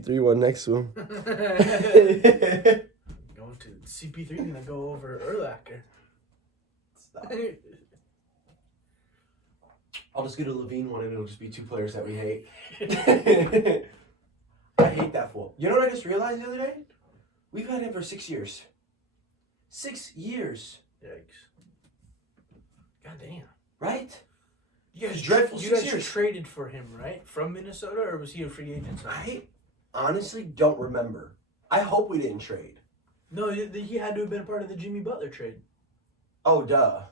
CP3 one next to him. Going to CP3 gonna go over Urlacher. Stop. I'll just get a Levine one and it'll just be two players that we hate. I hate that fool. You know what I just realized the other day? We've had him for 6 years. 6 years. Yikes. God damn. Right? You guys, dreadful you 6 guys years. traded for him, right? From Minnesota, or was he a free agent? I honestly don't remember. I hope we didn't trade. No, he had to have been part of the Jimmy Butler trade Oh, duh.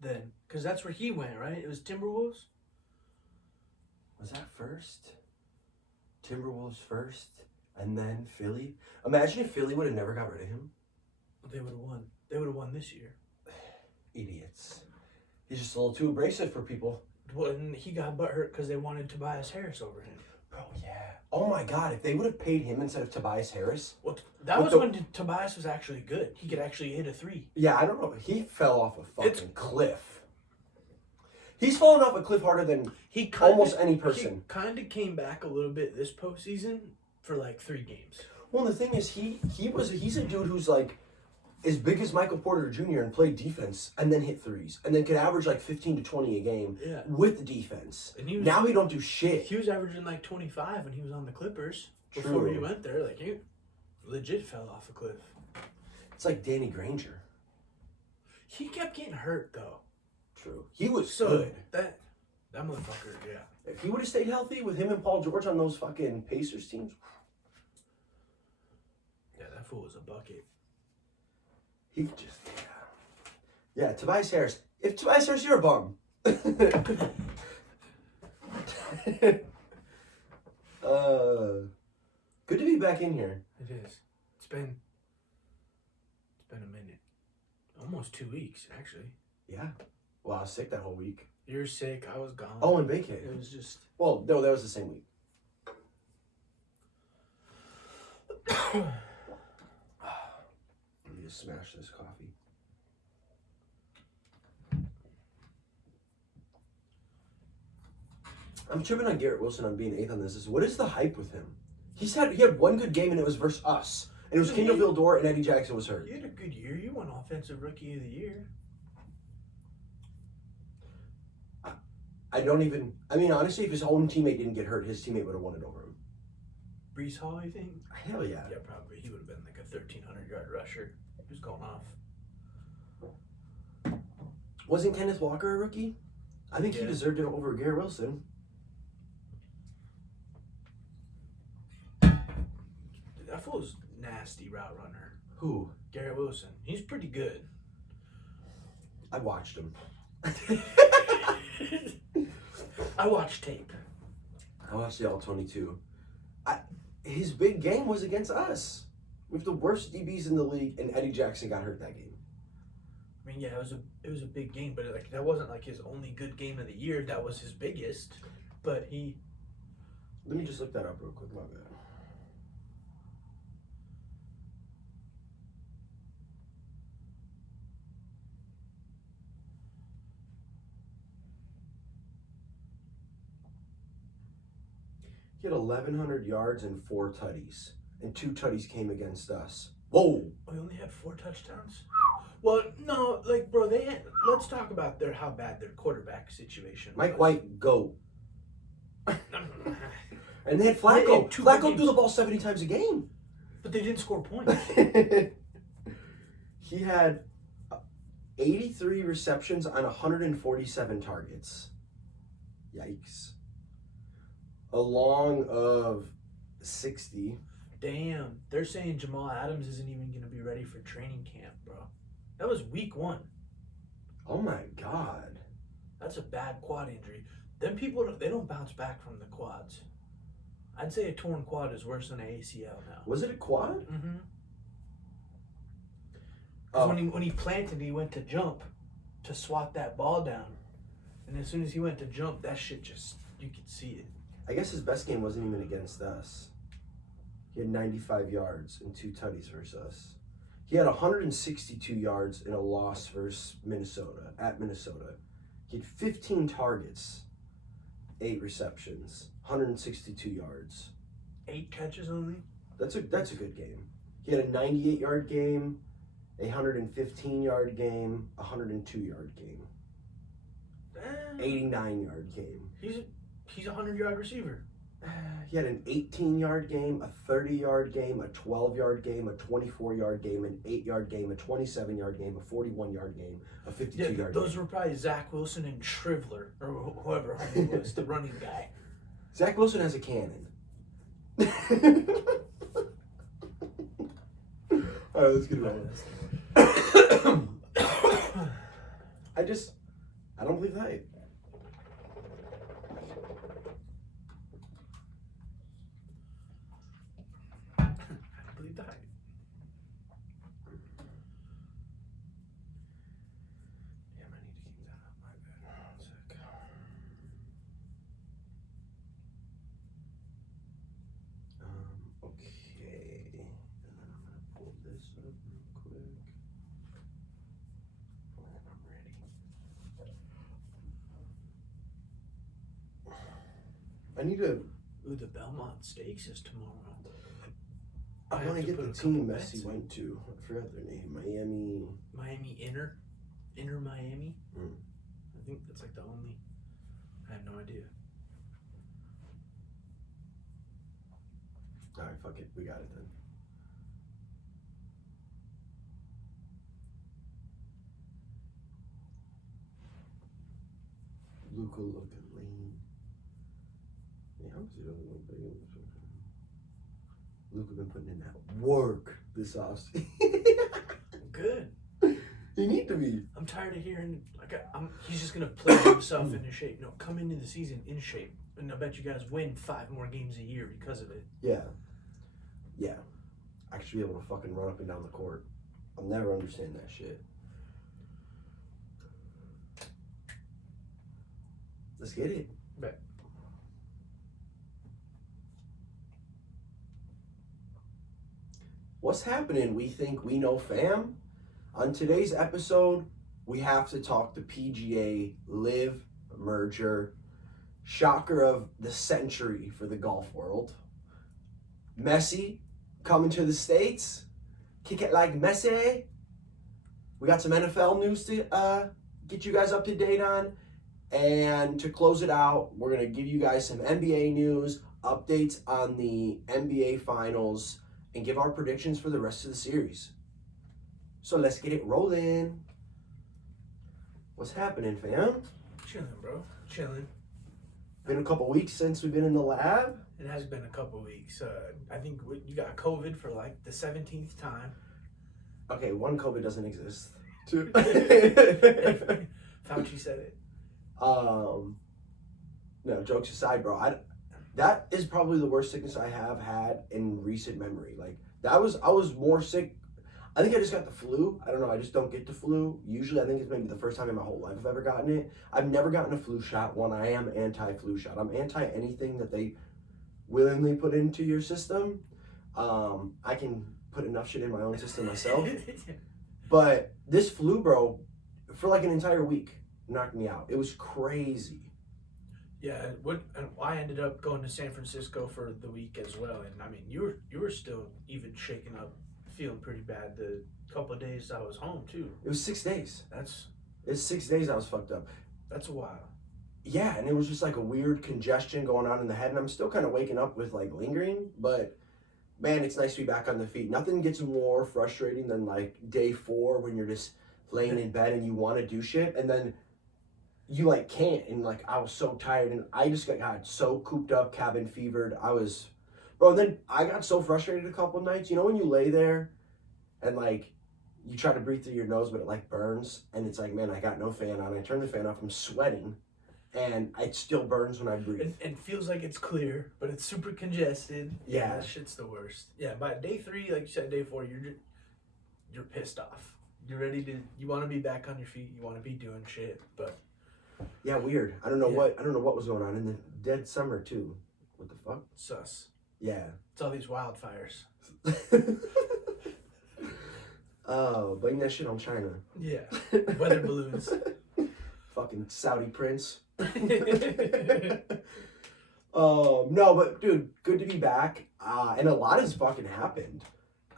then. Because that's where he went, right? It was Timberwolves? Was that first? Timberwolves first, and then Philly? Imagine if Philly would have never got rid of him. They would have won. They would have won this year. Idiots. He's just a little too abrasive for people. Well, and he got butthurt because they wanted Tobias Harris over him. Bro, yeah. Oh my God, if they would have paid him instead of Tobias Harris. Well, that was when Tobias was actually good. He could actually hit a three. Yeah, I don't know. He fell off a fucking cliff. He's fallen off a cliff harder than almost any person. He kind of came back a little bit this postseason for like 3 games. Well, the thing is, he's a dude who's like as big as Michael Porter Jr. and played defense and then hit threes and then could average like 15 to 20 a game with the defense. And now he don't do shit. He was averaging like 25 when he was on the Clippers. Before he went there, like he legit fell off a cliff. It's like Danny Granger. He kept getting hurt though. True. He was good. That motherfucker, yeah. If he would have stayed healthy with him and Paul George on those fucking Pacers teams. Yeah, that fool was a bucket. He just, yeah, Tobias Harris. If Tobias Harris, you're a bum. Good to be back in here. It is. It's been a minute. Almost 2 weeks, actually. Yeah. Well, I was sick that whole week. You were sick. I was gone. Oh, and vacay. It was just. Well, no, that was the same week. I need to smash this coffee. I'm tripping on Garrett Wilson on being 8th on this. What is the hype with him? He had one good game and it was versus us. And it was Kendall Vildor and Eddie Jackson was hurt. You had a good year. You won Offensive Rookie of the Year. Honestly, if his own teammate didn't get hurt, his teammate would have won it over him. Brees Hall, you think? Hell yeah. Yeah, probably. He would have been like a 1,300-yard rusher. He was going off. Wasn't Kenneth Walker a rookie? I think he deserved it over Garrett Wilson. That fool's nasty route runner. Who? Garrett Wilson. He's pretty good. I watched him. I watched tape. I watched the All-22. His big game was against us. With the worst DBs in the league, and Eddie Jackson got hurt that game. I mean, yeah, it was a big game, but like that wasn't like his only good game of the year. That was his biggest. But he. Let me just look that up real quick. My bad. He had 1,100 yards and 4 tutties. And 2 tutties came against us. Whoa! We only had 4 touchdowns? Well, no, like, bro, let's talk about how bad their quarterback situation was. Mike White, go. And they had Flacco. Flacco threw the ball 70 times a game. But they didn't score points. He had 83 receptions on 147 targets. Yikes. A long of 60. Damn. They're saying Jamal Adams isn't even going to be ready for training camp, bro. That was week 1. Oh my God. That's a bad quad injury. Them people, they don't bounce back from the quads. I'd say a torn quad is worse than an ACL now. Was it a quad? Mm-hmm. Because when he planted, he went to jump to swat that ball down. And as soon as he went to jump, that shit just, you could see it. I guess his best game wasn't even against us. He had 95 yards and 2 tutties versus us. He had 162 yards in a loss versus Minnesota, at Minnesota. He had 15 targets, 8 receptions, 162 yards. 8 catches only. That's a good game. He had a 98-yard game, a 115-yard game, a 102-yard game, 89-yard game. He's a 100-yard receiver. He had an 18-yard game, a 30-yard game, a 12-yard game, a 24-yard game, an 8-yard game, a 27-yard game, a 41-yard game, a 52-yard game. Those were probably Zach Wilson and Shriveler, or whoever it was, the running guy. Zach Wilson has a cannon. All right, let's get it on. I don't believe the hype. I believe the hype. Damn, I need to keep that up. My bad. One sec. Okay. And then I'm gonna pull this up real quick. And then I'm ready. I need to. Ooh, the Belmont Stakes is tomorrow. I want to get the team Messi went to. I forgot their name. Miami Inter Miami. Mm. I think that's like the only. I have no idea. All right, fuck it. We got it then. Luca looking lean. Yeah, how is he looking big? Luca been putting in that work this offseason. Good. You need to be. I'm tired of hearing he's just gonna play himself into shape. No, come into the season in shape, and I bet you guys win 5 more games a year because of it. Yeah. Yeah. I should be able to fucking run up and down the court. I'll never understand that shit. Let's get it. Bet. What's happening? We think we know, fam. On today's episode, we have to talk the PGA Live merger. Shocker of the century for the golf world. Messi coming to the States. Kick it like Messi. We got some NFL news to get you guys up to date on. And to close it out, we're going to give you guys some NBA news, updates on the NBA Finals, and give our predictions for the rest of the series. So let's get it rolling. What's happening, fam? Chilling, bro. Chilling. Been a couple weeks since we've been in the lab. It has been a couple weeks. I think you got COVID for like the 17th time. Okay, one, COVID doesn't exist. Two. Fauci said it. No, jokes aside, bro. That is probably the worst sickness I have had in recent memory. Like I was more sick. I think I just got the flu. I don't know. I just don't get the flu. Usually, I think it's maybe the first time in my whole life I've ever gotten it. I've never gotten a flu shot. One, I am anti-flu shot. I'm anti anything that they willingly put into your system. I can put enough shit in my own system myself. But this flu, bro, for like an entire week, knocked me out. It was crazy. Yeah, I ended up going to San Francisco for the week as well, and I mean, you were still even shaken up, feeling pretty bad the couple of days I was home too. It was 6 days. It's 6 days I was fucked up. That's a while. Yeah, and it was just like a weird congestion going on in the head, and I'm still kind of waking up with like lingering, but man, it's nice to be back on the feet. Nothing gets more frustrating than like day 4 when you're just laying in bed and you want to do shit, and then you like can't, and like I was so tired, and I just got so cooped up, cabin fevered. Then I got so frustrated a couple of nights. You know when you lay there and like you try to breathe through your nose, but it like burns, and it's like, man, I got no fan on. I turn the fan off, I'm sweating, and it still burns when I breathe. And feels like it's clear, but it's super congested. Yeah, that shit's the worst. Yeah, by day 3, like you said, day 4, you're pissed off. You're ready to. You want to be back on your feet. You want to be doing shit, but. Yeah, weird. I don't know what was going on in the dead summer too. What the fuck? Sus. Yeah. It's all these wildfires. Oh, blame that shit on China. Yeah. Weather balloons. Fucking Saudi prince. No, but dude, good to be back. And a lot has fucking happened.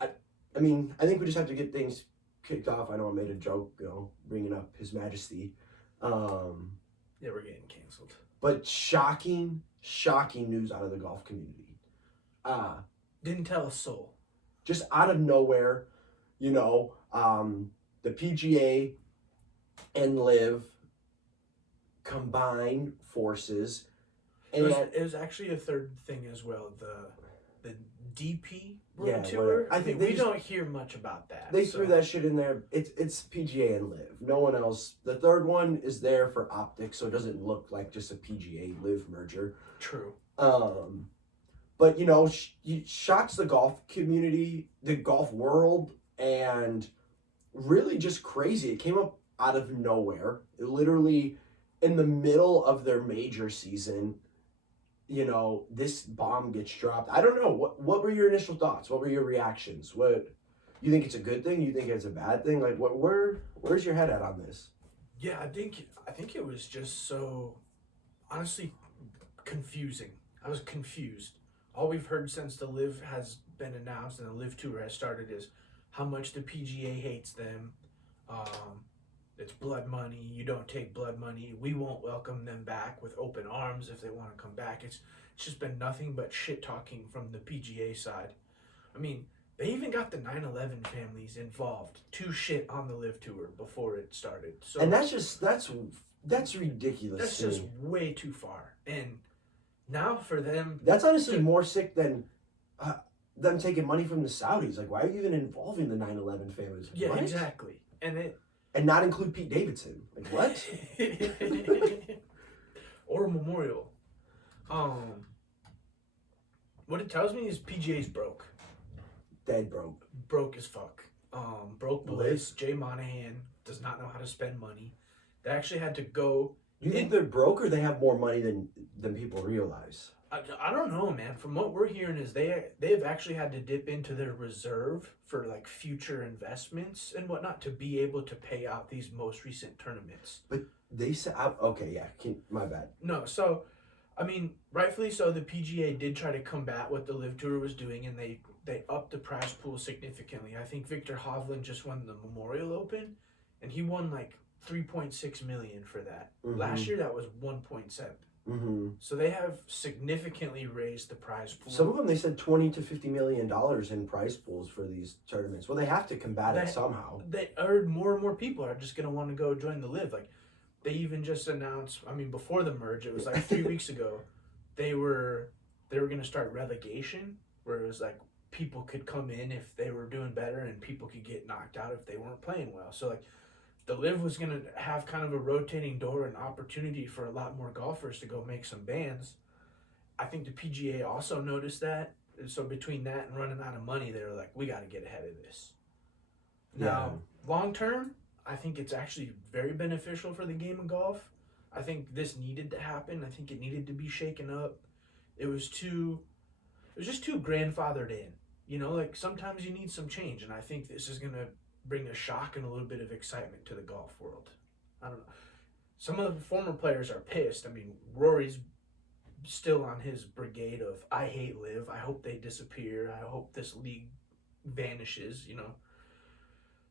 I mean, I think we just have to get things kicked off. I know I made a joke, bringing up His Majesty. Yeah, we're getting canceled. But shocking news out of the golf community. Didn't tell a soul. Just out of nowhere, the PGA and Live combined forces. And it was actually a third thing as well. The DP World Tour. Whatever. I think we don't hear much about that. They threw that shit in there. It's PGA and Live. No one else. The third one is there for optics, so it doesn't look like just a PGA Live merger. True. But shocks the golf community, the golf world, and really just crazy. It came up out of nowhere. Literally in the middle of their major season. This bomb gets dropped. I don't know. What were your initial thoughts? What were your reactions? What you think it's a good thing? You think it's a bad thing? Like where's your head at on this? Yeah, I think it was just so honestly confusing. I was confused. All we've heard since the Live has been announced and the Live Tour has started is how much the PGA hates them. It's blood money. You don't take blood money. We won't welcome them back with open arms if they want to come back. It's just been nothing but shit talking from the PGA side. I mean, they even got the 9/11 families involved to shit on the Live Tour before it started. So and that's ridiculous. That's just way too far. And now for them, that's honestly more sick than them taking money from the Saudis. Like, why are you even involving the 9/11 families? Yeah, what? Exactly. And not include Pete Davidson. Like, what? Or a memorial. What it tells me is PGA's broke. Dead broke. Broke as fuck. Broke boys. Jay Monahan does not know how to spend money. They actually had to go. You think they're broke or they have more money than people realize? I don't know, man. From what we're hearing is they've actually had to dip into their reserve for like future investments and whatnot to be able to pay out these most recent tournaments. But they said, okay, yeah, my bad. No, so, I mean, rightfully so, the PGA did try to combat what the Live Tour was doing, and they upped the prize pool significantly. I think Victor Hovland just won the Memorial Open, and he won like $3.6 million for that. Mm-hmm. Last year, that was 1.7. Mm-hmm. So they have significantly raised the prize pool. Some of them, they said $20 to $50 million in prize pools for these tournaments. Well, they have to combat it somehow. They heard more and more people are just going to want to go join the Live. Like, they even just announced, I mean, before the merge, it was like 3 weeks ago, they were going to start relegation, where it was like people could come in if they were doing better and people could get knocked out if they weren't playing well. So, like, the Live was going to have kind of a rotating door and opportunity for a lot more golfers to go make some bands. I think the PGA also noticed that. So between that and running out of money, they were like, we got to get ahead of this. Now, long term, I think it's actually very beneficial for the game of golf. I think this needed to happen. I think it needed to be shaken up. It was just too grandfathered in. Like sometimes you need some change. And I think this is going to bring a shock and a little bit of excitement to the golf world. I don't know. Some of the former players are pissed. I mean, Rory's still on his brigade of, I hate Live. I hope they disappear. I hope this league vanishes,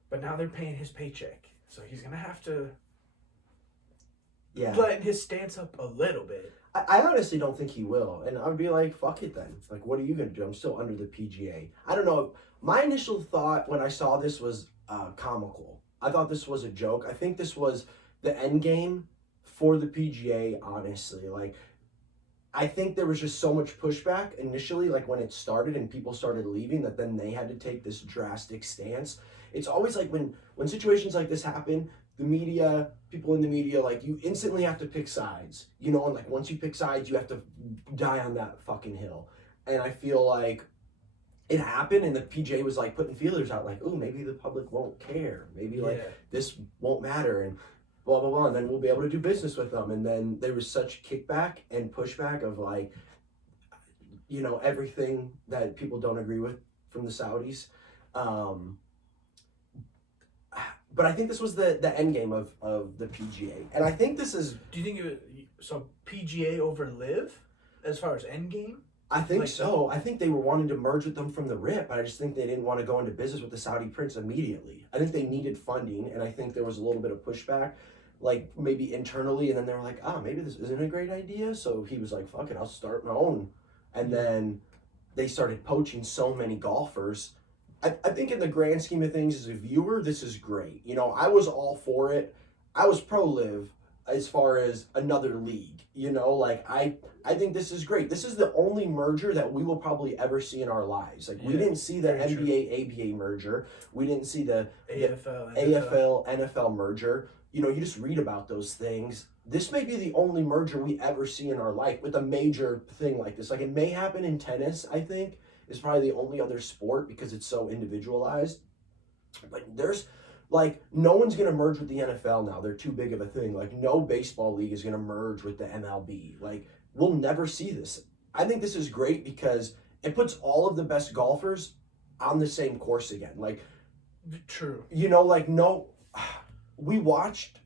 But now they're paying his paycheck. So he's going to have to lighten his stance up a little bit. I honestly don't think he will. And I would be like, fuck it then. Like, what are you going to do? I'm still under the PGA. I don't know. My initial thought when I saw this was comical. I thought this was a joke. I think this was the end game for the PGA, honestly. Like, I think there was just so much pushback initially, like when it started and people started leaving, that then they had to take this drastic stance. It's always like when situations like this happen, the media, people in the media, like, you instantly have to pick sides, and like once you pick sides, you have to die on that fucking hill. And I feel like it happened, and the PGA was like putting feelers out, like, oh, maybe the public won't care, maybe like this won't matter, and blah blah blah, and then we'll be able to do business with them. And then there was such kickback and pushback of like, everything that people don't agree with from the Saudis. But I think this was the end game of the PGA, and I think this is. Do you think it was so PGA over Live? as far as end game? I think Like- so. I think they were wanting to merge with them from the rip. I just think they didn't want to go into business with the Saudi prince immediately. I think they needed funding, and I think there was a little bit of pushback, like maybe internally, and then they were like, maybe this isn't a great idea. So he was like, fuck it, I'll start my own. And then they started poaching so many golfers. I think in the grand scheme of things, as a viewer, this is great. You know, I was all for it. I was pro-live as far as another league. You know, like I think this is great. This is the only merger that we will probably ever see in our lives. Like we didn't see the very NBA ABA merger. We didn't see the AFL, AFL NFL merger. You know, you just read about those things. This may be the only merger we ever see in our life with a major thing like this. Like it may happen in tennis, I think, is probably the only other sport because it's so individualized. But there's like no one's gonna merge with the NFL now. They're too big of a thing. Like no baseball league is gonna merge with the MLB. Like we'll never see this. I think this is great because it puts all of the best golfers on the same course again. Like True. you know, like no, we watched,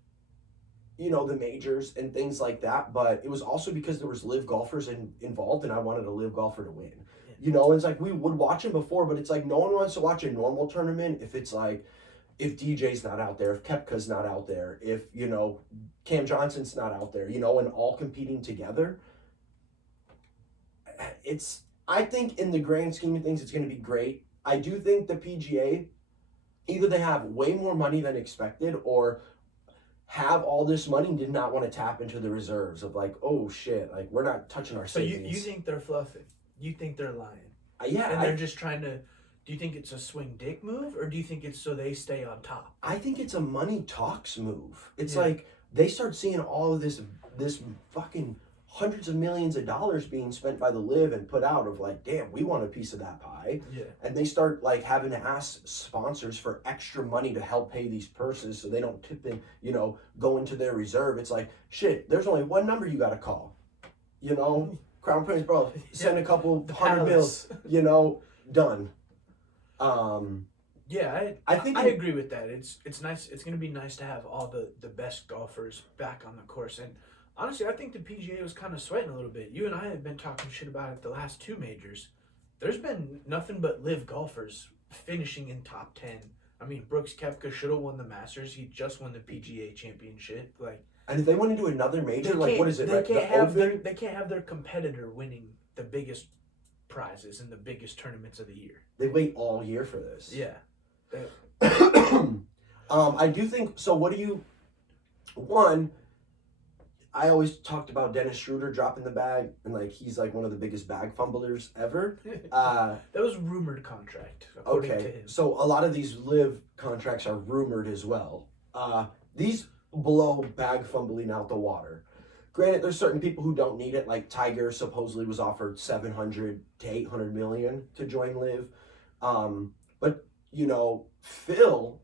you know, the majors and things like that, but it was also because there was live golfers involved, and I wanted a live golfer to win. Yeah. You know, it's like we would watch them before, but it's like no one wants to watch a normal tournament if it's like if DJ's not out there, if Kepka's not out there, if, you know, Cam Johnson's not out there, you know, and all competing together. I think in the grand scheme of things, it's going to be great. I do think the PGA, either they have way more money than expected or have all this money and did not want to tap into the reserves of like, oh shit, like we're not touching our So savings. you think they're fluffing? You think they're lying? Yeah, And they're just trying to. Do you think it's a swing dick move, or do you think it's so they stay on top? I think it's a money talks move. It's Yeah. like they start seeing all of this fucking hundreds of millions of dollars being spent by the live and put out of like, damn, we want a piece of that pie. Yeah. And they start like having to ask sponsors for extra money to help pay these purses so they don't tip in, you know, go into their reserve. It's like, shit, there's only one number you got to call. You know, Crown Prince, bro, send a couple $100 bills, you know, done. Yeah, I think I agree with that. It's nice. It's gonna be nice to have all the best golfers back on the course. And honestly, I think the PGA was kind of sweating a little bit. You and I have been talking shit about it the last two majors. There's been nothing but live golfers finishing in top 10. I mean, Brooks Koepka should have won the Masters. He just won the PGA Championship. Like, and if they went into another major, like what is it? They Right? they can't have their competitor winning the biggest prizes in the biggest tournaments of the year. They wait all year for this. Yeah. I do think so. What do you? One, I always talked about Dennis Schroeder dropping the bag, and like he's like one of the biggest bag fumblers ever. That was rumored contract. According to Okay, him. so a lot of these live contracts are rumored as well. These blow bag fumbling out the water. Granted, there's certain people who don't need it. Like Tiger supposedly was offered 700 to 800 million to join live, but you know Phil.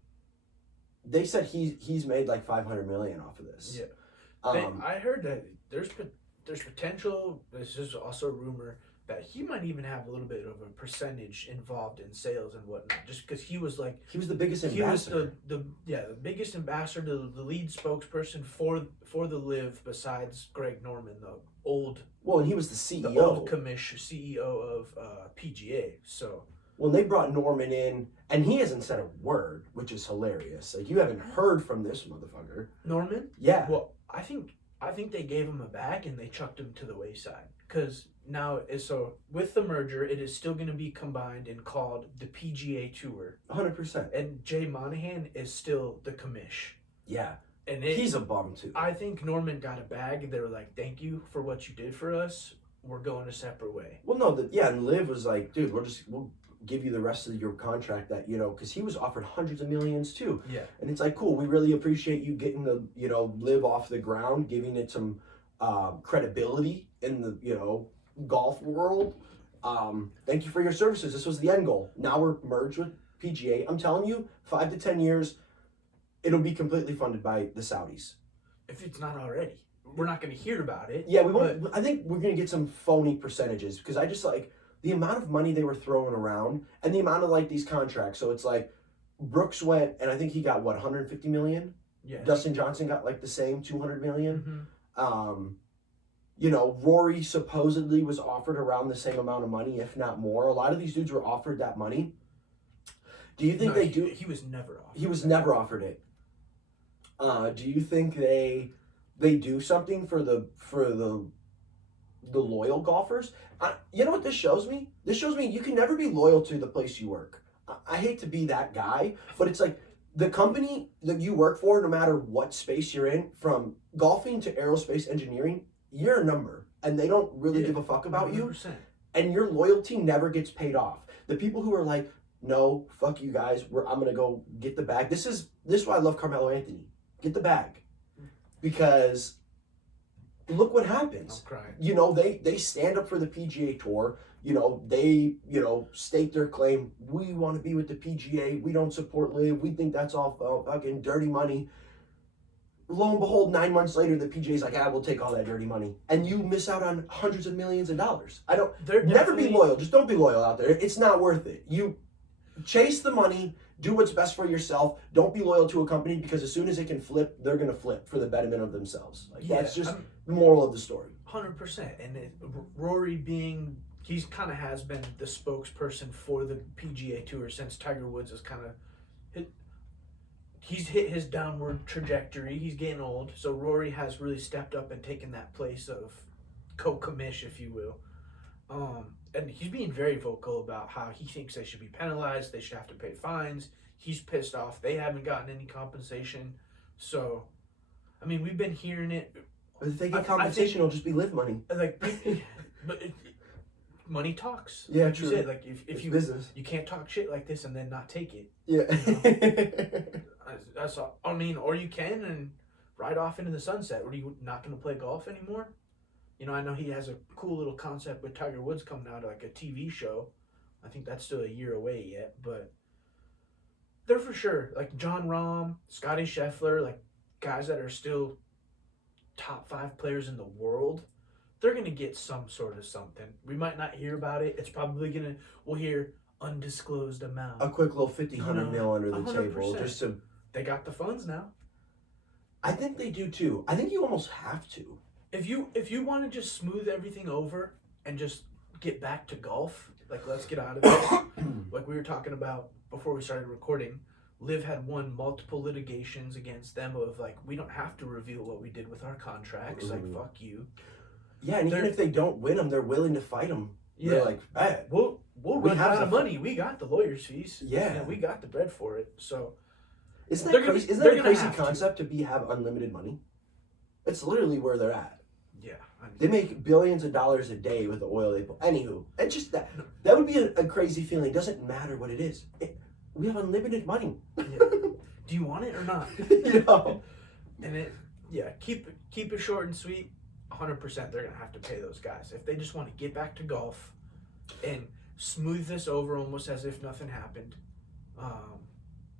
They said he's made like 500 million off of this. Yeah. Um, I heard that there's potential. This is also a rumor that he might even have a little bit of a percentage involved in sales and whatnot, just because he was like he was the biggest he ambassador. was the biggest ambassador, the lead spokesperson for the live besides Greg Norman, the old Well, and he was the CEO. the old CEO of PGA. So Well, they brought Norman in, and he hasn't said a word, which is hilarious. Like you haven't heard from this motherfucker. Norman, Yeah. well, I think they gave him a bag and they chucked him to the wayside because now so with the merger, it is still going to be combined and called the PGA Tour, 100%. and Jay Monahan is still the commish. Yeah. And He's a bum too. I think Norman got a bag and they were like, "Thank you for what you did for us. We're going a separate way." Well, no, and Liv was like, dude, we'll give you the rest of your contract that, you know, because he was offered hundreds of millions too. Yeah. And it's like, cool, we really appreciate you getting the, you know, Liv off the ground, giving it some credibility in the, you know, golf world. Thank you for your services. This was the end goal. Now we're merged with PGA. I'm telling you, 5 to 10 years, it'll be completely funded by the Saudis. If it's not already, we're not going to hear about it. Yeah, we won't. I think we're gonna get some phony percentages because I just like the amount of money they were throwing around and the amount of like these contracts. So it's like Brooks went and I think he got what 150 million. Yeah. Dustin Johnson got like the same 200 million. Mm-hmm. You know, Rory supposedly was offered around the same amount of money, if not more. A lot of these dudes were offered that money. Do you think No, they do? He was never offered. He was never offered it. Do you think they do something for the loyal golfers? You know what this shows me? This shows me you can never be loyal to the place you work. I hate to be that guy, but it's like the company that you work for, no matter what space you're in, from golfing to aerospace engineering, you're a number, and they don't really give a fuck about 100%. you, and your loyalty never gets paid off. The people who are like, no, fuck you guys, I'm gonna go get the bag. This is why I love Carmelo Anthony. Get the bag, because look what happens. I'm crying. You know, they stand up for the PGA Tour. You know, they, state their claim. We want to be with the PGA. We don't support LIV. We think that's all fucking dirty money. Lo and behold, 9 months later, the PGA's like, we'll take all that dirty money. And you miss out on hundreds of millions of dollars. Never be loyal. Just don't be loyal out there. It's not worth it. You chase the money. Do what's best for yourself. Don't be loyal to a company, because as soon as it can flip, they're going to flip for the betterment of themselves. That's just the moral of the story. 100%. And Rory he kind of has been the spokesperson for the PGA Tour since Tiger Woods is kind of he's hit his downward trajectory. He's getting old, so Rory has really stepped up and taken that place of co-commish, if you will. And he's being very vocal about how he thinks they should be penalized. They should have to pay fines. He's pissed off. They haven't gotten any compensation. So, I mean, we've been hearing it. But if they get compensation, it'll just be LIV money. But money talks. Yeah, like true. You said, like if you business, you can't talk shit like this and then not take it. Yeah. That's all. I mean, or you can and ride off into the sunset. Or are you not going to play golf anymore? You know, I know he has a cool little concept with Tiger Woods coming out, like a TV show. I think that's still a year away yet, but they're for sure. Like John Rahm, Scotty Scheffler, like guys that are still top 5 players in the world, they're going to get some sort of something. We might not hear about it. It's probably we'll hear undisclosed amount. A quick little 50-100 mil under the 100%. table. Just to. They got the funds now. I think they do too. I think you almost have to. If you want to just smooth everything over and just get back to golf, like let's get out of it. Like we were talking about before we started recording, LIV had won multiple litigations against them of like, we don't have to reveal what we did with our contracts. Like, fuck you. Yeah, and even if they don't win them, they're willing to fight them. Yeah, they're like, hey, we'll run out of money. We got the lawyers' fees. Yeah, we got the bread for it. So isn't that crazy? Isn't that a crazy concept to have unlimited money? It's literally where they're at. Yeah, they make billions of dollars a day with the oil they put. Anywho, it's just that would be a crazy feeling. It doesn't matter what it is. We have unlimited money. Yeah. Do you want it or not? And keep it short and sweet. 100%, they're gonna have to pay those guys if they just want to get back to golf and smooth this over almost as if nothing happened.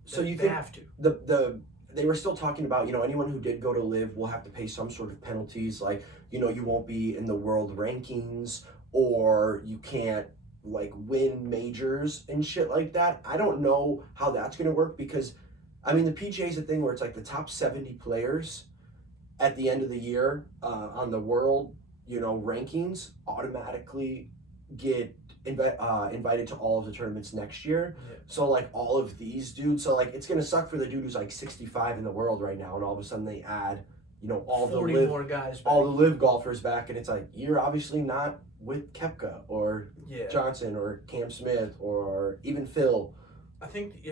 So you they think have to they were still talking about, anyone who did go to LIV will have to pay some sort of penalties, like, you won't be in the world rankings, or you can't like win majors and shit like that. I don't know how that's going to work, because I mean, the PGA is a thing where it's like the top 70 players at the end of the year on the world, rankings automatically get invited to all of the tournaments next year. Yeah. So like all of these dudes, so like it's gonna suck for the dude who's like 65 in the world right now, and all of a sudden they add, all 40 the LIV, more guys back. all the LIV golfers back, and it's like you're obviously not with Koepka or Johnson or Cam Smith or even Phil. I think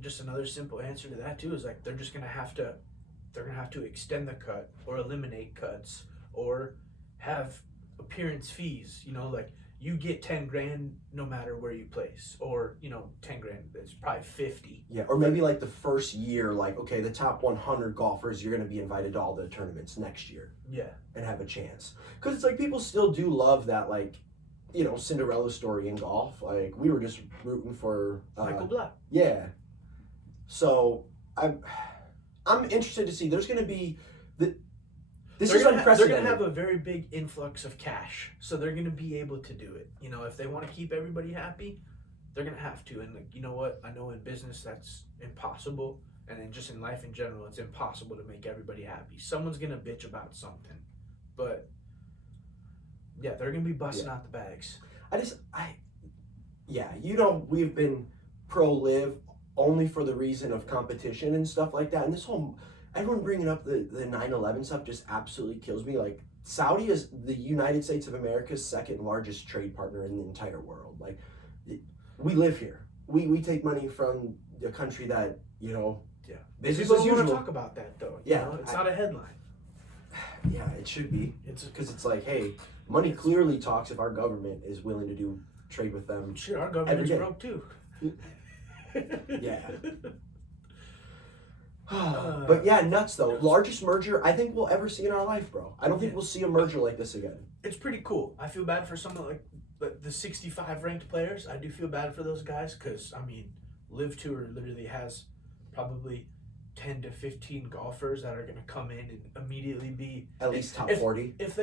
just another simple answer to that too is like they're gonna have to extend the cut or eliminate cuts or have appearance fees. Like you get 10 grand no matter where you place, or 10 grand. It's probably 50. Yeah, or maybe like the first year, like okay, the top 100 golfers, you're gonna be invited to all the tournaments next year. Yeah, and have a chance, because it's like people still do love that, like, Cinderella story in golf. Like we were just rooting for Michael Black. Yeah. So I'm interested to see. There's going to be this is unprecedented. They're going to have a very big influx of cash, so they're going to be able to do it. If they want to keep everybody happy, they're going to have to. And you know what? I know in business that's impossible, and then just in life in general, it's impossible to make everybody happy. Someone's going to bitch about something, but Yeah, they're gonna be busting out the bags. We've been pro live only for the reason of competition and stuff like that. And this whole, everyone bringing up the 9/11 stuff just absolutely kills me. Like, Saudi is the United States of America's second largest trade partner in the entire world. Like, we live here. We take money from a country that, Yeah. business People as don't want to usual. talk about that though. Yeah, It's not a headline. Yeah, it should be. It's Because it's like, hey, money clearly talks if our government is willing to do trade with them. Sure, our government's day. broke too. Yeah. But yeah, nuts though. Largest merger I think we'll ever see in our life, bro. I don't think we'll see a merger like this again. It's pretty cool. I feel bad for someone like the 65 ranked players. I do feel bad for those guys because, I mean, Live Tour literally has probably 10 to 15 golfers that are going to come in and immediately be At least top 40. If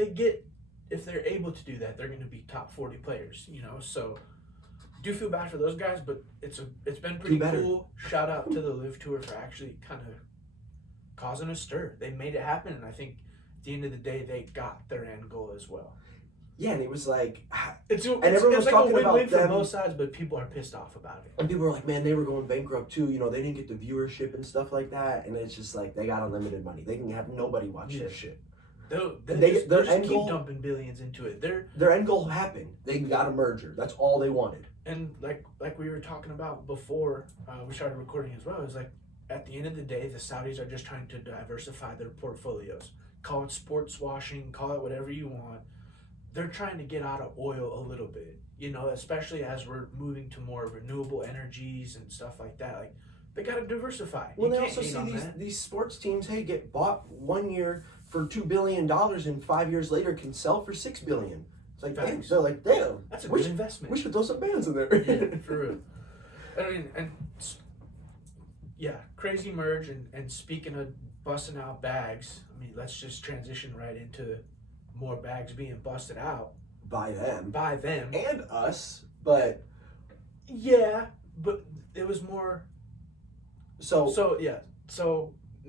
they're able to do that, they're going to be top 40 players, so do feel bad for those guys, but it's been pretty cool. Shout out to the Live Tour for actually kind of causing a stir. They made it happen, and I think at the end of the day, they got their end goal as well. Yeah, and it was like, everyone was like talking a win-win about for them. Both sides, but people are pissed off about it. And people were like, man, they were going bankrupt too. They didn't get the viewership and stuff like that. And it's just like, they got unlimited money. They can have nobody watch their shit. They just keep dumping billions into it. Their end goal happened. They got a merger. That's all they wanted. And like we were talking about before we started recording as well, is like, at the end of the day, the Saudis are just trying to diversify their portfolios. Call it sports washing, call it whatever you want. They're trying to get out of oil a little bit, especially as we're moving to more renewable energies and stuff like that. Like, they got to diversify. Well, they also see these sports teams, hey, get bought 1 year for $2 billion and 5 years later can sell for $6 billion. It's like, damn, they're like, damn. That's a good investment. We should throw some bands in there. Yeah, for real. I mean, yeah, crazy merge. And speaking of busting out bags, I mean, let's just transition right into more bags being busted out by them and us. But yeah, but it was more so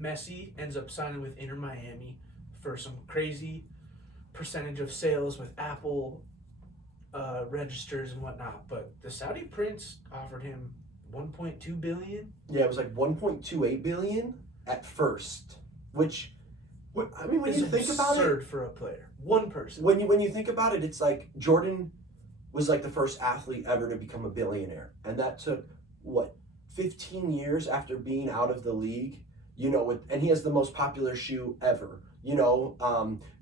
Messi ends up signing with Inter Miami for some crazy percentage of sales with Apple registers and whatnot, but the Saudi prince offered him 1.2 billion. Yeah, it was like 1.28 billion at first, which, I mean, when you think about it, absurd for a player, one person. When you think about it, it's like Jordan was like the first athlete ever to become a billionaire, and that took 15 years after being out of the league. And he has the most popular shoe ever.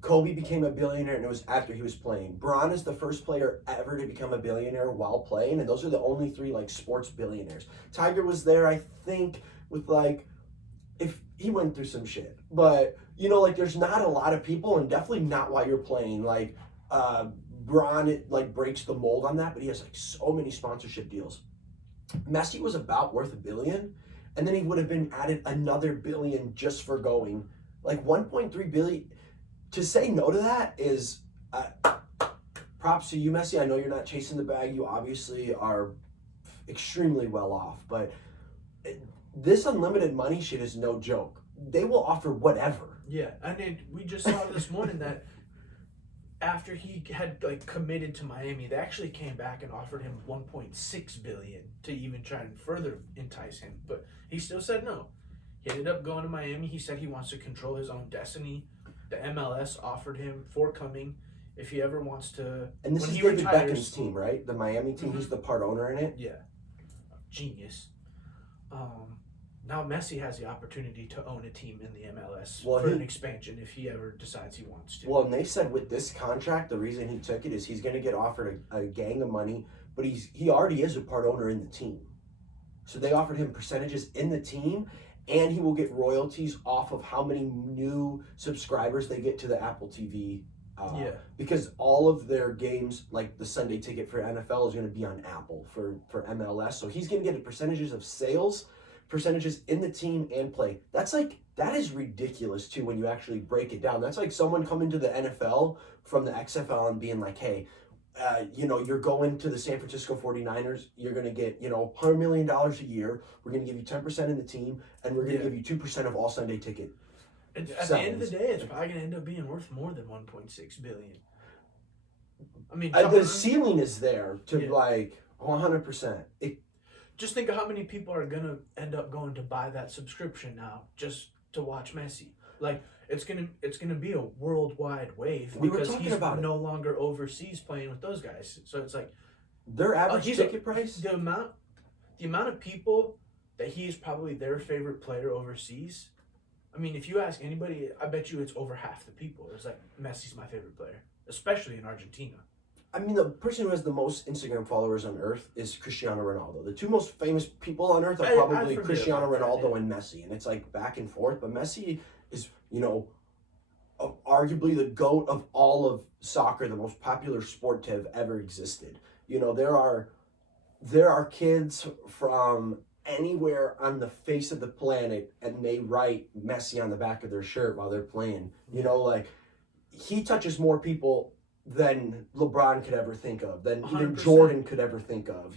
Kobe became a billionaire, and it was after he was playing. Bron is the first player ever to become a billionaire while playing, and those are the only three sports billionaires. Tiger was there, I think, with if he went through some shit, but there's not a lot of people, and definitely not while you're playing. Bron breaks the mold on that, but he has so many sponsorship deals. Messi was about worth $1 billion, and then he would have been added another $1 billion just for going 1.3 billion. To say no to that is props to you, Messi. I know you're not chasing the bag. You obviously are extremely well off, but this unlimited money shit is no joke. They will offer whatever. Yeah, and we just saw this morning that after he had committed to Miami, they actually came back and offered him 1.6 billion to even try and further entice him, but he still said no. He ended up going to Miami. He said he wants to control his own destiny. The MLS offered him forthcoming if he ever wants to. And this is David Beckham's team, right? The Miami team. Mm-hmm. He's the part owner in it. Yeah, genius. Now Messi has the opportunity to own a team in the MLS for an expansion if he ever decides he wants to. Well, and they said with this contract, the reason he took it is he's going to get offered a gang of money, but he already is a part owner in the team. So they offered him percentages in the team, and he will get royalties off of how many new subscribers they get to the Apple TV. Because all of their games, like the Sunday ticket for NFL, is going to be on Apple for MLS. So he's going to get percentages of sales, percentages in the team and play. That is ridiculous too when you actually break it down. That's like someone coming to the NFL from the XFL and being like, hey, you're going to the San Francisco 49ers, you're going to get, $100 million a year. We're going to give you 10% in the team, and we're going to give you 2% of all Sunday ticket. At the end of the day, it's probably going to end up being worth more than 1.6 billion. I mean, The ceiling is there to like 100%. Just think of how many people are gonna end up going to buy that subscription now just to watch Messi. Like it's gonna be a worldwide wave because he's no longer overseas playing with those guys. So it's like their average ticket price. The amount of people that he is probably their favorite player overseas. I mean, if you ask anybody, I bet you it's over half the people. It's like Messi's my favorite player, especially in Argentina. I mean, the person who has the most Instagram followers on earth is Cristiano Ronaldo. The two most famous people on earth are probably Cristiano Ronaldo and Messi. And it's like back and forth. But Messi is, arguably the GOAT of all of soccer, the most popular sport to have ever existed. There are kids from anywhere on the face of the planet and they write Messi on the back of their shirt while they're playing. He touches more people than LeBron could ever think of, than even 100%. Jordan could ever think of.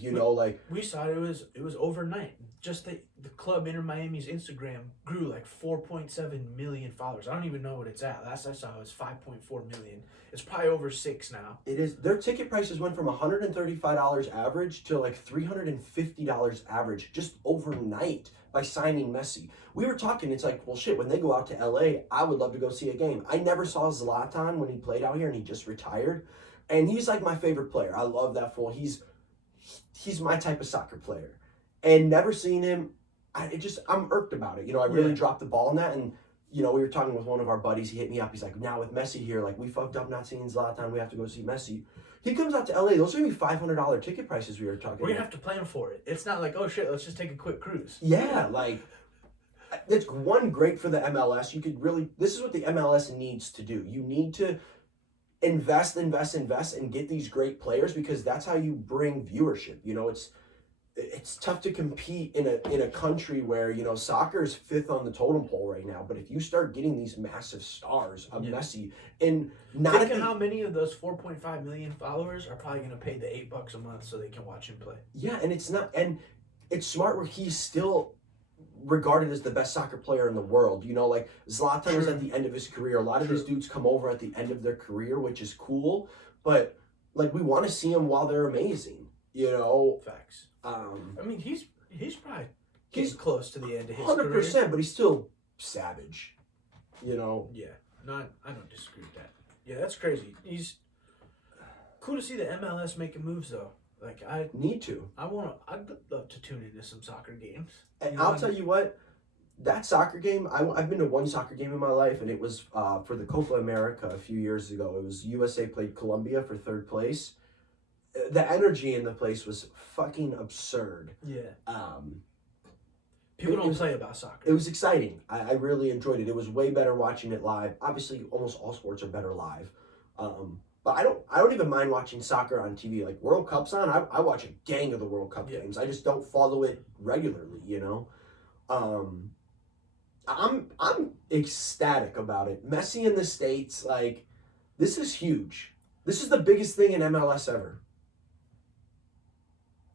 We saw it was overnight. Just the club Inter Miami's Instagram grew like 4.7 million followers. I don't even know what it's at. Last I saw it was 5.4 million. It's probably over 6 now. It is. Their ticket prices went from $135 average to like $350 average just overnight by signing Messi. We were talking, it's like, well, shit, when they go out to LA, I would love to go see a game. I never saw Zlatan when he played out here and he just retired. And he's like my favorite player. I love that fool. He's my type of soccer player. And never seen him, I'm irked about it. I really dropped the ball on that. And, we were talking with one of our buddies. He hit me up. He's like, now with Messi here, like, we fucked up not seeing Zlatan. We have to go see Messi. He comes out to LA. Those are going to be $500 ticket prices we were talking about. We're going to have to plan for it. It's not like, oh, shit, let's just take a quick cruise. Yeah, like, it's one, great for the MLS. This is what the MLS needs to do. You need to invest, and get these great players because that's how you bring viewership. It's tough to compete in a country where soccer is 5th on the totem pole right now. But if you start getting these massive stars of Messi, and think of how many of those 4.5 million followers are probably going to pay the $8 a month so they can watch him play. Yeah, and it's smart where he's still regarded as the best soccer player in the world. Like Zlatan was at the end of his career. A lot of these dudes come over at the end of their career, which is cool. But like we want to see them while they're amazing. Facts. I mean, he's probably close to the end of his 100%, career. But he's still savage. Yeah, I don't disagree with that. Yeah, that's crazy. He's cool to see the MLS making moves though. Like I need to. I'd love to tune into some soccer games. And I'll tell you what, that soccer game. I've been to one soccer game in my life, and it was for the Copa America a few years ago. It was USA played Colombia for 3rd place. The energy in the place was fucking absurd. Yeah. People don't play about soccer. It was exciting. I really enjoyed it. It was way better watching it live. Obviously, almost all sports are better live. But I don't even mind watching soccer on TV. Like World Cup's on, I watch a gang of the World Cup games. I just don't follow it regularly, I'm ecstatic about it. Messi in the States, like, this is huge. This is the biggest thing in MLS ever.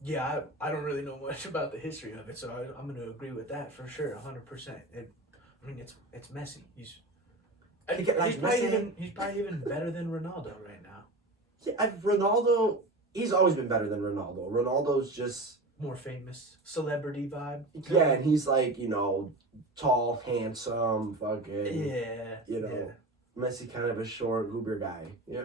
Yeah, I don't really know much about the history of it, so I'm going to agree with that for sure, 100%. I mean, it's Messi. He's probably even better than Ronaldo right now. Yeah, Ronaldo, he's always been better than Ronaldo. Ronaldo's just more famous, celebrity vibe. Yeah, and he's like, tall, handsome, fucking. Yeah. Messi kind of a short, goober guy. Yeah.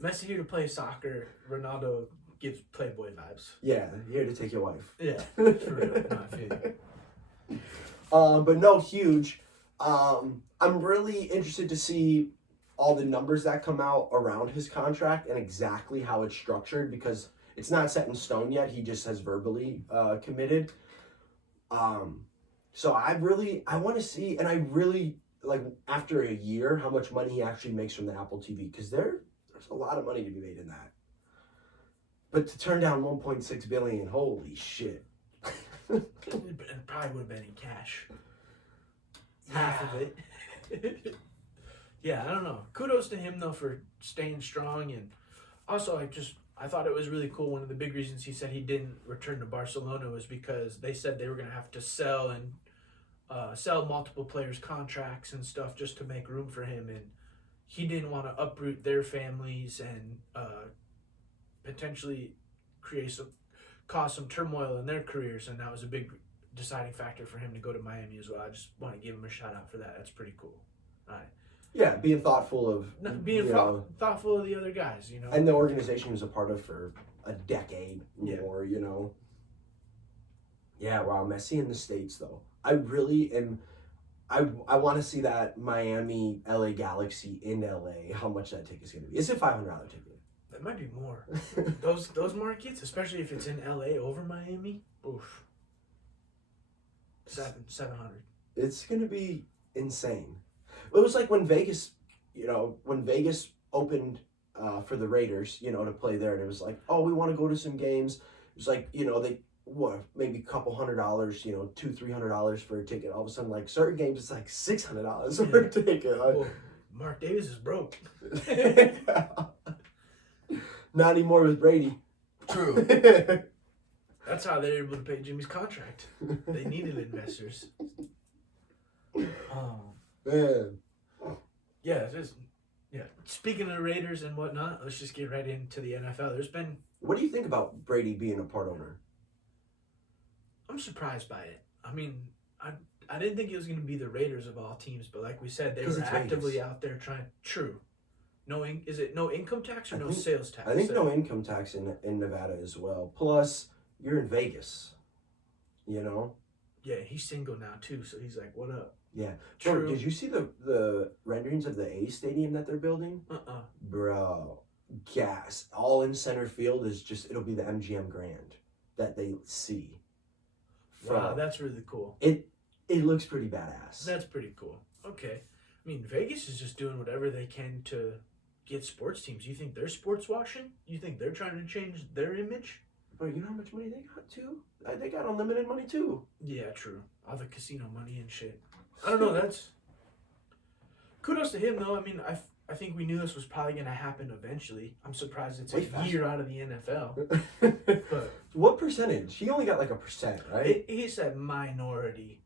Messi here to play soccer. Ronaldo gives Playboy vibes. Yeah, here to take your wife. Yeah, for real. No, I feel you. But no, huge. I'm really interested to see all the numbers that come out around his contract and exactly how it's structured because it's not set in stone yet. He just has verbally committed. So I want to see, and I really like after a year how much money he actually makes from the Apple TV because there's a lot of money to be made in that. But to turn down 1.6 billion, holy shit! It probably would have been in cash. Half of it. Yeah, I don't know. Kudos to him though for staying strong, and also I thought it was really cool. One of the big reasons he said he didn't return to Barcelona was because they said they were going to have to sell multiple players' contracts and stuff just to make room for him, and he didn't want to uproot their families and potentially cause some turmoil in their careers, and that was a big deciding factor for him to go to Miami as well. I just want to give him a shout out for that. That's pretty cool. All right. Yeah, being thoughtful of Thoughtful of the other guys, you know. and the organization he was a part of for a decade more, you know. Yeah, wow, Messi in the States though. I really am. I want to see that Miami LA Galaxy in LA. How much that ticket's gonna be? Is it $500 ticket? That might be more. those markets, especially if it's in LA over Miami. Oof. 700. It's gonna be insane. It was like when Vegas, when Vegas opened for the Raiders, to play there, and it was like, oh, we want to go to some games. It was like, maybe a couple $100, $200-$300 for a ticket. All of a sudden, like certain games, it's like $600 for a ticket. Well, Mark Davis is broke. Not anymore with Brady. True. That's how they were able to pay Jimmy's contract. They needed investors. Man. Yeah. Speaking of Raiders and whatnot, let's just get right into the NFL. What do you think about Brady being a part owner? I'm surprised by it. I mean, I didn't think it was going to be the Raiders of all teams, but like we said, they were actively Vegas. Out there trying. True. Is it no income tax or no sales tax? I think no income tax in Nevada as well. Plus, you're in Vegas. Yeah, he's single now too, so he's like, "What up?" Yeah. True. Bro, did you see the renderings of the A's stadium that they're building? Bro, gas. All in center field it'll be the MGM Grand that they see. Wow, that's really cool. It looks pretty badass. That's pretty cool. Okay. I mean, Vegas is just doing whatever they can to get sports teams. You think they're sports washing? You think they're trying to change their image? Bro, you know how much money they got too? They got unlimited money too. Yeah, true. All the casino money and shit. I don't know. That's kudos to him, though. I mean, I think we knew this was probably going to happen eventually. I'm surprised it's a year out of the NFL. But what percentage? He only got like 1%, right? He said minority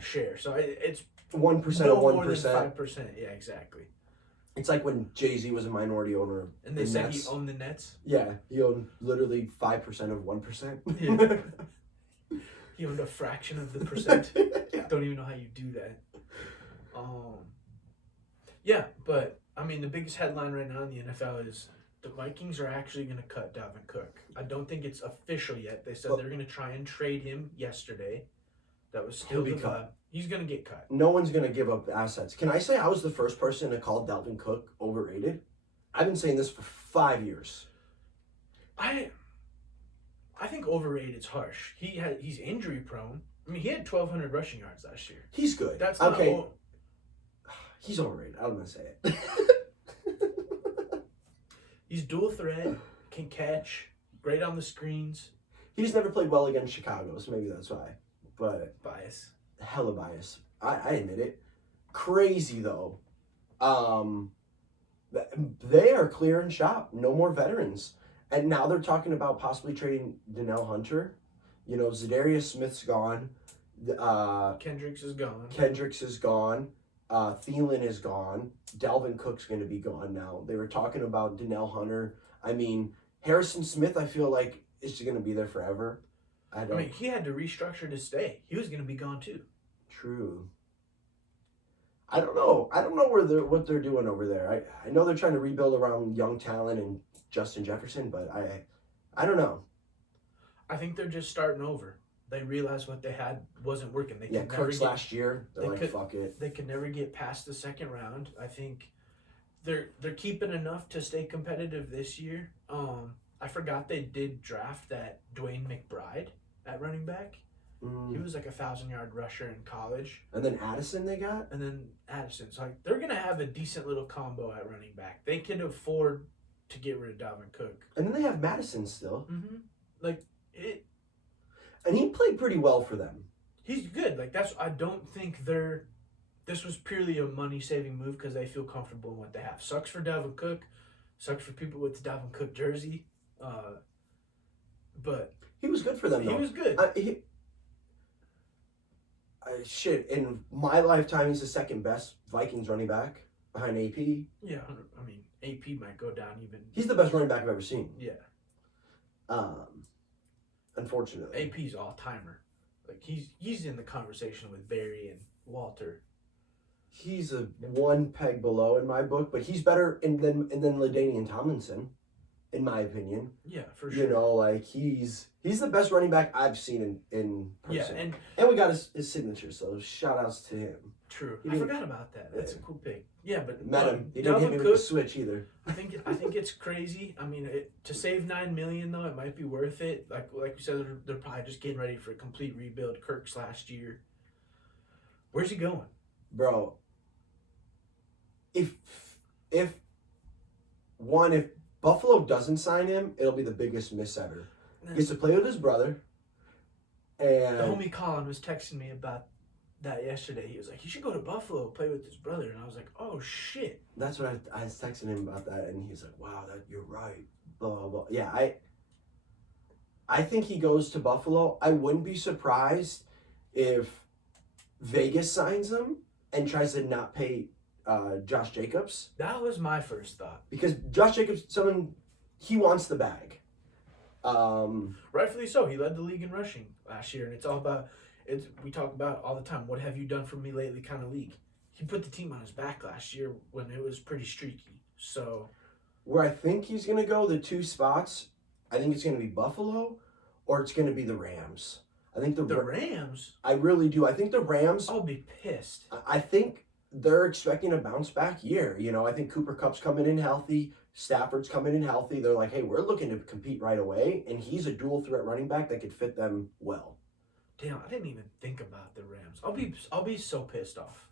share. So it's 1% no of 1%. More than 5%. Yeah, exactly. It's like when Jay-Z was a minority owner. And they said he owned the Nets? Yeah, he owned literally 5% of 1%. Yeah. He owned a fraction of the percent. Yeah. Don't even know how you do that. Yeah, but I mean, the biggest headline right now in the NFL is the Vikings are actually going to cut Dalvin Cook. I don't think it's official yet. They said they're going to try and trade him yesterday. That was still the vibe. He's going to get cut. No one's going to give up assets. Can I say I was the first person to call Dalvin Cook overrated? I've been saying this for 5 years. I think overrated is harsh. He's injury prone. I mean, he had 1,200 rushing yards last year. He's good. That's not okay. He's overrated. I'm gonna say it. He's dual threat, can catch, great on the screens. He's never played well against Chicago, so maybe that's why. But bias. Hella bias. I admit it. Crazy though. They are clearing shop. No more veterans. And now they're talking about possibly trading Donnell Hunter. Zadarius Smith's gone. Kendricks is gone. Thielen is gone. Dalvin Cook's going to be gone now. They were talking about Donnell Hunter. I mean, Harrison Smith, I feel like, is going to be there forever. I mean, he had to restructure to stay. He was going to be gone too. True. I don't know what they're doing over there. I know they're trying to rebuild around young talent and Justin Jefferson, but I don't know. I think they're just starting over. They realized what they had wasn't working. Kirk's last year, fuck it. They could never get past the second round. I think they're keeping enough to stay competitive this year. I forgot they did draft that Dwayne McBride at running back. He was like 1,000-yard rusher in college. And then Addison they got? So they're going to have a decent little combo at running back. They can afford to get rid of Dalvin Cook. And then they have Madison still. Mm-hmm. And he played pretty well for them. He's good. I don't think this was purely a money-saving move because they feel comfortable in what they have. Sucks for Dalvin Cook. Sucks for people with the Dalvin Cook jersey. But he was good for them, though. He was good. In my lifetime, he's the second best Vikings running back behind AP. Yeah, I mean, AP might go down even. He's the best running back I've ever seen. Yeah. Unfortunately. AP's all-timer. Like, he's in the conversation with Barry and Walter. He's a one peg below in my book, but he's better than LaDainian Tomlinson, in my opinion. Yeah, for sure. You know, like he's the best running back I've seen in person. Yeah, and we got his signature, so shout outs to him. True. I forgot about that. That's a cool pick. Yeah, but met him. He didn't hit me with the switch either. I think it's crazy. I mean, to save $9 million though, it might be worth it. Like you said, they're probably just getting ready for a complete rebuild. Kirk's last year. Where's he going, bro? If Buffalo doesn't sign him, it'll be the biggest miss ever. He gets to play with his brother. And the homie Colin was texting me about that yesterday. He was like, "You should go to Buffalo, play with his brother," and I was like, "Oh shit." That's what I was texting him about that, and he's like, "Wow, that you're right." Blah blah blah. Yeah, I think he goes to Buffalo. I wouldn't be surprised if Vegas signs him and tries to not pay Josh Jacobs. That was my first thought. Because Josh Jacobs, he wants the bag. Rightfully so. He led the league in rushing last year, and it's all about. We talk about all the time. What have you done for me lately? Kind of league. He put the team on his back last year when it was pretty streaky. So, where I think he's gonna go, the two spots, I think it's gonna be Buffalo, or it's gonna be the Rams. I think the Rams. I really do. I think the Rams. I'll be pissed. I think they're expecting a bounce back year. You know, I think Cooper Kupp's coming in healthy. Stafford's coming in healthy. They're like, hey, we're looking to compete right away, and he's a dual threat running back that could fit them well. Damn, I didn't even think about the Rams. I'll be so pissed off.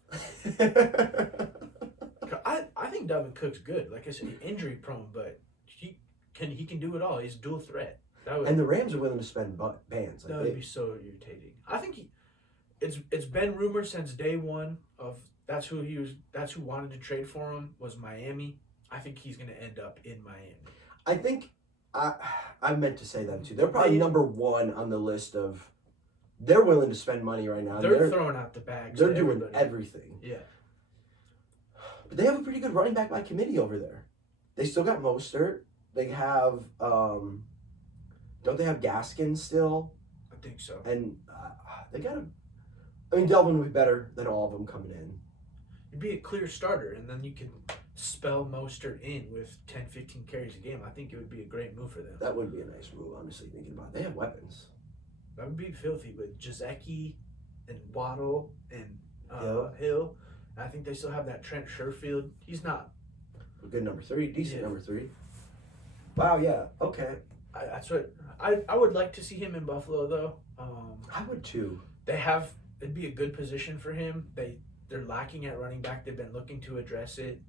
I think Dalvin Cook's good. Like I said, injury prone, but he can do it all. He's a dual threat. And the Rams are willing to spend bands. That would be so irritating. I think it's been rumored since day one of that's who wanted to trade for him was Miami. I think he's going to end up in Miami. I think I meant to say that too. They're probably number one on the list of. They're willing to spend money right now. They're throwing out the bags. They're doing everything. Yeah. But they have a pretty good running back by committee over there. They still got Mostert. They have, don't they have Gaskin still? I think so. And they got Delvin would be better than all of them coming in. You'd be a clear starter, and then you can spell Mostert in with 10, 15 carries a game. I think it would be a great move for them. That would be a nice move, honestly, thinking about it. They have weapons. That would be filthy with Gesicki and Waddle and Hill. I think they still have that Trent Sherfield. He's not a good number 3, decent number 3. Wow, yeah, okay. That's what I would like to see him in Buffalo though. I would too. It'd be a good position for him. They're lacking at running back. They've been looking to address it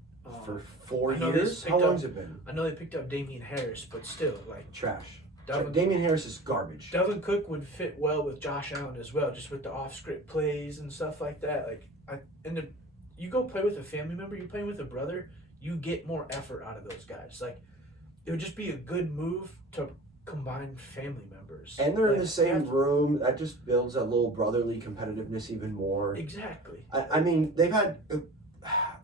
for 4 years. How long has it been? I know they picked up Damian Harris, but still, like trash. Damian Harris is garbage. Dalvin Cook would fit well with Josh Allen as well, just with the off-script plays and stuff like that. You go play with a family member, you're playing with a brother, you get more effort out of those guys. Like, it would just be a good move to combine family members. And they're in the same room. That just builds that little brotherly competitiveness even more. Exactly. I mean, they've had.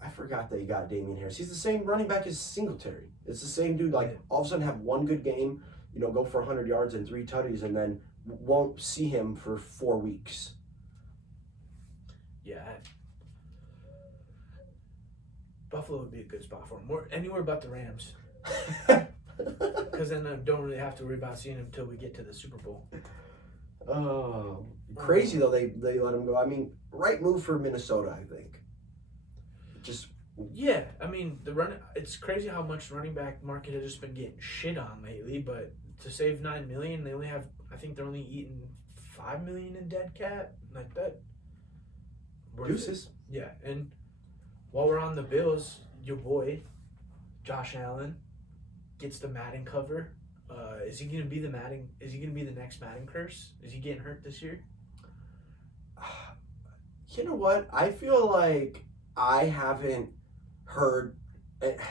I forgot they got Damian Harris. He's the same running back as Singletary. It's the same dude. Like, all of a sudden have one good game, go for 100 yards and 3 tutties, and then won't see him for 4 weeks. Yeah. Buffalo would be a good spot for him. Anywhere but the Rams. Because then I don't really have to worry about seeing him until we get to the Super Bowl. Oh, crazy though they let him go. I mean, right move for Minnesota, I think. Yeah, I mean it's crazy how much running back market has just been getting shit on lately. But to save $9 million, they only have. I think they're only eating $5 million in dead cap like that. Deuces. Yeah, and while we're on the Bills, your boy, Josh Allen, gets the Madden cover. Is he gonna be the Madden? Is he gonna be the next Madden curse? Is he getting hurt this year? You know what? I feel like I haven't heard.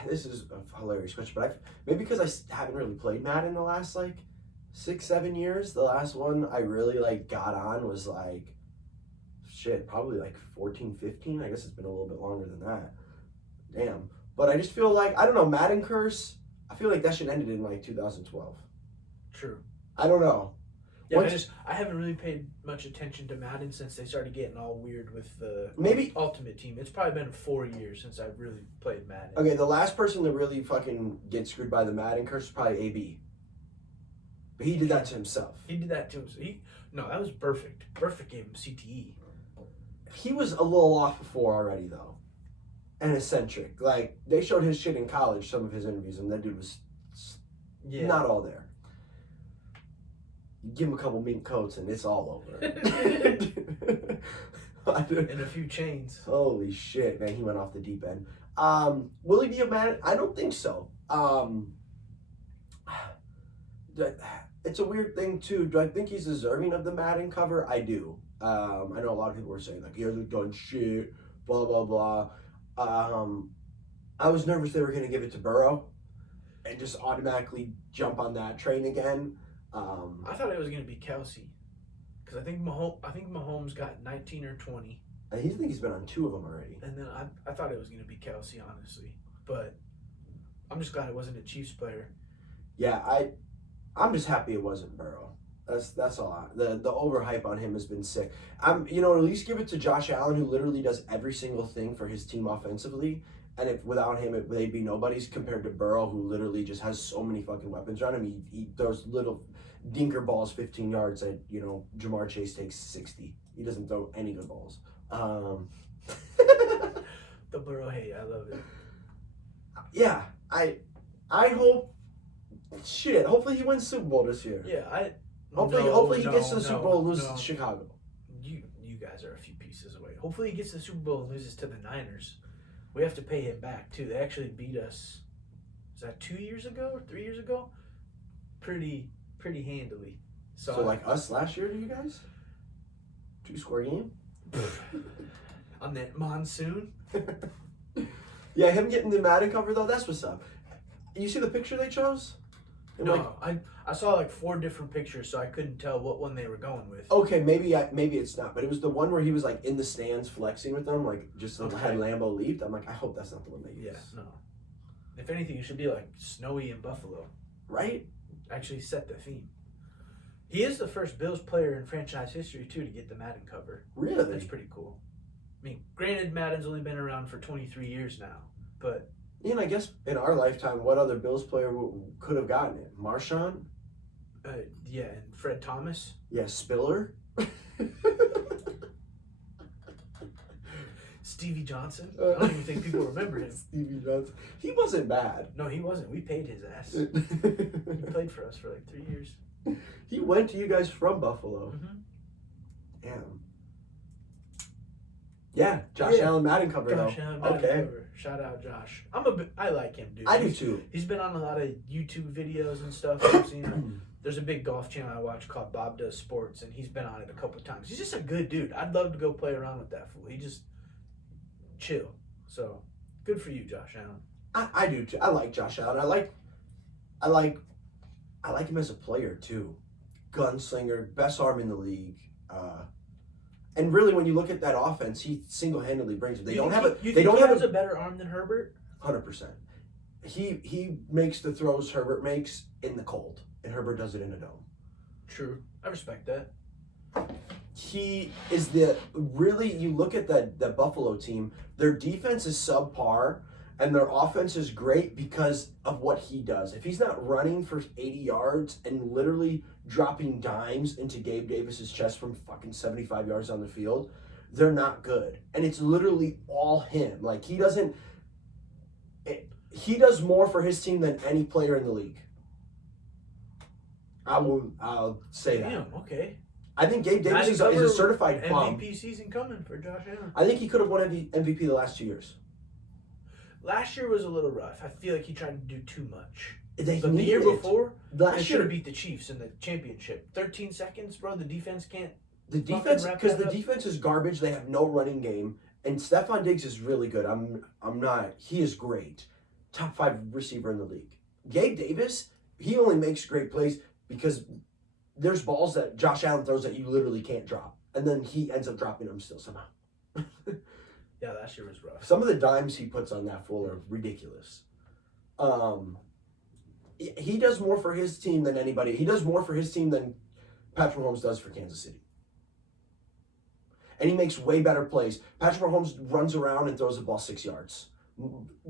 This is a hilarious question, but maybe because I haven't really played Madden the last 6-7 years. The last one I really got on was probably 14, 15. I guess it's been a little bit longer than that. Damn. But I just feel I don't know, Madden curse, I feel like that should end in 2012. True. I don't know. Yeah, I haven't really paid much attention to Madden since they started getting all weird with the Maybe Ultimate Team. It's probably been 4 years since I've really played Madden. okay. The last person to really fucking get screwed by the Madden curse was probably AB. But he did that to himself. He did that to himself. No, that was Perfect. Perfect gave him CTE. He was a little off before already though, and eccentric. Like they showed his shit in college, some of his interviews, and that dude was not all there. You give him a couple mink coats and it's all over. And a few chains. Holy shit, man! He went off the deep end. Will he be a man? I don't think so. It's a weird thing too. Do I think he's deserving of the Madden cover? I do. I know a lot of people were saying like he hasn't done shit, blah blah blah. I was nervous they were gonna give it to Burrow, and just automatically jump on that train again. I thought it was gonna be Kelsey, because I think Mahomes got 19 or 20. I think he's been on 2 of them already. And then I thought it was gonna be Kelsey, honestly, but I'm just glad it wasn't a Chiefs player. Yeah, I'm just happy it wasn't Burrow. That's all. The overhype on him has been sick. At least give it to Josh Allen, who literally does every single thing for his team offensively. And if without him, they'd be nobodies compared to Burrow, who literally just has so many fucking weapons around him. He throws little dinker balls 15 yards that, Jamar Chase takes 60. He doesn't throw any good balls. The Burrow hate, I love it. Yeah, I hope. Shit, hopefully he wins Super Bowl this year. Yeah, Hopefully he gets to the Super Bowl and loses to Chicago. You guys are a few pieces away. Hopefully he gets to the Super Bowl and loses to the Niners. We have to pay him back too. They actually beat us. Was that 2 years ago or 3 years ago? Pretty handily. So like us last year to you guys? 2-score game? On that monsoon. Yeah, him getting the Madden cover though, that's what's up. You see the picture they chose? No, I saw like 4 different pictures, so I couldn't tell what one they were going with. Okay, maybe it's not, but it was the one where he was like in the stands flexing with them, like just had Lambeau leaped. I'm like, I hope that's not the one they use. Yeah, no. If anything, it should be like snowy in Buffalo. Right? Actually set the theme. He is the first Bills player in franchise history too to get the Madden cover. Really? That's pretty cool. I mean, granted, Madden's only been around for 23 years now, but. And I guess in our lifetime, what other Bills player could have gotten it? Marshawn? Yeah, and Fred Thomas. Yeah, Spiller. Stevie Johnson. I don't even think people remember him. Stevie Johnson. He wasn't bad. No, he wasn't. We paid his ass. He played for us for like 3 years. He went to you guys from Buffalo. Mm-hmm. Damn. Yeah, Josh Allen Madden cover though. Allen Madden cover. Shout out Josh. I like him, dude. I do too. He's been on a lot of YouTube videos and stuff. I've seen him. There's a big golf channel I watch called Bob Does Sports, and he's been on it a couple of times. He's just a good dude. I'd love to go play around with that fool. He just chill. So good for you, Josh Allen. I do too. I like Josh Allen. I like him as a player too. Gunslinger, best arm in the league. And really, when you look at that offense, he single-handedly brings it. They don't have a. You think he has a better arm than Herbert? 100%. He makes the throws Herbert makes in the cold, and Herbert does it in a dome. True, I respect that. He is really. You look at the Buffalo team. Their defense is subpar, and their offense is great because of what he does. If he's not running for 80 yards and literally dropping dimes into Gabe Davis's chest from fucking 75 yards on the field, they're not good. And it's literally all him. Like he does more for his team than any player in the league. I'll say that. Damn, okay. I think Gabe Davis is a certified bum. MVP season coming for Josh Allen. I think he could have won MVP the last 2 years. Last year was a little rough. I feel like he tried to do too much. But the year before, they should year have beat the Chiefs in the championship. 13 seconds, bro. The defense can't. The defense, because the defense is garbage. They have no running game, and Stephon Diggs is really good. I'm not. He is great. Top 5 receiver in the league. Gabe Davis, he only makes great plays because there's balls that Josh Allen throws that you literally can't drop, and then he ends up dropping them still somehow. Yeah, last year was rough. Some of the dimes he puts on that fool are ridiculous. he does more for his team than anybody. He does more for his team than Patrick Mahomes does for Kansas City. And he makes way better plays. Patrick Mahomes runs around and throws the ball 6 yards.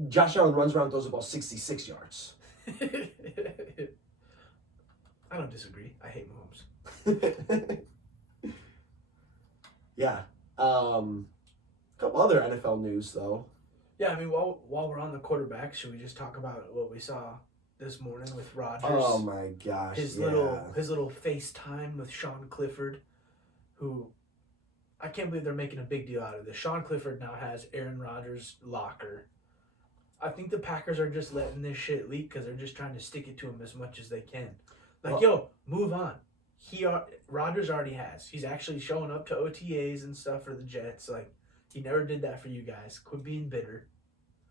Josh Allen runs around and throws the ball 66 yards. I don't disagree. I hate Mahomes. Yeah. Couple other NFL news, though. Yeah, I mean, while we're on the quarterback, should we just talk about what we saw this morning with Rodgers? Oh my gosh! His little FaceTime with Sean Clifford, who I can't believe they're making a big deal out of this. Sean Clifford now has Aaron Rodgers' locker. I think the Packers are just letting this shit leak because they're just trying to stick it to him as much as they can. Like, yo, move on. Rodgers already has. He's actually showing up to OTAs and stuff for the Jets. Like, he never did that for you guys. Quit being bitter.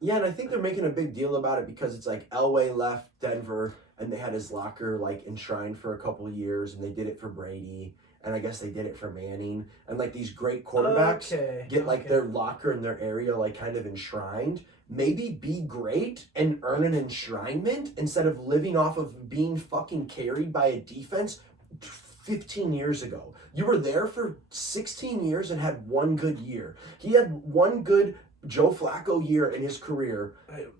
Yeah, and I think they're making a big deal about it because it's like Elway left Denver and they had his locker like enshrined for a couple of years, and they did it for Brady, and I guess they did it for Manning, and like these great quarterbacks get like their locker in their area like kind of enshrined. Maybe be great and earn an enshrinement instead of living off of being fucking carried by a defense 15 years ago. You were there for 16 years and had one good year. He had one good Joe Flacco year in his career,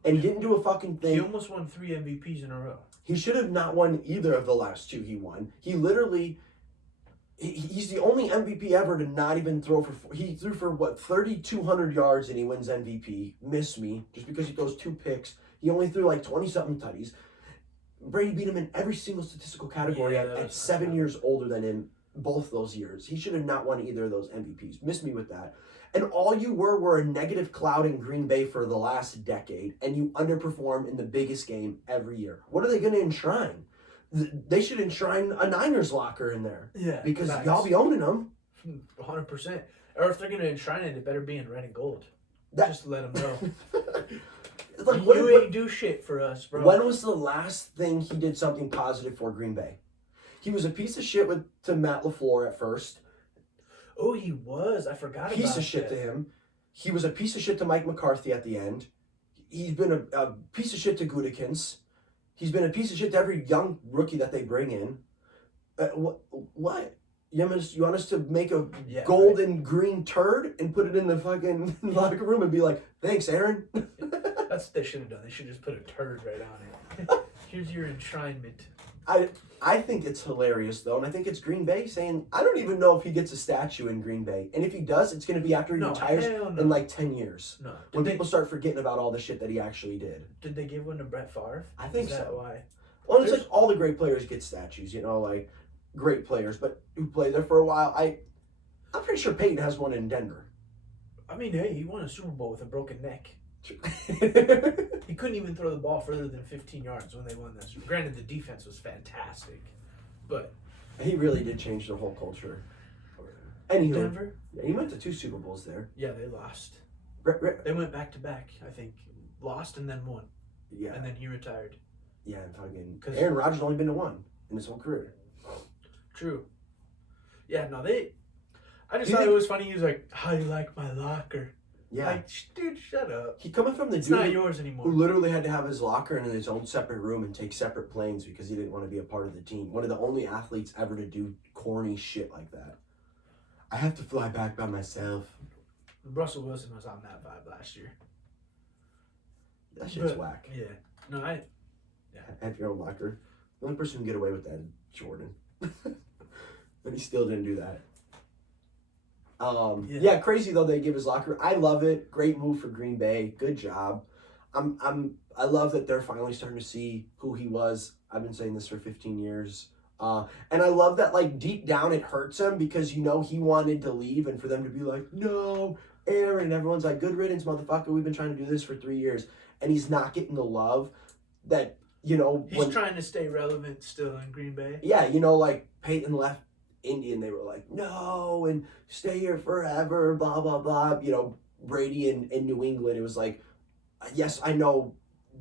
and he didn't do a fucking thing. He almost won 3 MVPs in a row. He should have not won either of the last 2 he won. He literally... He's the only MVP ever to not even throw for... He threw for, 3,200 yards and he wins MVP. Miss me. Just because he throws 2 picks. He only threw like 20-something tutties. Brady beat him in every single statistical category at 7 years older than him both those years. He should have not won either of those MVPs. Miss me with that. And all you were a negative cloud in Green Bay for the last decade, and you underperform in the biggest game every year. What are they going to enshrine? They should enshrine a Niners locker in there. Yeah. Because y'all be owning them. 100%. Or if they're going to enshrine it, it better be in red and gold. Just let them know. It's like, you ain't do shit for us, bro. When was the last thing he did something positive for Green Bay? He was a piece of shit to Matt LaFleur at first. Oh, he was. I forgot about that. Piece of shit to him. He was a piece of shit to Mike McCarthy at the end. He's been a piece of shit to Gutekunst. He's been a piece of shit to every young rookie that they bring in. What? You want us to make a gold and green turd and put it in the fucking locker room and be like, thanks, Aaron? That's what they should have done. They should just put a turd right on it. Here's your enshrinement. I think it's hilarious, though, and I think it's Green Bay saying, I don't even know if he gets a statue in Green Bay. And if he does, it's going to be after he retires in like 10 years. No. When people start forgetting about all the shit that he actually did. Did they give one to Brett Favre? I think so. Is that why? Well, it's like all the great players get statues, like great players, but who played there for a while. I'm pretty sure Peyton has one in Denver. I mean, hey, he won a Super Bowl with a broken neck. He couldn't even throw the ball further than 15 yards when they won this. Granted, the defense was fantastic, but he really did change the whole culture. And Denver? Yeah, he went to 2 Super Bowls there. Yeah, they lost. They went back to back, I think. Lost and then won. Yeah. And then he retired. Yeah, and fucking Aaron Rodgers only been to 1 in his whole career. True. Yeah, no, I just thought it was funny. He was like, "How you like my locker?" Yeah. Like, dude, shut up. He coming from the it's dude not yours anymore. Who literally had to have his locker in his own separate room and take separate planes because he didn't want to be a part of the team. One of the only athletes ever to do corny shit like that. I have to fly back by myself. Russell Wilson was on that vibe last year. That shit's whack. Yeah. No, Have your own locker. The only person who can get away with that is Jordan. But he still didn't do that. Yeah, crazy though they give his locker. I love it. Great move for Green Bay. Good job. I love that they're finally starting to see who he was. I've been saying this for 15 years. And I love that like deep down it hurts him because he wanted to leave and for them to be like, no, Aaron. Everyone's like, good riddance, motherfucker. We've been trying to do this for 3 years. And he's not getting the love that, he's trying to stay relevant still in Green Bay. Yeah, like Peyton left Indy and they were like, no, and stay here forever, blah, blah, blah. Brady in New England, it was like, yes, I know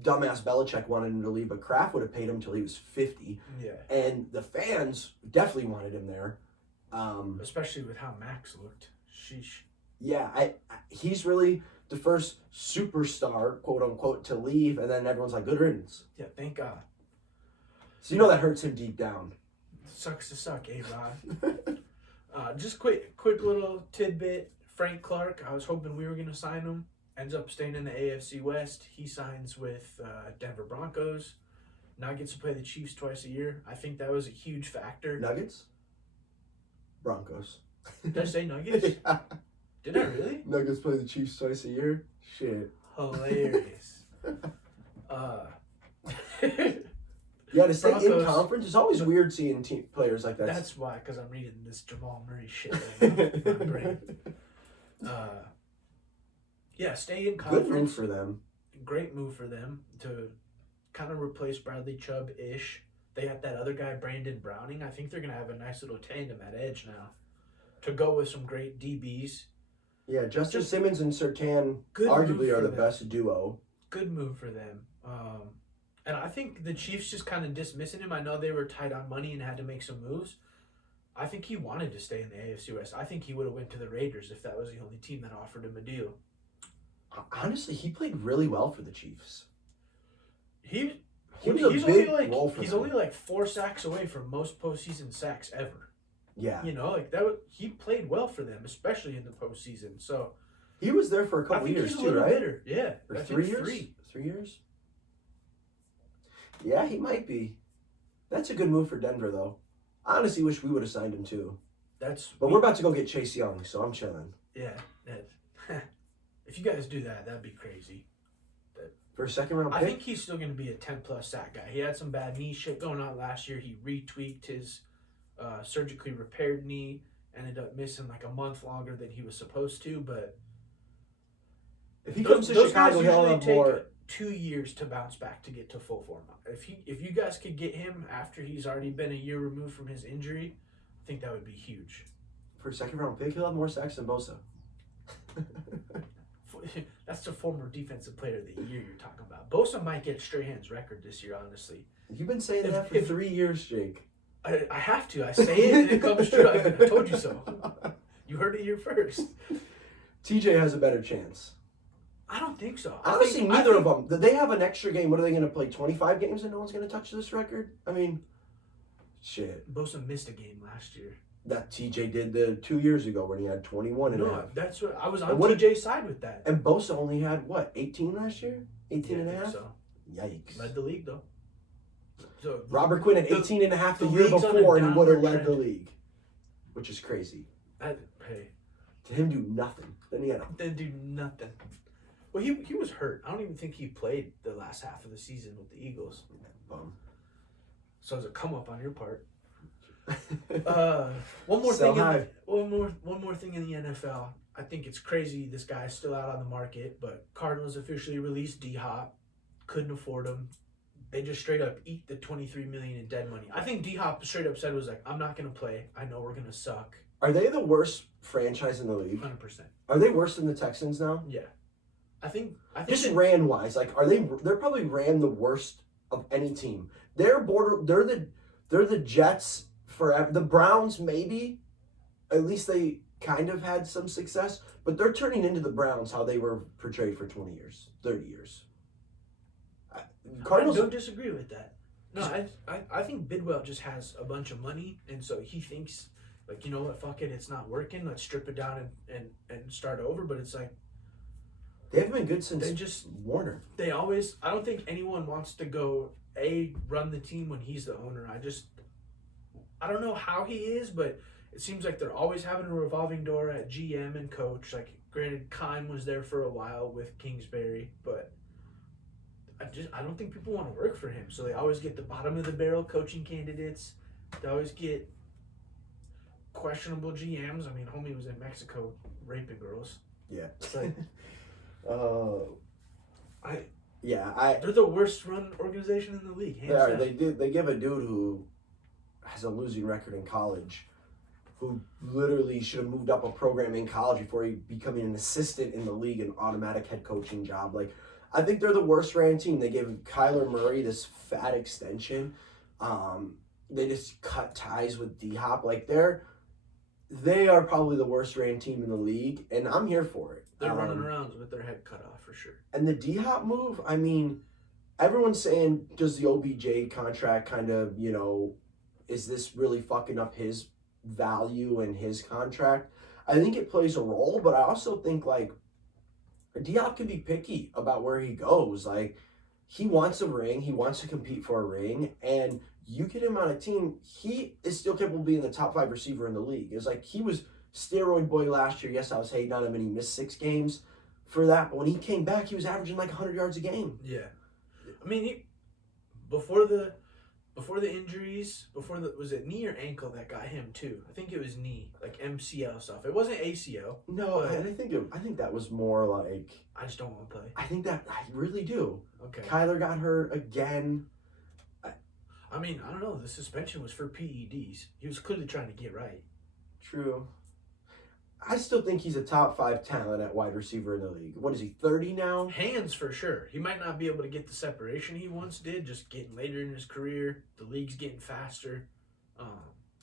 dumbass Belichick wanted him to leave, but Kraft would have paid him until he was 50. Yeah. And the fans definitely wanted him there. Especially with how Max looked. Sheesh. Yeah, he's really the first superstar, quote unquote, to leave, and then everyone's like, good riddance. Yeah, thank God. So you know that hurts him deep down. Sucks to suck, A-Rod. Just quick little tidbit. Frank Clark, I was hoping we were going to sign him. Ends up staying in the AFC West. He signs with Denver Broncos. Now gets to play the Chiefs twice a year. I think that was a huge factor. Nuggets? Broncos. Did I say Nuggets? Yeah. Did I really? Nuggets play the Chiefs twice a year? Shit. Hilarious. Yeah, to stay in Broncos. conference, it's always weird seeing players like that. That's why, because I'm reading this Jamal Murray shit right now in my brain. Yeah, stay in conference. Good move for them. Great move for them to kind of replace Bradley Chubb-ish. They got that other guy, Brandon Browning. I think they're going to have a nice little tandem at edge now to go with some great DBs. Yeah, Justin Simmons and Surtain arguably are the best duo. Good move for them. And I think the Chiefs just kind of dismissing him. I know they were tight on money and had to make some moves. I think he wanted to stay in the AFC West. I think he would have went to the Raiders if that was the only team that offered him a deal. Honestly, he played really well for the Chiefs. He's only like 4 sacks away from most postseason sacks ever. Yeah, You know, like he played well for them, especially in the postseason. So he was there for a I couple think years he's a too, little right? bitter. Yeah, Or I 3 think years? 3 years? Yeah, he might be. That's a good move for Denver, though. I honestly wish we would have signed him too. We're about to go get Chase Young, so I'm chilling. Yeah, if you guys do that, that'd be crazy. For a second round pick? I think he's still going to be a 10+ sack guy. He had some bad knee shit going on last year. He retweaked his surgically repaired knee, ended up missing like a month longer than he was supposed to. But if he comes to Chicago, he'll have more. 2 years to bounce back to get to full form. If you guys could get him after he's already been a year removed from his injury, I think that would be huge. For a second round pick, he'll have more sacks than Bosa. That's the former defensive player of the year you're talking about. Bosa might get Strahan's record this year, honestly. You've been saying that for 3 years, Jake. I have to. I say it and it comes true. I told you so. You heard it here first. TJ has a better chance. I don't think so. Honestly, neither of them. They have an extra game. What are they going to play? 25 games and no one's going to touch this record? I mean, shit. Bosa missed a game last year. That TJ did the 2 years ago when he had 21 and a half. That's what I was on TJ's side with that. And Bosa only had, what, 18 last year? 18 and a half? So. Yikes. Led the league, though. So Robert Quinn had 18 and a half the year before and would have led the league. Which is crazy. Hey. To him do nothing. Then he had Didn't do nothing. Well, he was hurt. I don't even think he played the last half of the season with the Eagles. Bum. So it's a come up on your part. One more thing in the NFL. I think it's crazy this guy's still out on the market, but Cardinals officially released D-Hop. Couldn't afford him. They just straight up eat the $23 million in dead money. I think D-Hop straight up said was like, I'm not gonna play. I know we're gonna suck. Are they the worst franchise in the league? 100%. Are they worse than the Texans now? Yeah. I think just ran wise, like they're probably ran the worst of any team. They're the Jets forever. The Browns maybe, at least they kind of had some success, but they're turning into the Browns how they were portrayed for 20 years, 30 years. Cardinals I don't disagree with that. No, I think Bidwell just has a bunch of money, and so he thinks like, you know what, fuck it, it's not working. Let's strip it down and start over. But it's like they haven't been good since Warner. I don't think anyone wants to go run the team when he's the owner. I don't know how he is, but it seems like they're always having a revolving door at GM and coach. Like, granted, Kime was there for a while with Kingsbury, but I don't think people want to work for him. So they always get the bottom of the barrel coaching candidates. They always get questionable GMs. I mean, homie was in Mexico raping girls. Yeah. It's like, they're the worst run organization in the league. Hands down. They give a dude who has a losing record in college, who literally should have moved up a program in college before he becoming an assistant in the league, an automatic head coaching job. Like, I think they're the worst ran team. They gave Kyler Murray this fat extension. They just cut ties with D-Hop. Like, they are probably the worst ran team in the league, and I'm here for it. They're running around with their head cut off for sure. And the D-Hop move, I mean, everyone's saying, does the OBJ contract kind of, is this really fucking up his value and his contract? I think it plays a role, but I also think, like, Diop can be picky about where he goes. Like, he wants a ring, he wants to compete for a ring, and you get him on a team, he is still capable of being the top 5 receiver in the league. It's like he was steroid boy last year. Yes, I was hating on him and he missed 6 games for that, but when he came back, he was averaging like 100 yards a game. Yeah. I mean, before the injuries, was it knee or ankle that got him too? I think it was knee, like MCL stuff. It wasn't ACL. No, I think that was more like, I just don't want to play. I really do. Okay. Kyler got hurt again. I mean, I don't know. The suspension was for PEDs. He was clearly trying to get right. True. I still think he's a top 5 talent at wide receiver in the league. What is he, 30 now? Hands for sure. He might not be able to get the separation he once did, just getting later in his career. The league's getting faster.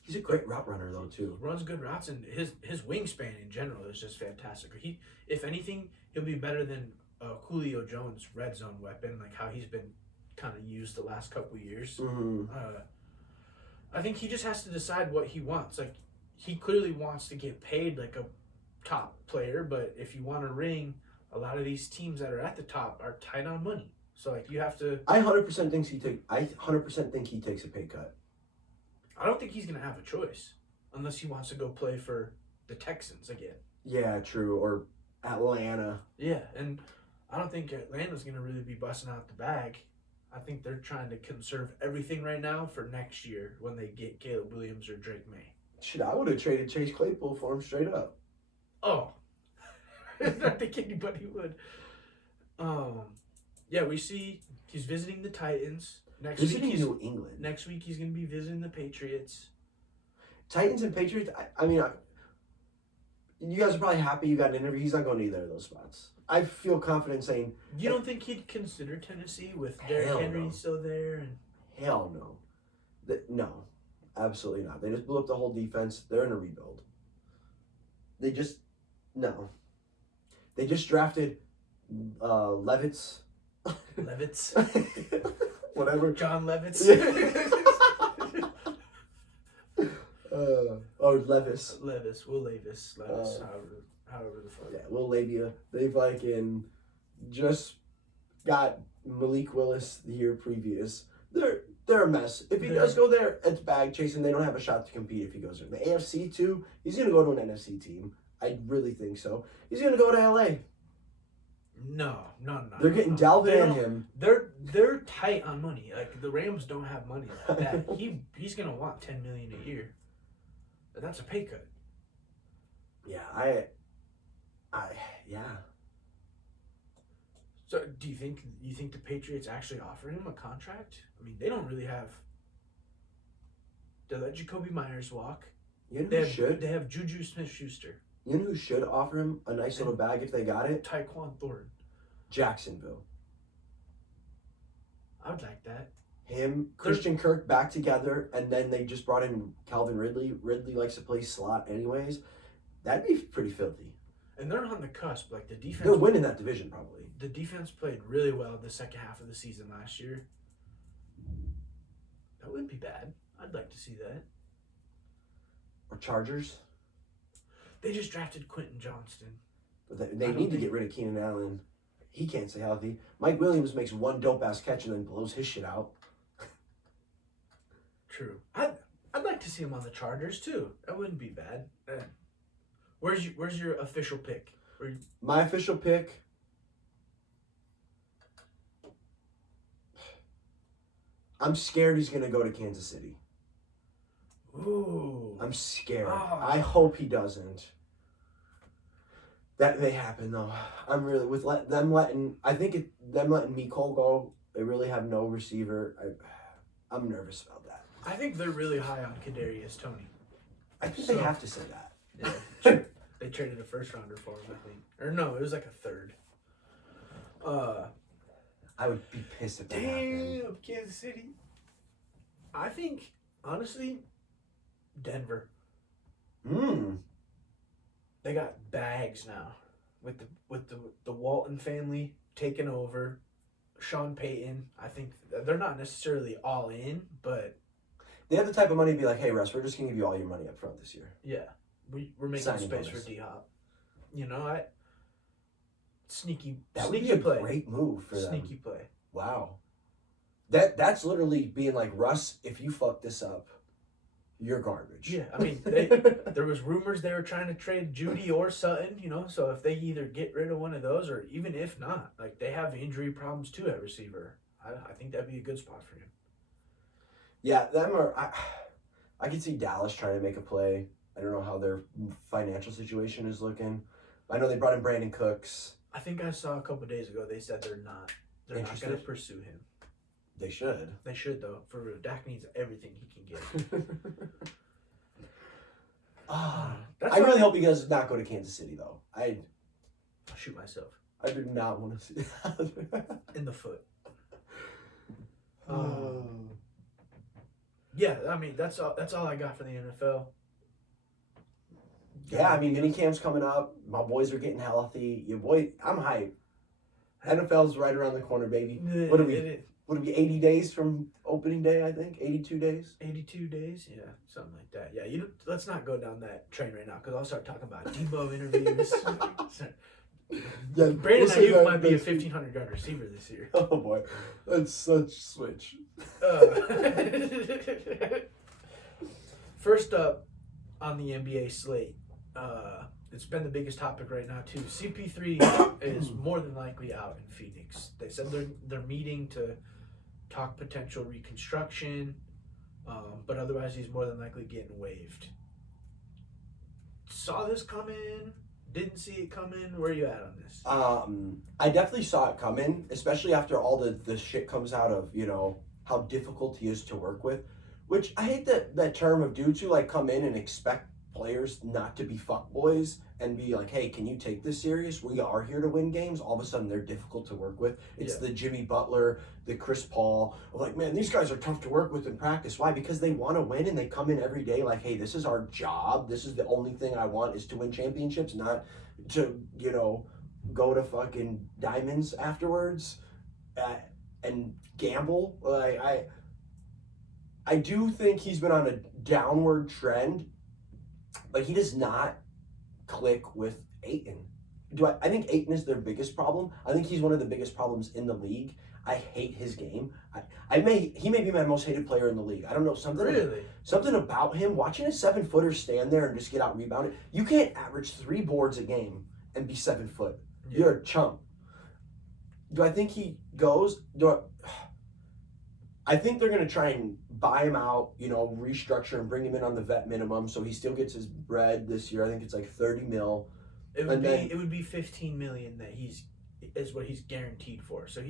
He's a great route runner, though, too. Runs good routes, and his wingspan in general is just fantastic. If anything, he'll be better than Julio Jones' red zone weapon, like how he's been kind of used the last couple of years. Mm-hmm. I think he just has to decide what he wants. Like, he clearly wants to get paid like a top player, but if you want a ring, a lot of these teams that are at the top are tight on money. So, like, you have to... I 100% think he takes a pay cut. I don't think he's going to have a choice unless he wants to go play for the Texans again. Yeah, true. Or Atlanta. Yeah, and I don't think Atlanta's going to really be busting out the bag. I think they're trying to conserve everything right now for next year when they get Caleb Williams or Drake May. Shit, I would have traded Chase Claypool for him straight up. Oh. I don't think anybody would. Yeah, we see he's visiting the Titans. Visiting New England. Next week he's going to be visiting the Patriots. Titans and Patriots, I mean, you guys are probably happy you got an interview. He's not going to either of those spots. I feel confident saying... You don't think he'd consider Tennessee with Derrick Henry still there? Hell no. No, absolutely not. They just blew up the whole defense. They're in a rebuild. No. They just drafted Levitz. Levitz? Whatever. John Levitz? Or Levis. Levis. Will Levis. Levis. However the fuck. Yeah, Will Labia. They've just got Malik Willis the year previous. They're a mess. If he does go there, it's bag chasing. They don't have a shot to compete if he goes there. The AFC too. He's gonna go to an NFC team. I really think so. He's gonna go to LA. No. They're getting Dalvin and him. They're tight on money. Like, the Rams don't have money like that. He's gonna want $10 million a year. That's a pay cut. Yeah, yeah. So, do you think the Patriots actually offer him a contract? I mean, they don't really have. They let Jacoby Myers walk. You know who should? They have Juju Smith-Schuster. You know who should offer him a nice little bag if they got it? Tyquan Thornton. Jacksonville. I would like that. Him, Christian Kirk back together, and then they just brought in Calvin Ridley. Ridley likes to play slot anyways. That'd be pretty filthy. And they're on the cusp. Like, the defense... They're winning that division, probably. The defense played really well the second half of the season last year. That wouldn't be bad. I'd like to see that. Or Chargers. They just drafted Quentin Johnston. But they need to get rid of Keenan Allen. He can't stay healthy. Mike Williams makes one dope-ass catch and then blows his shit out. True. I'd like to see him on the Chargers, too. That wouldn't be bad. Where's your official pick? My official pick... I'm scared he's going to go to Kansas City. Ooh. I'm scared. Oh. I hope he doesn't. That may happen, though. I'm really... them letting Mecole go, they really have no receiver. I'm nervous about that. I think they're really high on Kadarius Toney. I think they have to say that. Yeah, they traded a first rounder for him, I think. Or no, it was like a third. I would be pissed if that happened. Damn, Kansas City. I think, honestly, Denver. They got bags now with the Walton family taking over. Sean Payton, I think they're not necessarily all in, but They have the type of money to be like, hey, Russ, we're just going to give you all your money up front this year. yeah, we're making Signing space bonus. for D-Hop. You know, sneaky That would sneaky be a play. great move for them. Sneaky play. Wow. That's literally being like, Russ, if you fuck this up, you're garbage. Yeah, I mean, there was rumors they were trying to trade Judy or Sutton, you know, so if they either get rid of one of those or even if not, like they have injury problems too at receiver. I think that'd be a good spot for him. Yeah, I could see Dallas trying to make a play. I don't know how their financial situation is looking. I know they brought in Brandon Cooks. I think I saw a couple days ago they said they're not going to pursue him. They should. They should though. For real, Dak needs everything he can get. I really hope he does not go to Kansas City though. I'll shoot myself. I do not want to see that. In the foot. Yeah, I mean that's all I got for the NFL. Yeah, I mean minicamp's coming up. My boys are getting healthy. Your boy, I'm hyped. NFL's right around the corner, baby. What are we? Would it be 80 days from opening day, I think? 82 days? 82 days? Yeah, something like that. Yeah, let's not go down that train right now because I'll start talking about Debo interviews. Yeah, Brandon Ayuk might be a 1,500-yard receiver this year. Oh, boy. That's such switch. First up on the NBA slate, it's been the biggest topic right now, too. CP3 is more than likely out in Phoenix. They said they're meeting to talk potential reconstruction, but otherwise he's more than likely getting waived. Saw this coming? Didn't see it coming? Where are you at on this? I definitely saw it coming, especially after all the shit comes out of, you know, how difficult he is to work with, which I hate that term of dudes who like come in and expect players not to be fuckboys and be like, hey, can you take this serious? We are here to win games. All of a sudden, they're difficult to work with. It's the Jimmy Butler, the Chris Paul. Of like, man, these guys are tough to work with in practice. Why? Because they want to win and they come in every day like, hey, this is our job. This is the only thing I want is to win championships, not to, you know, go to fucking diamonds afterwards and gamble. Like, I do think he's been on a downward trend. But he does not click with Ayton. I think Ayton is their biggest problem. I think he's one of the biggest problems in the league. I hate his game. He may be my most hated player in the league. I don't know, something about him. Watching a 7-footer stand there and just get out rebounded. You can't average 3 boards a game and be 7 foot. Yeah. You're a chump. Do I think he goes? I think they're going to try and buy him out, you know, restructure and bring him in on the vet minimum so he still gets his bread this year. I think it's like 30 mil. It would be 15 million that is what he's guaranteed for. So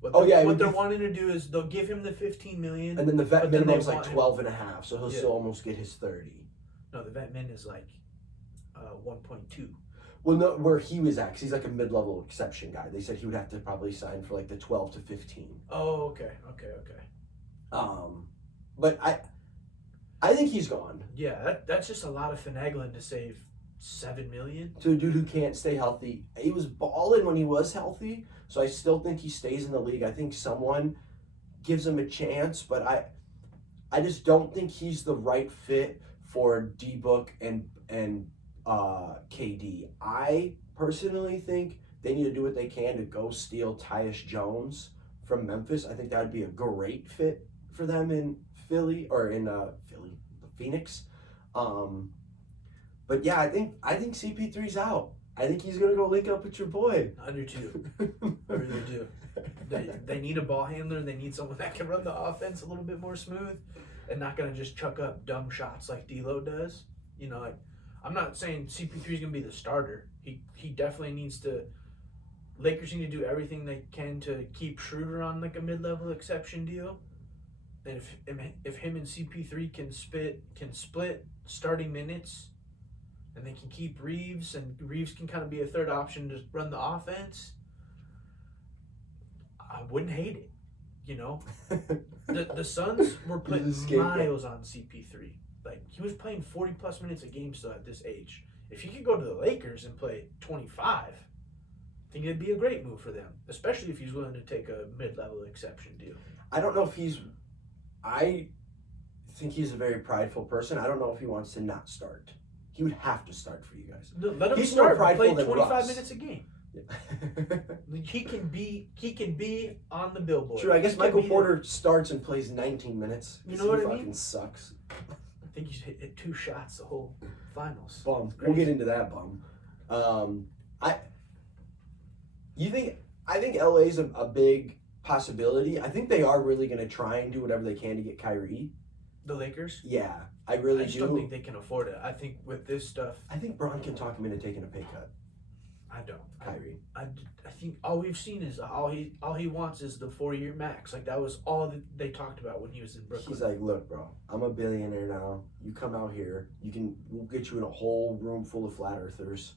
what they're wanting to do is they'll give him the 15 million. And then the vet minimum is like 12 and a half, so he'll still almost get his 30. No, the vet min is like 1.2. Well, no, where he was at, 'cause he's like a mid-level exception guy. They said he would have to probably sign for like the 12 to 15. Oh, okay. But I think he's gone. Yeah, that's just a lot of finagling to save $7 million. To a dude who can't stay healthy. He was balling when he was healthy, so I still think he stays in the league. I think someone gives him a chance, but I just don't think he's the right fit for D-Book and KD. I personally think they need to do what they can to go steal Tyus Jones from Memphis. I think that would be a great fit for them in Philly or in Phoenix. But yeah, I think CP3's out. I think he's gonna go link up with your boy. I do too. I really do. They need a ball handler. They need someone that can run the offense a little bit more smooth and not gonna just chuck up dumb shots like D'Lo does. You know, like I'm not saying CP3 is gonna be the starter. He definitely needs to. Lakers need to do everything they can to keep Schroeder on like a mid-level exception deal. And if him and CP3 can split starting minutes, and they can keep Reeves, and Reeves can kind of be a third option to run the offense, I wouldn't hate it. You know, the Suns were putting miles on CP3. Like he was playing 40+ minutes a game still at this age. If he could go to the Lakers and play 25. I think it'd be a great move for them, especially if he's willing to take a mid-level exception deal. I don't know if he's. I think he's a very prideful person. I don't know if he wants to not start. He would have to start for you guys. No, let him He's start. more prideful Play than 25 Russ. minutes a game. He can be on the billboard. True. I guess He can Michael be Porter starts and plays 19 minutes. You know what I he mean? fucking sucks. I think he's hit 2 shots the whole finals. Bum. We'll get into that bum. I think LA's a big possibility. I think they are really going to try and do whatever they can to get Kyrie. The Lakers? Yeah, I really I just do. don't think they can afford it. I think with this stuff, I think Braun can talk him into taking a pay cut. I don't. Kyrie. I think all we've seen is all he wants is the 4-year max. Like that was all that they talked about when he was in Brooklyn. He's like, look, bro, I'm a billionaire now. You come out here, we'll get you in a whole room full of flat earthers.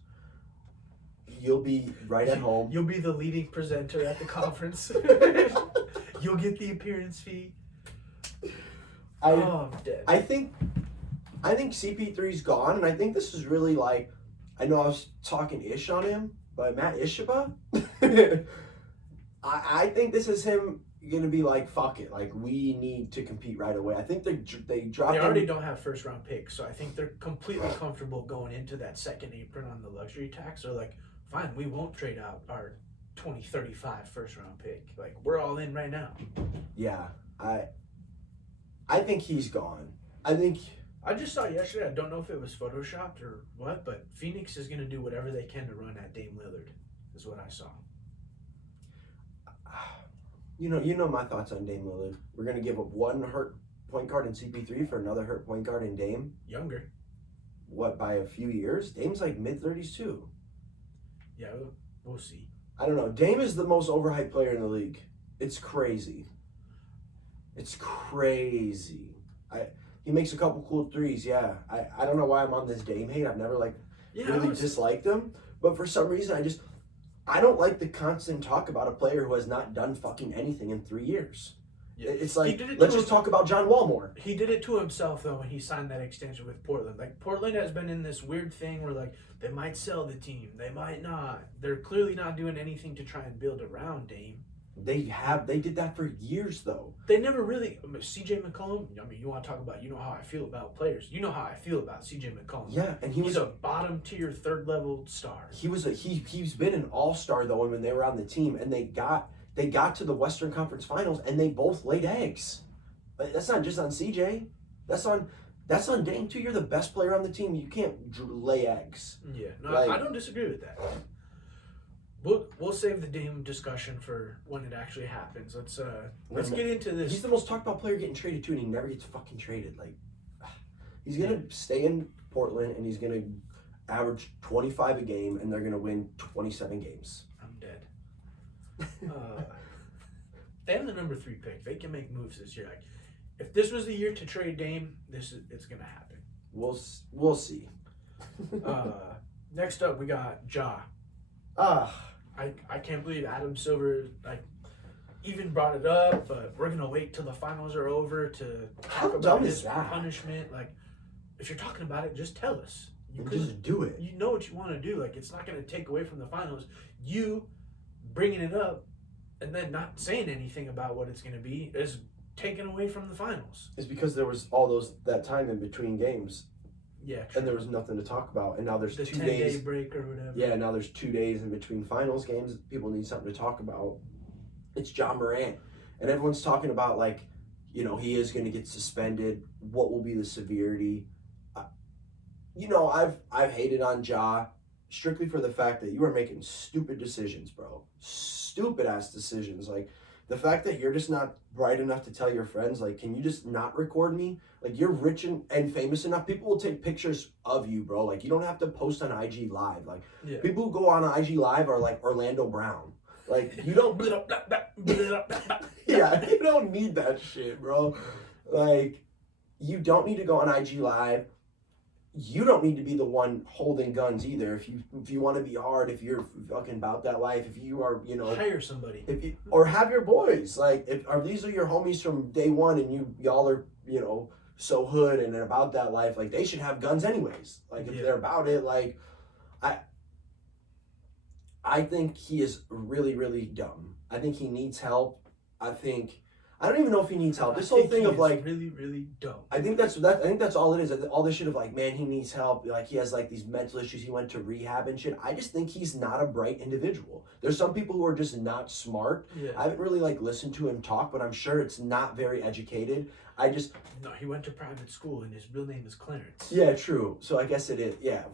You'll be right at home. You'll be the leading presenter at the conference. You'll get the appearance fee. I'm dead. I think CP3's gone, and I think this is really like, I know I was talking ish on him, but Matt Ishaba, I think this is him gonna be like, fuck it, like we need to compete right away. I think they dropped. They already don't have first round picks, so I think they're completely comfortable going into that second apron on the luxury tax. They're like, fine, we won't trade out our 2035 first round pick. Like we're all in right now. Yeah, I think he's gone. I just saw yesterday, I don't know if it was photoshopped or what, but Phoenix is going to do whatever they can to run at Dame Lillard, is what I saw. You know my thoughts on Dame Lillard. We're going to give up one hurt point guard in CP3 for another hurt point guard in Dame. Younger. What, by a few years? Dame's like mid-30s too. Yeah, we'll see. I don't know. Dame is the most overhyped player in the league. It's crazy. It's crazy. He makes a couple cool threes, yeah. I don't know why I'm on this Dame hate. I've never really disliked him. But for some reason, I don't like the constant talk about a player who has not done fucking anything in 3 years. Yeah. It's like, let's just talk about John Wall more. He did it to himself, though, when he signed that extension with Portland. Like, Portland has been in this weird thing where, like, they might sell the team. They might not. They're clearly not doing anything to try and build around Dame. They did that for years, though. They never really, CJ McCollum, I mean, you want to talk about, you know how I feel about players. You know how I feel about CJ McCollum. Yeah, and he's a bottom tier, third level star. He's been an all-star, though, when they were on the team, and they got to the Western Conference Finals, and they both laid eggs. That's not just on CJ. That's on Dame, too. You're the best player on the team. You can't lay eggs. Yeah, no, I don't disagree with that. We'll save the Dame discussion for when it actually happens. Let's get into this. He's the most talked about player getting traded too, and he never gets fucking traded. Like, he's gonna stay in Portland, and he's gonna average 25 a game, and they're gonna win 27 games. I'm dead. They have the number 3 pick. They can make moves this year. Like, if this was the year to trade Dame, it's gonna happen. We'll see. Next up, we got Ja. I can't believe Adam Silver even brought it up, but we're gonna wait till the finals are over to talk about his punishment. Like, if you're talking about it, just tell us. Just do it. You know what you want to do. Like, it's not gonna take away from the finals. You bringing it up and then not saying anything about what it's gonna be is taken away from the finals. It's because there was that time in between games. Yeah, true. And there was nothing to talk about. And now there's the 2 10-day days break or whatever. Yeah, now there's 2 days in between finals games. People need something to talk about. It's John Morant. And everyone's talking about, like, you know, he is going to get suspended. What will be the severity? I've hated on Ja strictly for the fact that you are making stupid decisions, bro. Stupid-ass decisions. Like, the fact that you're just not bright enough to tell your friends, like, can you just not record me? Like, you're rich and famous enough. People will take pictures of you, bro. Like, you don't have to post on IG Live. Like, people who go on IG Live are like Orlando Brown. Like, you don't... Yeah, you don't need that shit, bro. Like, you don't need to go on IG Live. You don't need to be the one holding guns either. If you want to be hard, if you're fucking about that life, if you are, hire somebody. Or have your boys. Like, these are your homies from day one, and y'all are, so hood and about that life, like, they should have guns anyways. Like, if they're about it, like, I I think he is really, really dumb. I think he needs help. I don't even know if he needs help. This whole thing of like really, really dumb. I think that's all it is. All this shit of like, man, he needs help. Like he has like these mental issues. He went to rehab and shit. I just think he's not a bright individual. There's some people who are just not smart. Yeah. I haven't really like listened to him talk, but I'm sure it's not very educated. No, he went to private school and his real name is Clarence. Yeah, true. So I guess it is. Yeah,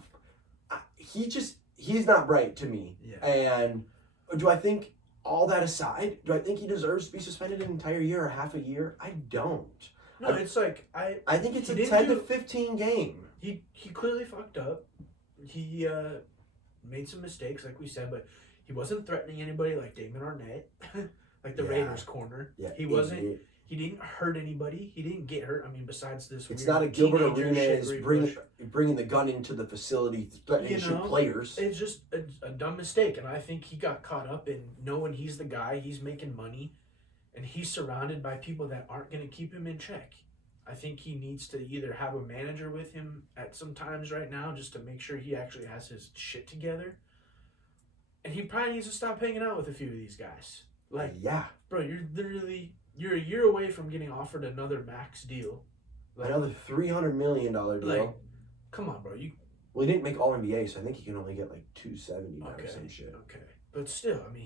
he's not bright to me. Yeah. And do I think? All that aside, do I think he deserves to be suspended an entire year or half a year? I don't. No, it's like I think it's a 10 to 15 game. He clearly fucked up. He made some mistakes, like we said, but he wasn't threatening anybody like Damon Arnett, like the Raiders corner. Yeah, he wasn't. He didn't hurt anybody. He didn't get hurt. I mean, besides this, it's not a Gilbert Arenas bringing the gun into the facility, threatening to shoot players. It's just a dumb mistake, and I think he got caught up in knowing he's the guy, he's making money, and he's surrounded by people that aren't going to keep him in check. I think he needs to either have a manager with him at some times right now just to make sure he actually has his shit together, and he probably needs to stop hanging out with a few of these guys. Like, yeah, bro, you're a year away from getting offered another max deal. Like, another $300 million deal. Like, come on, bro. Well, he didn't make All NBA, so I think he can only get like $270 or some shit. Okay, but still, I mean,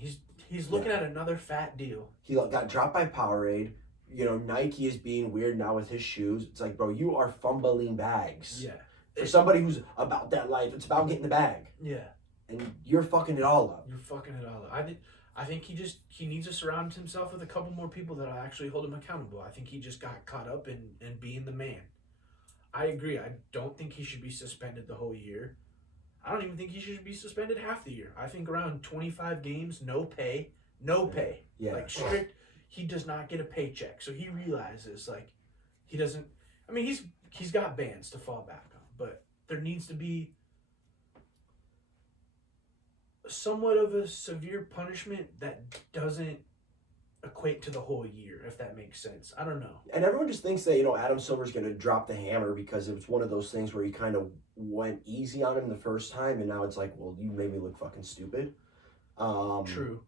he's looking at another fat deal. He got dropped by Powerade. You know, Nike is being weird now with his shoes. It's like, bro, you are fumbling bags. Yeah. For somebody who's about that life, it's about getting the bag. Yeah. And you're fucking it all up. You're fucking it all up. I think he needs to surround himself with a couple more people that'll actually hold him accountable. I think he just got caught up in being the man. I agree. I don't think he should be suspended the whole year. I don't even think he should be suspended half the year. I think around 25 games, no pay. Yeah. Like strict. He does not get a paycheck. So he realizes like he doesn't. I mean, he's got bans to fall back on, but there needs to be somewhat of a severe punishment that doesn't equate to the whole year, if that makes sense. I don't know. And everyone just thinks that, you know, Adam Silver's going to drop the hammer because it was one of those things where he kind of went easy on him the first time, and now it's like, well, you made me look fucking stupid. True.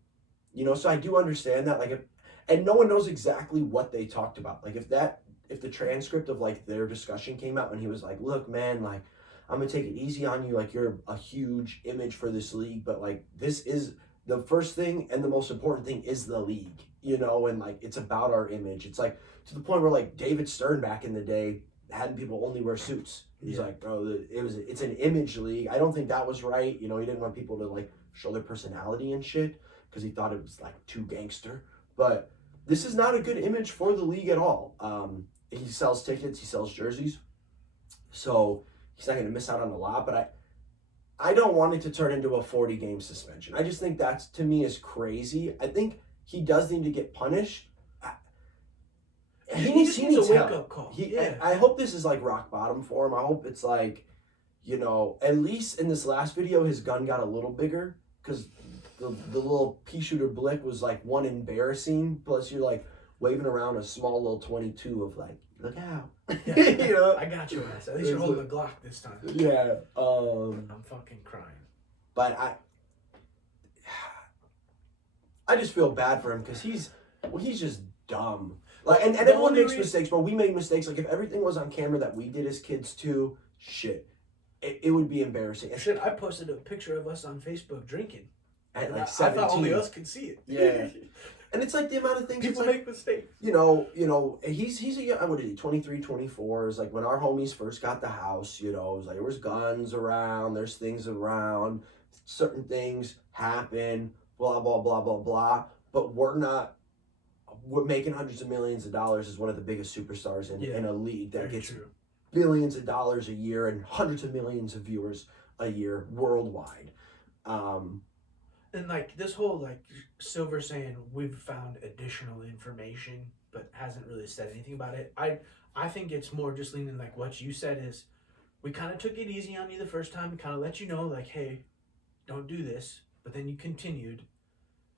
You know, so I do understand that. Like, and no one knows exactly what they talked about. Like, if the transcript of like their discussion came out and he was like, look, man, like, I'm gonna take it easy on you. Like, you're a huge image for this league, but like, this is the first thing and the most important thing is the league, you know, and like, it's about our image. It's like to the point where like David Stern back in the day had people only wear suits. He's like, bro, it's an image league. I don't think that was right. You know, he didn't want people to like show their personality and shit because he thought it was like too gangster. But this is not a good image for the league at all. He sells tickets, he sells jerseys, so he's not going to miss out on a lot. But I don't want it to turn into a 40-game suspension. I just think that's, to me, is crazy. I think he does need to get punished. He needs a help. wake-up call. I hope this is like rock bottom for him. I hope it's like, you know, at least in this last video, his gun got a little bigger because the little pea shooter blick was like one embarrassing. Plus, you're like waving around a small little 22 of like, look out. Yeah, you know? I got you, ass. At least you're holding a Glock this time. Yeah. I'm fucking crying. But I just feel bad for him because he's just dumb. Like, and everyone makes mistakes, but we make mistakes. Like, if everything was on camera that we did as kids too, shit, it would be embarrassing. Shit, I posted a picture of us on Facebook drinking. At like 17. I thought only us could see it. Yeah. And it's like the amount of things people like, make mistakes. You know, he's a what is he, 23, 24. It's like when our homies first got the house, you know, it was like there was guns around, there's things around, certain things happen, blah, blah, blah, blah, blah. But we're making hundreds of millions of dollars as one of the biggest superstars in a league that gets billions of dollars a year and hundreds of millions of viewers a year worldwide. And like this whole like Silver saying we've found additional information but hasn't really said anything about it. I think it's more just leaning like what you said is we kind of took it easy on you the first time, kind of let you know like, hey, don't do this, but then you continued,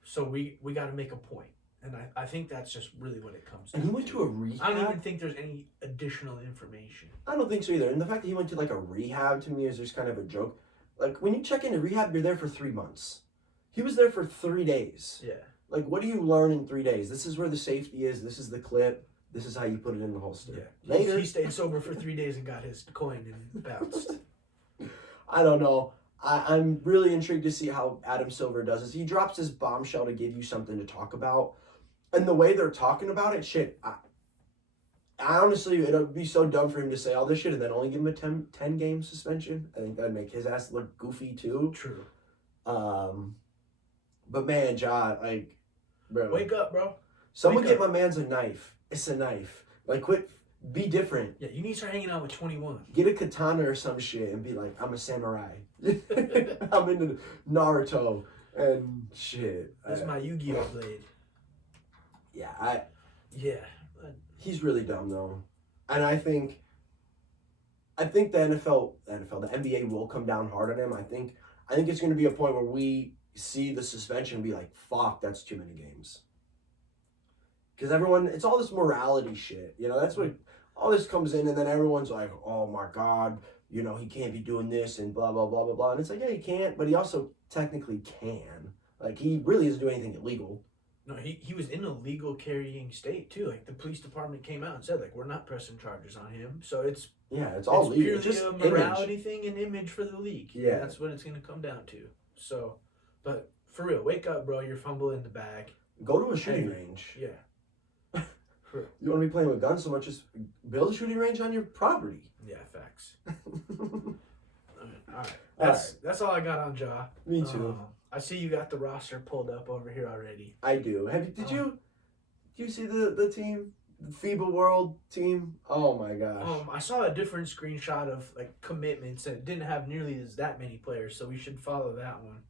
so we got to make a point. And I think that's just really what it comes to. And he went to a rehab? I don't even think there's any additional information. I don't think so either. And the fact that he went to like a rehab to me is just kind of a joke. Like when you check into rehab, you're there for 3 months. He was there for 3 days. Yeah. Like, what do you learn in 3 days? This is where the safety is. This is the clip. This is how you put it in the holster. Yeah. Later. He stayed sober for 3 days and got his coin and bounced. I don't know. I'm really intrigued to see how Adam Silver does this. He drops his bombshell to give you something to talk about. And the way they're talking about it, shit, I honestly, it would be so dumb for him to say all this shit and then only give him a 10 game suspension. I think that'd make his ass look goofy too. True. But man, John, like, bro. Wake up, bro. Someone Wake get my man's a knife. It's a knife. Like, quit. Be different. Yeah, you need to start hanging out with 21. Get a katana or some shit and be like, I'm a samurai. I'm into Naruto and shit. That's my Yu-Gi-Oh blade. Yeah, Yeah. he's really dumb though, and I think the NBA will come down hard on him. I think it's going to be a point where we see the suspension and be like, fuck, that's too many games. Because it's all this morality shit. You know, that's what all this comes in, and then everyone's like, oh my God, you know, he can't be doing this and blah, blah, blah, blah, blah. And it's like, yeah, he can't, but he also technically can. Like, he really isn't doing anything illegal. No, he was in a legal carrying state too. Like the police department came out and said, like, we're not pressing charges on him. So it's all legal. purely Just a morality image. thing and image for the league. Yeah. And that's what it's gonna come down to. So, but for real, wake up, bro. You're fumbling the bag. Go to a shooting range. Yeah. You want to be playing with guns so much, just build a shooting range on your property. Yeah, facts. All right. That's all I got on Ja. Me too. I see you got the roster pulled up over here already. I do. Did you see the team? The FIBA World team? Oh my gosh. I saw a different screenshot of like commitments and it didn't have nearly that many players, so we should follow that one.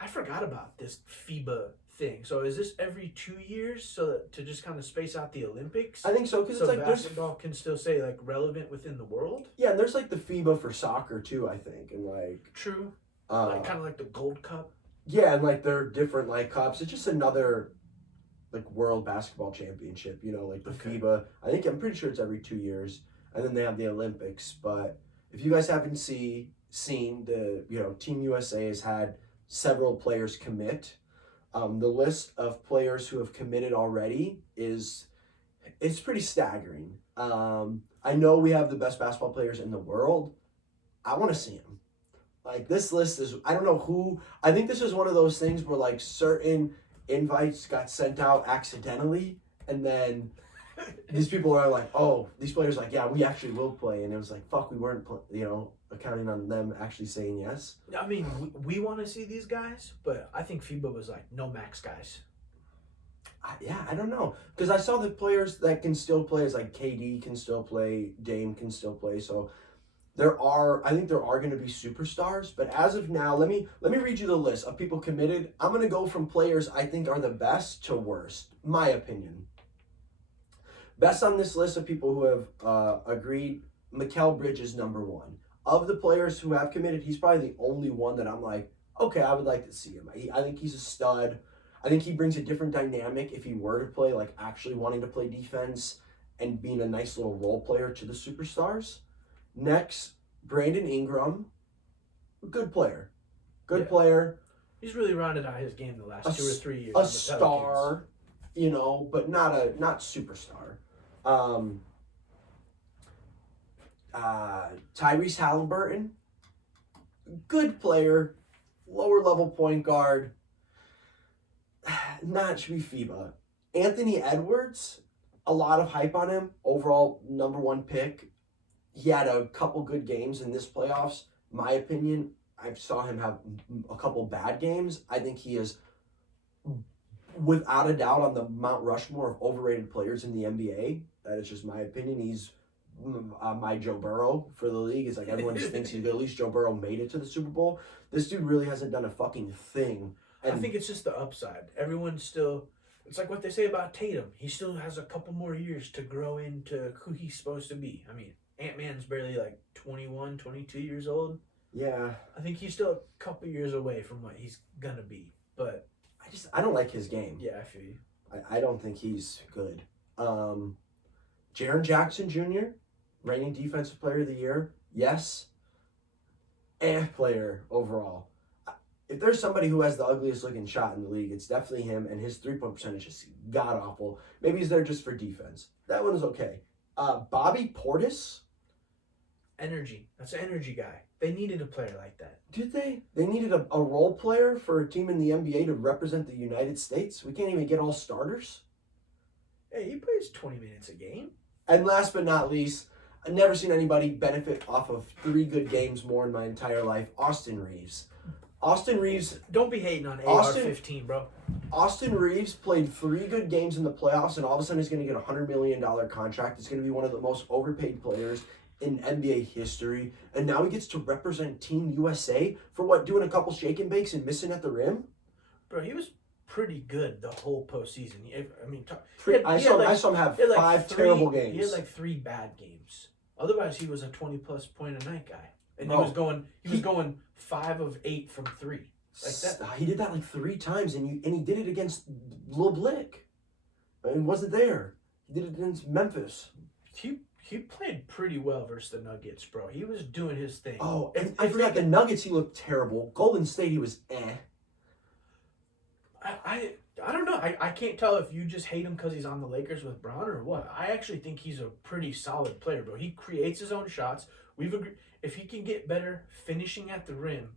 I forgot about this FIBA thing. So is this every 2 years so that to just kind of space out the Olympics? I think so, because it's like basketball can still stay like relevant within the world. Yeah, and there's like the FIBA for soccer too, I think, and like True. Like kind of like the Gold Cup. Yeah, and like they're different like cups. It's just another like World Basketball Championship, you know, like the FIBA. I'm pretty sure it's every 2 years, and then they have the Olympics. But if you guys haven't seen the, you know, Team USA has had several players commit. The list of players who have committed already it's pretty staggering. I know we have the best basketball players in the world. I want to see them. Like, this list is, I don't know who, I think this is one of those things where like certain invites got sent out accidentally, and then these people are like, oh, these players are like, yeah, we actually will play, and it was like, fuck, we weren't, accounting on them actually saying yes. I mean, we want to see these guys, but I think FIBA was like, no max guys. I don't know, because I saw the players that can still play. It's like KD can still play, Dame can still play, so I think there are going to be superstars, but as of now, let me read you the list of people committed. I'm going to go from players I think are the best to worst, my opinion. Best on this list of people who have agreed, Mikal Bridges number 1. Of the players who have committed, he's probably the only one that I'm like, okay, I would like to see him. I think he's a stud. I think he brings a different dynamic if he were to play, like actually wanting to play defense and being a nice little role player to the superstars. Next, Brandon Ingram, good player. Player. He's really rounded out his game the last 2 or 3 years. A star, you know, but not superstar. Tyrese Halliburton, good player, lower level point guard. Should be FIBA. Anthony Edwards, a lot of hype on him. Overall, number 1 pick. He had a couple good games in this playoffs. My opinion, I saw him have a couple bad games. I think he is, without a doubt, on the Mount Rushmore of overrated players in the NBA. That is just my opinion. He's my Joe Burrow for the league. It's like everyone just thinks he's good. At least Joe Burrow made it to the Super Bowl. This dude really hasn't done a fucking thing. And I think it's just the upside. Everyone's still, it's like what they say about Tatum. He still has a couple more years to grow into who he's supposed to be. I mean, Ant-Man's barely like 21, 22 years old. Yeah. I think he's still a couple years away from what he's going to be. But I don't like his game. Yeah, I feel you. I don't think he's good. Jaren Jackson Jr., reigning Defensive Player of the Year. Yes. Player overall. if there's somebody who has the ugliest looking shot in the league, it's definitely him, and his 3-point percentage is god awful. Maybe he's there just for defense. That one is okay. Bobby Portis. Energy. That's an energy guy. They needed a player like that. Did they? They needed a role player for a team in the NBA to represent the United States? We can't even get all starters? Hey, he plays 20 minutes a game. And last but not least, I've never seen anybody benefit off of 3 good games more in my entire life. Austin Reeves. Austin Reeves. Don't be hating on AR-15, bro. Austin Reeves played 3 good games in the playoffs, and all of a sudden he's going to get a $100 million contract. He's going to be one of the most overpaid players in NBA history. And now he gets to represent Team USA for what, doing a couple shake and bakes and missing at the rim? Bro, he was pretty good the whole postseason. I mean, I saw him have 5 terrible games. He had like 3 bad games. Otherwise, he was a 20-plus point a night guy. And he was going 5 of 8 from 3. Like that. He did that like 3 times, and he did it against Lil Blick. He wasn't there. He did it against Memphis. He played pretty well versus the Nuggets, bro. He was doing his thing. Oh, and I forgot the Nuggets. He looked terrible. Golden State, he was eh. I don't know. I can't tell if you just hate him because he's on the Lakers with Bron or what. I actually think he's a pretty solid player, bro. He creates his own shots. We've agreed if he can get better finishing at the rim,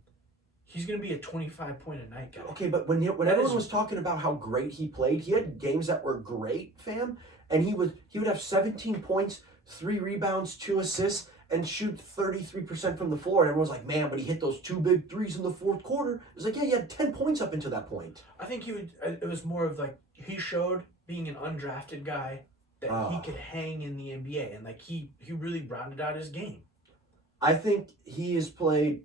he's going to be a 25-point-a-night guy. Okay, but when everyone was talking about how great he played, he had games that were great, fam, and he would have 17 points, 3 rebounds, 2 assists, and shoot 33% from the floor. And everyone's like, man, but he hit those 2 big threes in the fourth quarter. It's like, yeah, he had 10 points up until that point. I think it was more of like, he showed being an undrafted guy that he could hang in the NBA. And like, he really rounded out his game. I think he has played,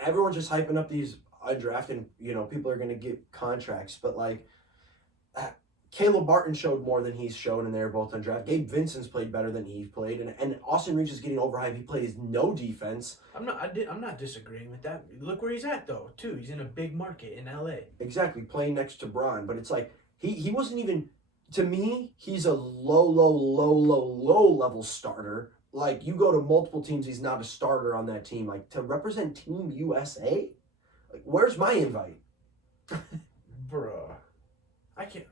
everyone's just hyping up these undrafted, people are going to get contracts. But like, Caleb Martin showed more than he's shown, and they're both undrafted. Gabe Vincent's played better than he's played, and Austin Reeves is getting overhyped. He plays no defense. I'm not disagreeing with that. Look where he's at though, too. He's in a big market in LA. Exactly, playing next to Bron, but it's like he wasn't even. To me, he's a low level starter. Like, you go to multiple teams, he's not a starter on that team. Like, to represent Team USA, like, where's my invite? Bruh, I can't.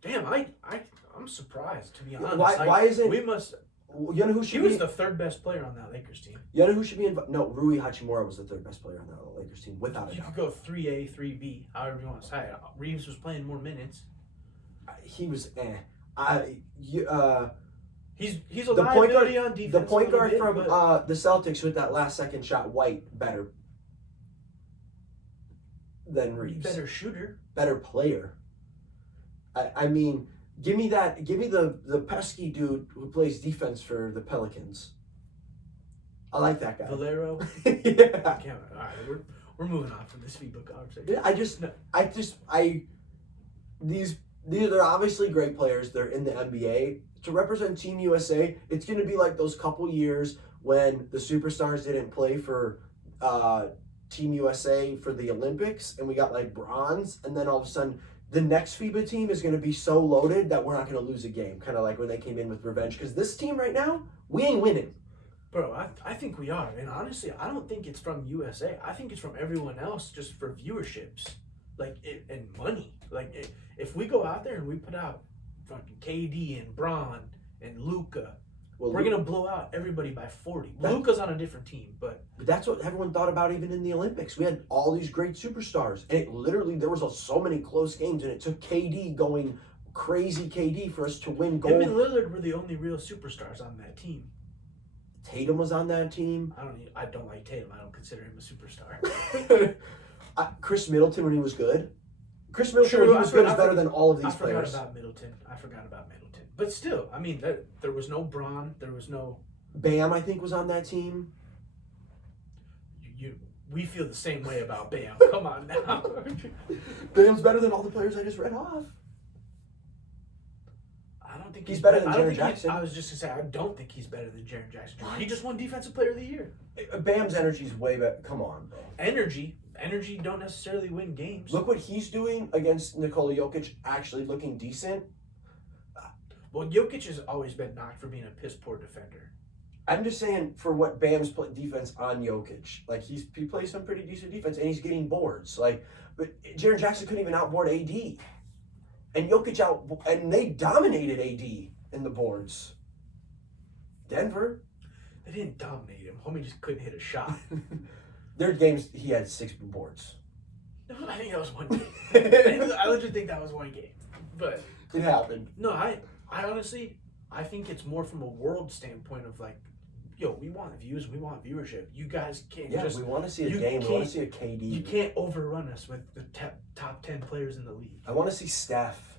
Damn, I'm surprised, to be honest. Why isn't... We must... You know who should He was the 3rd best player on that Lakers team. You know who should be invited? No, Rui Hachimura was the 3rd best player on that Lakers team, without a doubt. You could go 3A, 3B, however you want to say it. Reeves was playing more minutes. He was He's a liability on defense. The point guard from the Celtics with that last-second shot, White, better than Reeves. Better shooter. Better player. I mean, give me the pesky dude who plays defense for the Pelicans. I like that guy. Valero. Yeah. All right, we're moving on from this FIBA conversation. They're obviously great players. They're in the NBA. To represent Team USA, it's going to be like those couple years when the superstars didn't play for Team USA for the Olympics, and we got like bronze, and then all of a sudden the next FIBA team is going to be so loaded that we're not going to lose a game, kind of like when they came in with revenge. Because this team right now, we ain't winning. Bro, I think we are. And honestly, I don't think it's from USA. I think it's from everyone else just for viewerships and money. Like, if we go out there and we put out fucking KD and Bron and Luka, we're going to blow out everybody by 40. Luka's on a different team, but that's what everyone thought about even in the Olympics. We had all these great superstars, and there was so many close games, and it took KD going crazy KD for us to win gold. Him and Lillard were the only real superstars on that team. Tatum was on that team. I don't like Tatum. I don't consider him a superstar. Chris Middleton when he was good. Chris Middleton when he was good is better than all of these players. I forgot about Middleton. But still, I mean, there was no Bron. There was no... Bam, I think, was on that team. We feel the same way about Bam. Come on now. Bam's better than all the players I just read off. I don't think he's better than Jaren Jackson. I was just going to say, I don't think he's better than Jaren Jackson. He just won Defensive Player of the Year. Bam's energy's way better. Come on, bro. Energy don't necessarily win games. Look what he's doing against Nikola Jokic, actually looking decent. Well, Jokic has always been knocked for being a piss-poor defender. I'm just saying for what Bam's defense on Jokic. Like he plays some pretty decent defense and he's getting boards. Like, but Jaren Jackson couldn't even outboard AD, and Jokic and they dominated AD in the boards. Denver. They didn't dominate him. Homie just couldn't hit a shot. Their games, he had 6 boards. No, I think that was one game. I legit think that was one game. But it happened. No, I honestly, I think it's more from a world standpoint of like, yo, we want views, we want viewership. You guys can't we want to see a game. We want to see a KD. You can't overrun us with the top 10 players in the league. I want to see Steph.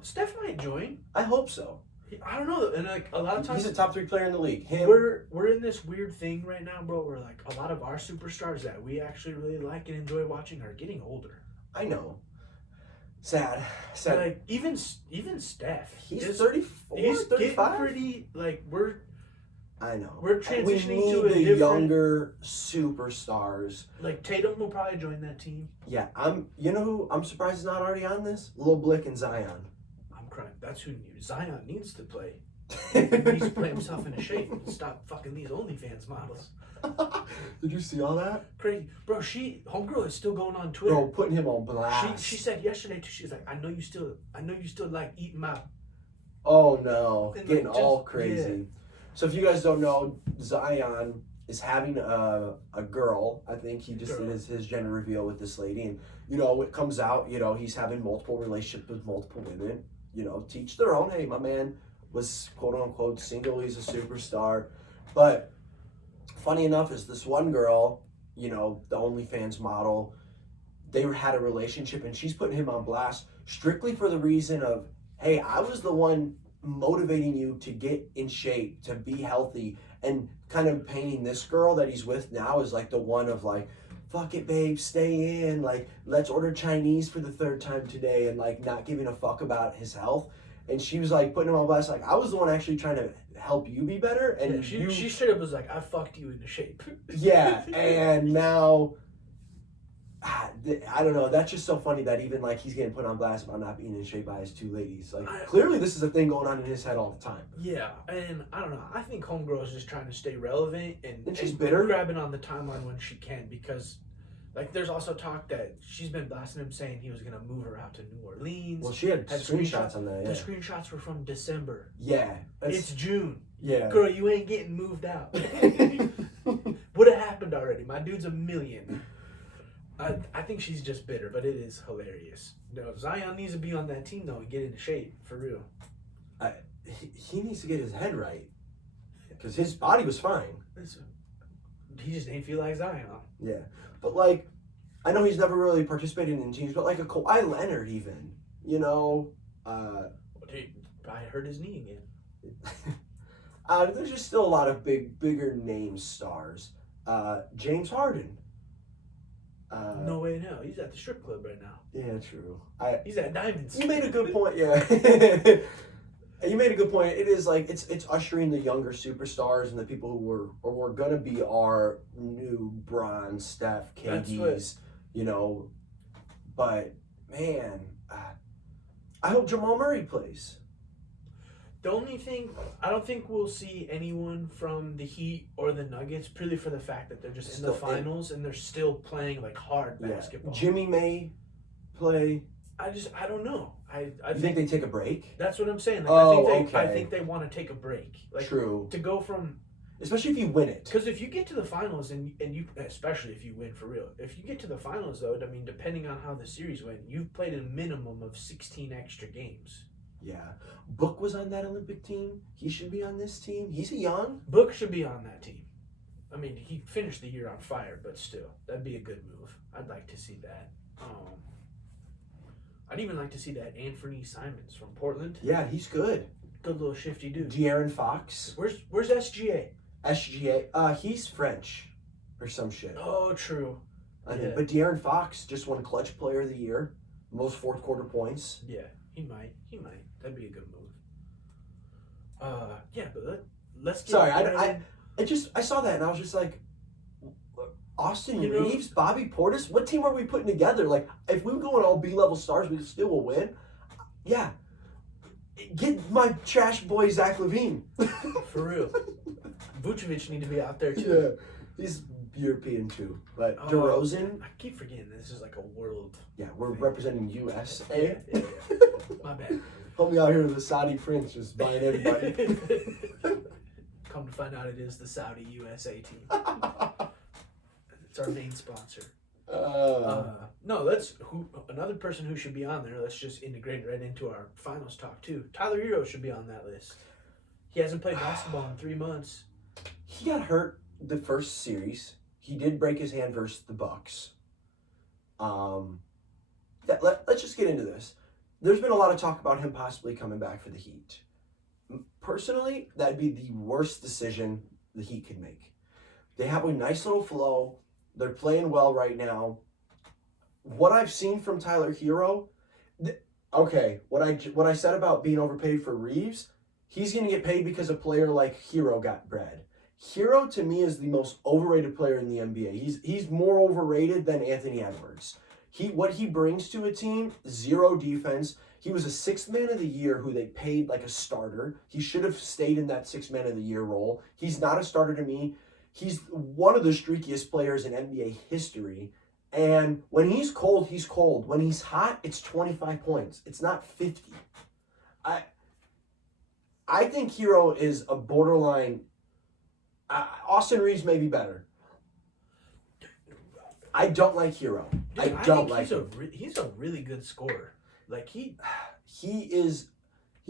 Steph might join. I hope so. I don't know, and like a lot of times he's a top 3 player in the league. We're in this weird thing right now, bro. Where like a lot of our superstars that we actually really like and enjoy watching are getting older. I know. Sad. Like even Steph. He's 34. He's 35? getting pretty like I know. We're transitioning to a the different younger superstars. Like Tatum will probably join that team. Yeah, you know who I'm surprised is not already on this? Lil Blick and Zion. I'm crying. That's who Zion needs to play. He needs to play himself into shape and stop fucking these OnlyFans models. Did you see all that? Crazy, bro. Homegirl is still going on Twitter. Bro, putting him on blast. She said yesterday too. She's like, I know you still like eating my. Oh no, and getting like, all crazy. Yeah. So if you guys don't know, Zion is having a girl. I think he just did his gender reveal with this lady, and it comes out. He's having multiple relationships with multiple women. Teach their own. Hey, my man was quote unquote single. He's a superstar, but funny enough is this one girl, the OnlyFans model, they had a relationship and she's putting him on blast strictly for the reason of, hey, I was the one motivating you to get in shape, to be healthy, and kind of painting this girl that he's with now as like the one of like, fuck it, babe, stay in, like, let's order Chinese for the 3rd time today, and like not giving a fuck about his health. And she was like putting him on blast, like, I was the one actually trying to help you be better. And yeah, she straight up was like, I fucked you into shape. Yeah, and now, I don't know, that's just so funny that even like he's getting put on blast about not being in shape by his 2 ladies. Like, clearly this is a thing going on in his head all the time. Yeah, and I don't know, I think Homegirl is just trying to stay relevant and she's bitter. Grabbing on the timeline when she can, because like there's also talk that she's been blasting him saying he was gonna move her out to New Orleans. Well, she had screenshots on that. Yeah. The screenshots were from December. Yeah, it's June. Yeah, girl, you ain't getting moved out. Would have happened already. My dude's a million. I think she's just bitter, but it is hilarious. No, Zion needs to be on that team though and get into shape for real. He needs to get his head right because his body was fine. He just ain't feel like Zion. Yeah. But, like, I know he's never really participated in teams, but, like, a Kawhi Leonard even, He probably hurt his knee again. There's just still a lot of bigger name stars. James Harden. No way, no. He's at the strip club right now. Yeah, true. He's at Diamonds. You made a good point, yeah. You made a good point. It is like it's ushering the younger superstars and the people who were gonna be our new Bron, Steph, KDs, But man, I hope Jamal Murray plays. The only thing, I don't think we'll see anyone from the Heat or the Nuggets, purely for the fact that they're just still in the finals and they're still playing like hard basketball. Jimmy may play. I don't know. I think they take a break. That's what I'm saying. Like, I think they want to take a break. Like, true. To go from, especially if you win it. Because if you get to the finals and you, especially if you win for real, if you get to the finals though, I mean, depending on how the series went, you've played a minimum of 16 extra games. Yeah, Book was on that Olympic team. He should be on this team. He's young. Book should be on that team. I mean, he finished the year on fire, but still, that'd be a good move. I'd like to see that. I'd even like to see that Anthony Simons from Portland. Yeah, he's good. Good little shifty dude. De'Aaron Fox. Where's SGA? SGA. He's French, or some shit. Oh, true. Yeah. But De'Aaron Fox just won Clutch Player of the Year, most fourth quarter points. Yeah, he might. That'd be a good move. Yeah, but let's get. Sorry, I saw that and I was just like, Austin Reeves, Bobby Portis, what team are we putting together? Like, if we were going all B-level stars, we still will win. Yeah. Get my trash boy Zach LaVine. For real. Vucevic need to be out there too. Yeah, he's European too. But DeRozan, I keep forgetting this is like a world. yeah, we're thing. representing USA. Yeah. My bad. Help me out here with the Saudi prince just buying everybody. Come to find out, it is the Saudi USA team. It's our main sponsor. No, another person who should be on there. Let's just integrate right into our finals talk too. Tyler Hero should be on that list. He hasn't played basketball in 3 months. He got hurt the first series. He did break his hand versus the Bucks. Let's just get into this. There's been a lot of talk about him possibly coming back for the Heat. Personally, that'd be the worst decision the Heat could make. They have a nice little flow. They're playing well right now. What I've seen from Tyler Hero, what I said about being overpaid for Reeves, he's going to get paid because a player like Hero got bread. Hero, to me, is the most overrated player in the NBA. He's more overrated than Anthony Edwards. What he brings to a team, zero defense. He was a sixth man of the year who they paid like a starter. He should have stayed in that sixth man of the year role. He's not a starter to me. He's one of the streakiest players in NBA history. And when he's cold, he's cold. When he's hot, it's 25 points. It's not 50. I think Hero is a borderline. Austin Reeves may be better. I don't like Hero. Dude, I don't like he's him. He's a really good scorer. Like he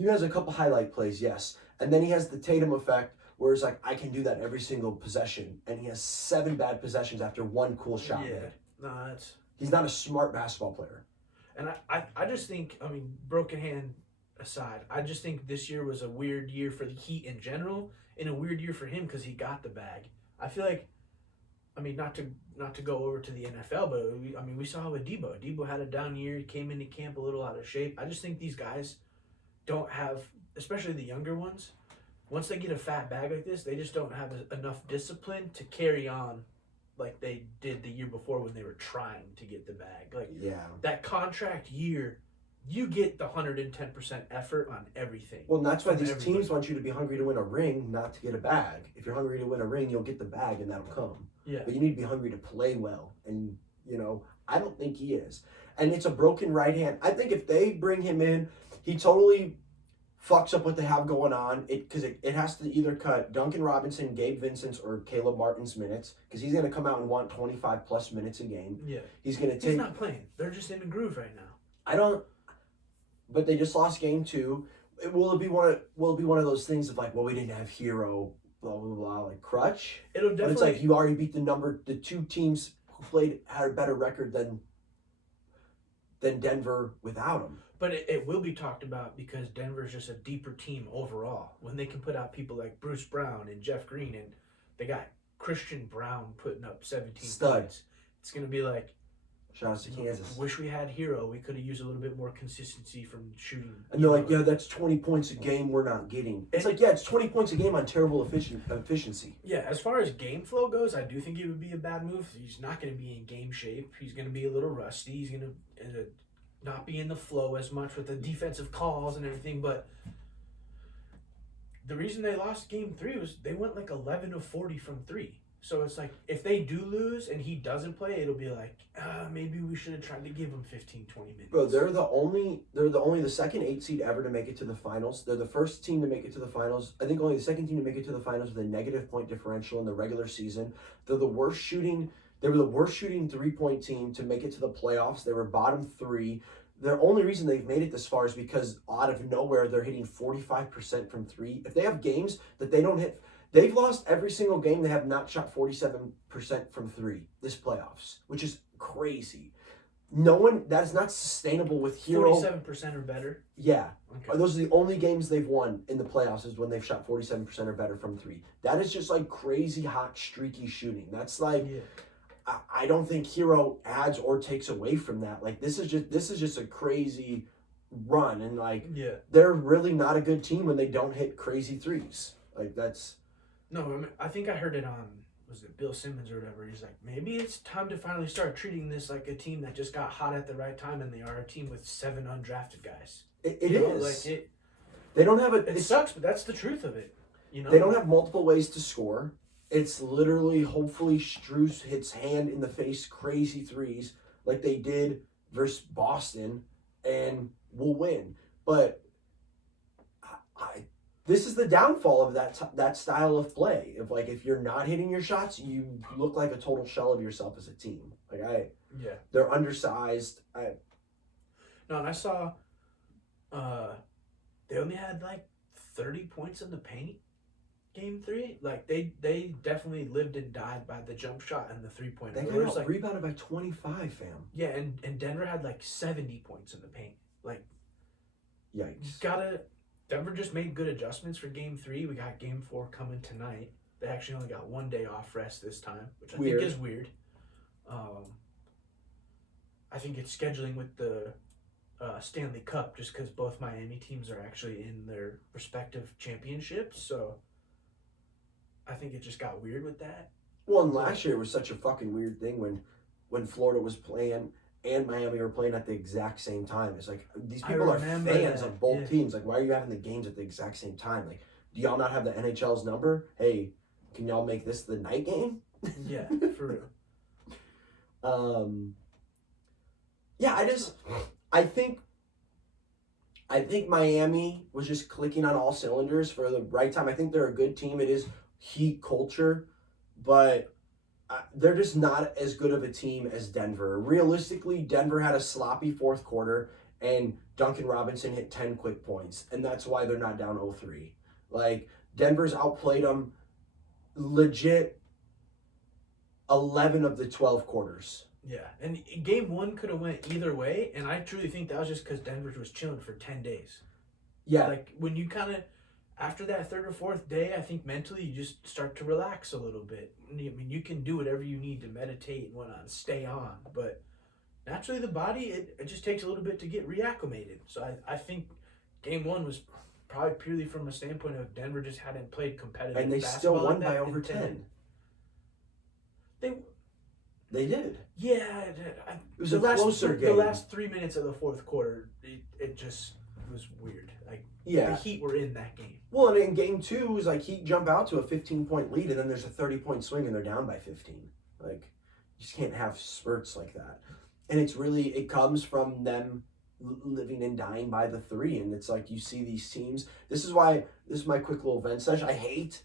has a couple highlight plays, yes. And then he has the Tatum effect where it's like, I can do that every single possession. And he has 7 bad possessions after one cool shot made. No, He's not a smart basketball player. And I just think, I mean, broken hand aside, I just think this year was a weird year for the Heat in general, and a weird year for him because he got the bag. I feel like, I mean, not to go over to the NFL, but we saw with Debo. Debo had a down year. He came into camp a little out of shape. I just think these guys don't have, especially the younger ones, once they get a fat bag like this, they just don't have enough discipline to carry on like they did the year before when they were trying to get the bag. Like, that contract year, you get the 110% effort on everything. Well, and that's why these teams want you to be hungry to win a ring, not to get a bag. If you're hungry to win a ring, you'll get the bag, and that'll come. Yeah. But you need to be hungry to play well, and, I don't think he is. And it's a broken right hand. I think if they bring him in, he totally fucks up what they have going on. Because it has to either cut Duncan Robinson, Gabe Vincent's, or Caleb Martin's minutes, because he's going to come out and want 25-plus minutes a game. Yeah. He's going to take... He's not playing. They're just in a groove right now. But they just lost game 2. Will it be one of those things of like, well, we didn't have Hero, blah blah blah, like crutch? It'll definitely. But it's like you already beat the 2 teams who had a better record than Denver without him. But it will be talked about because Denver's just a deeper team overall. When they can put out people like Bruce Brown and Jeff Green, and they got Christian Brown putting up 17 points, it's gonna be like. Shout out to Kansas. Wish we had Hero. We could have used a little bit more consistency from shooting. And they're like, yeah, that's 20 points a game we're not getting. It's like, yeah, it's 20 points a game on terrible efficiency. Yeah, as far as game flow goes, I do think it would be a bad move. He's not going to be in game shape. He's going to be a little rusty. He's going to not be in the flow as much with the defensive calls and everything. But the reason they lost game 3 was they went like 11 of 40 from 3. So it's like, if they do lose and he doesn't play, it'll be like, maybe we should have tried to give him 15, 20 minutes. Bro, they're the second 8 seed ever to make it to the finals. They're the first team to make it to the finals. I think only the second team to make it to the finals with a negative point differential in the regular season. They were the worst shooting 3-point team to make it to the playoffs. They were bottom 3. The only reason they've made it this far is because out of nowhere, they're hitting 45% from 3. If they have games that they don't hit, they've lost every single game. They have not shot 47% from 3 this playoffs, which is crazy. That is not sustainable with Hero. 47% or better? Yeah. Okay. Those are the only games they've won in the playoffs is when they've shot 47% or better from 3. That is just like crazy, hot, streaky shooting. That's like, I don't think Hero adds or takes away from that. Like, this is just a crazy run. And like, they're really not a good team when they don't hit crazy threes. Like, that's... No, I think I heard it on, was it Bill Simmons or whatever? He's like, maybe it's time to finally start treating this like a team that just got hot at the right time, and they are a team with 7 undrafted guys. It is. Like they don't have It sucks, but that's the truth of it. You know, They don't have multiple ways to score. It's literally, hopefully, Strus hits hand in the face crazy threes like they did versus Boston, and we'll win. But this is the downfall of that style of play. If you're not hitting your shots, you look like a total shell of yourself as a team. They're undersized. No, and I saw, they only had like 30 points in the paint. Game 3, like they definitely lived and died by the jump shot and the 3-pointer. They got like, rebounded by 25, fam. Yeah, and Denver had like 70 points in the paint. Like, yikes. Denver just made good adjustments for Game 3. We got Game 4 coming tonight. They actually only got 1 day off rest this time, which I think is weird. I think it's scheduling with the Stanley Cup just because both Miami teams are actually in their respective championships, so I think it just got weird with that. Well, and last year was such a fucking weird thing when Florida was playing and Miami were playing at the exact same time. It's like, these people are fans of both teams. Like, why are you having the games at the exact same time? Like, do y'all not have the NHL's number? Hey, can y'all make this the night game? Yeah, for real. Yeah, I think Miami was just clicking on all cylinders for the right time. I think they're a good team. It is Heat culture, but they're just not as good of a team as Denver. Realistically, Denver had a sloppy fourth quarter, and Duncan Robinson hit 10 quick points, and that's why they're not down 0-3. Like, Denver's outplayed them legit 11 of the 12 quarters. Yeah, and Game 1 could have went either way, and I truly think that was just because Denver was chilling for 10 days. Yeah. Like, when you kind of, after that third or fourth day, I think mentally you just start to relax a little bit. I mean, you can do whatever you need to meditate and whatnot, stay on, but naturally the body, it just takes a little bit to get reacclimated. So I think Game 1 was probably purely from a standpoint of Denver just hadn't played competitive and they basketball still won like by over 10. They did. Yeah, it was a closer game. The last 3 minutes of the fourth quarter, it just was weird. Like, yeah, the Heat were in that game. Well, and in Game 2, it was like Heat jump out to a 15-point lead, and then there's a 30-point swing, and they're down by 15. Like, you just can't have spurts like that. And it comes from them living and dying by the 3, and it's like you see these teams. This is my quick little vent session. I hate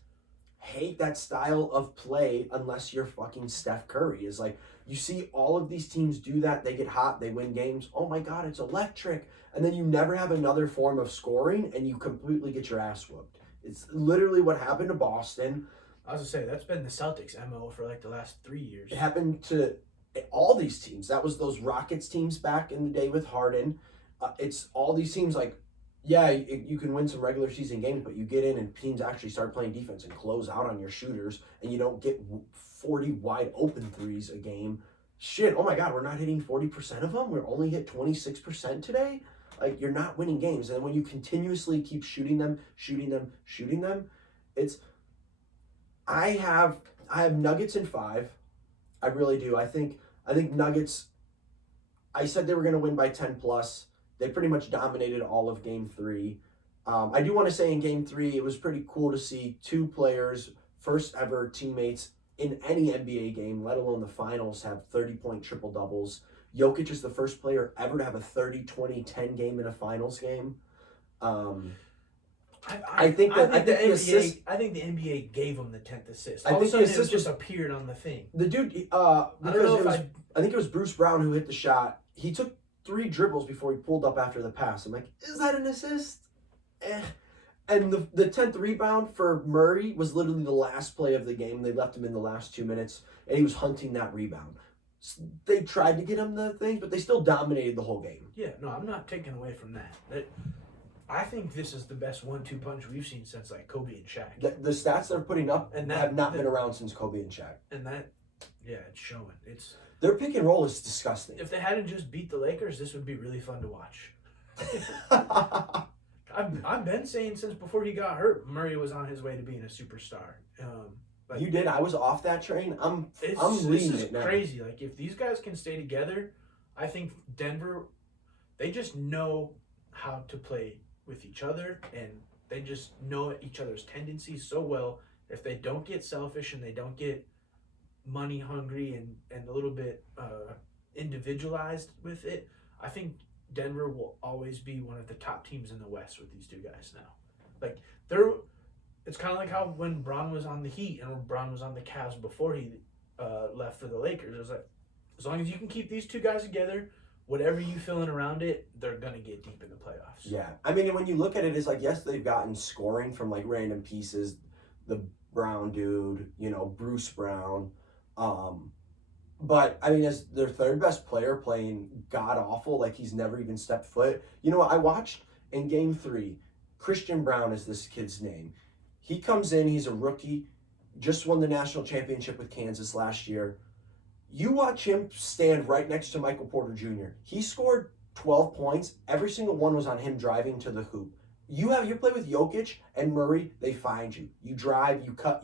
that style of play unless you're fucking Steph Curry. Is like, you see all of these teams do that. They get hot, they win games. Oh my God, it's electric. And then you never have another form of scoring, and you completely get your ass whooped. It's literally what happened to Boston. I was gonna say, that's been the Celtics' MO for like the last 3 years. It happened to all these teams. That was those Rockets teams back in the day with Harden. It's all these teams like, yeah, you can win some regular season games, but you get in and teams actually start playing defense and close out on your shooters, and you don't get 40 wide open threes a game. Shit, oh my God, we're not hitting 40% of them? We're only hit 26% today? Like, you're not winning games. And when you continuously keep shooting them, it's... I have Nuggets in 5. I really do. I think Nuggets... I said they were going to win by 10 plus. They pretty much dominated all of Game 3. I do want to say in Game 3, it was pretty cool to see 2 players, first ever teammates in any NBA game, let alone the finals, have 30-point triple-doubles. Jokic is the first player ever to have a 30-20-10 game in a finals game. I think the NBA gave him the 10th assist. All of a sudden, it just appeared on the thing. The dude, I think it was Bruce Brown who hit the shot. He took 3 dribbles before he pulled up after the pass. I'm like, is that an assist? And the 10th rebound for Murray was literally the last play of the game. They left him in the last 2 minutes, and he was hunting that rebound. They tried to get him the things, but they still dominated the whole game. Yeah, no, I'm not taking away from that. I think this is the best 1-2 punch we've seen since like Kobe and Shaq. The stats they're putting up have not been around since Kobe and Shaq. And that, yeah, it's showing. Their pick and roll is disgusting. If they hadn't just beat the Lakers, this would be really fun to watch. I've been saying since before he got hurt, Murray was on his way to being a superstar. You did. I was off that train. I'm leaving it now. This is crazy. Like, if these guys can stay together, I think Denver, they just know how to play with each other, and they just know each other's tendencies so well. If they don't get selfish and they don't get money hungry and a little bit individualized with it, I think Denver will always be one of the top teams in the West with these two guys now. Like it's kind of like how when Bron was on the Heat and when Bron was on the Cavs before he left for the Lakers. It was like, as long as you can keep these two guys together, whatever you fill in around it, they're gonna get deep in the playoffs. Yeah, I mean, when you look at it, it's like, yes, they've gotten scoring from like random pieces, the Brown dude, Bruce Brown, but I mean, as their third best player playing god awful, like he's never even stepped foot. You know what? I watched in Game 3, Christian Brown is this kid's name. He comes in, he's a rookie, just won the national championship with Kansas last year. You watch him stand right next to Michael Porter Jr. He scored 12 points. Every single one was on him driving to the hoop. You play with Jokic and Murray, they find you. You drive, you cut.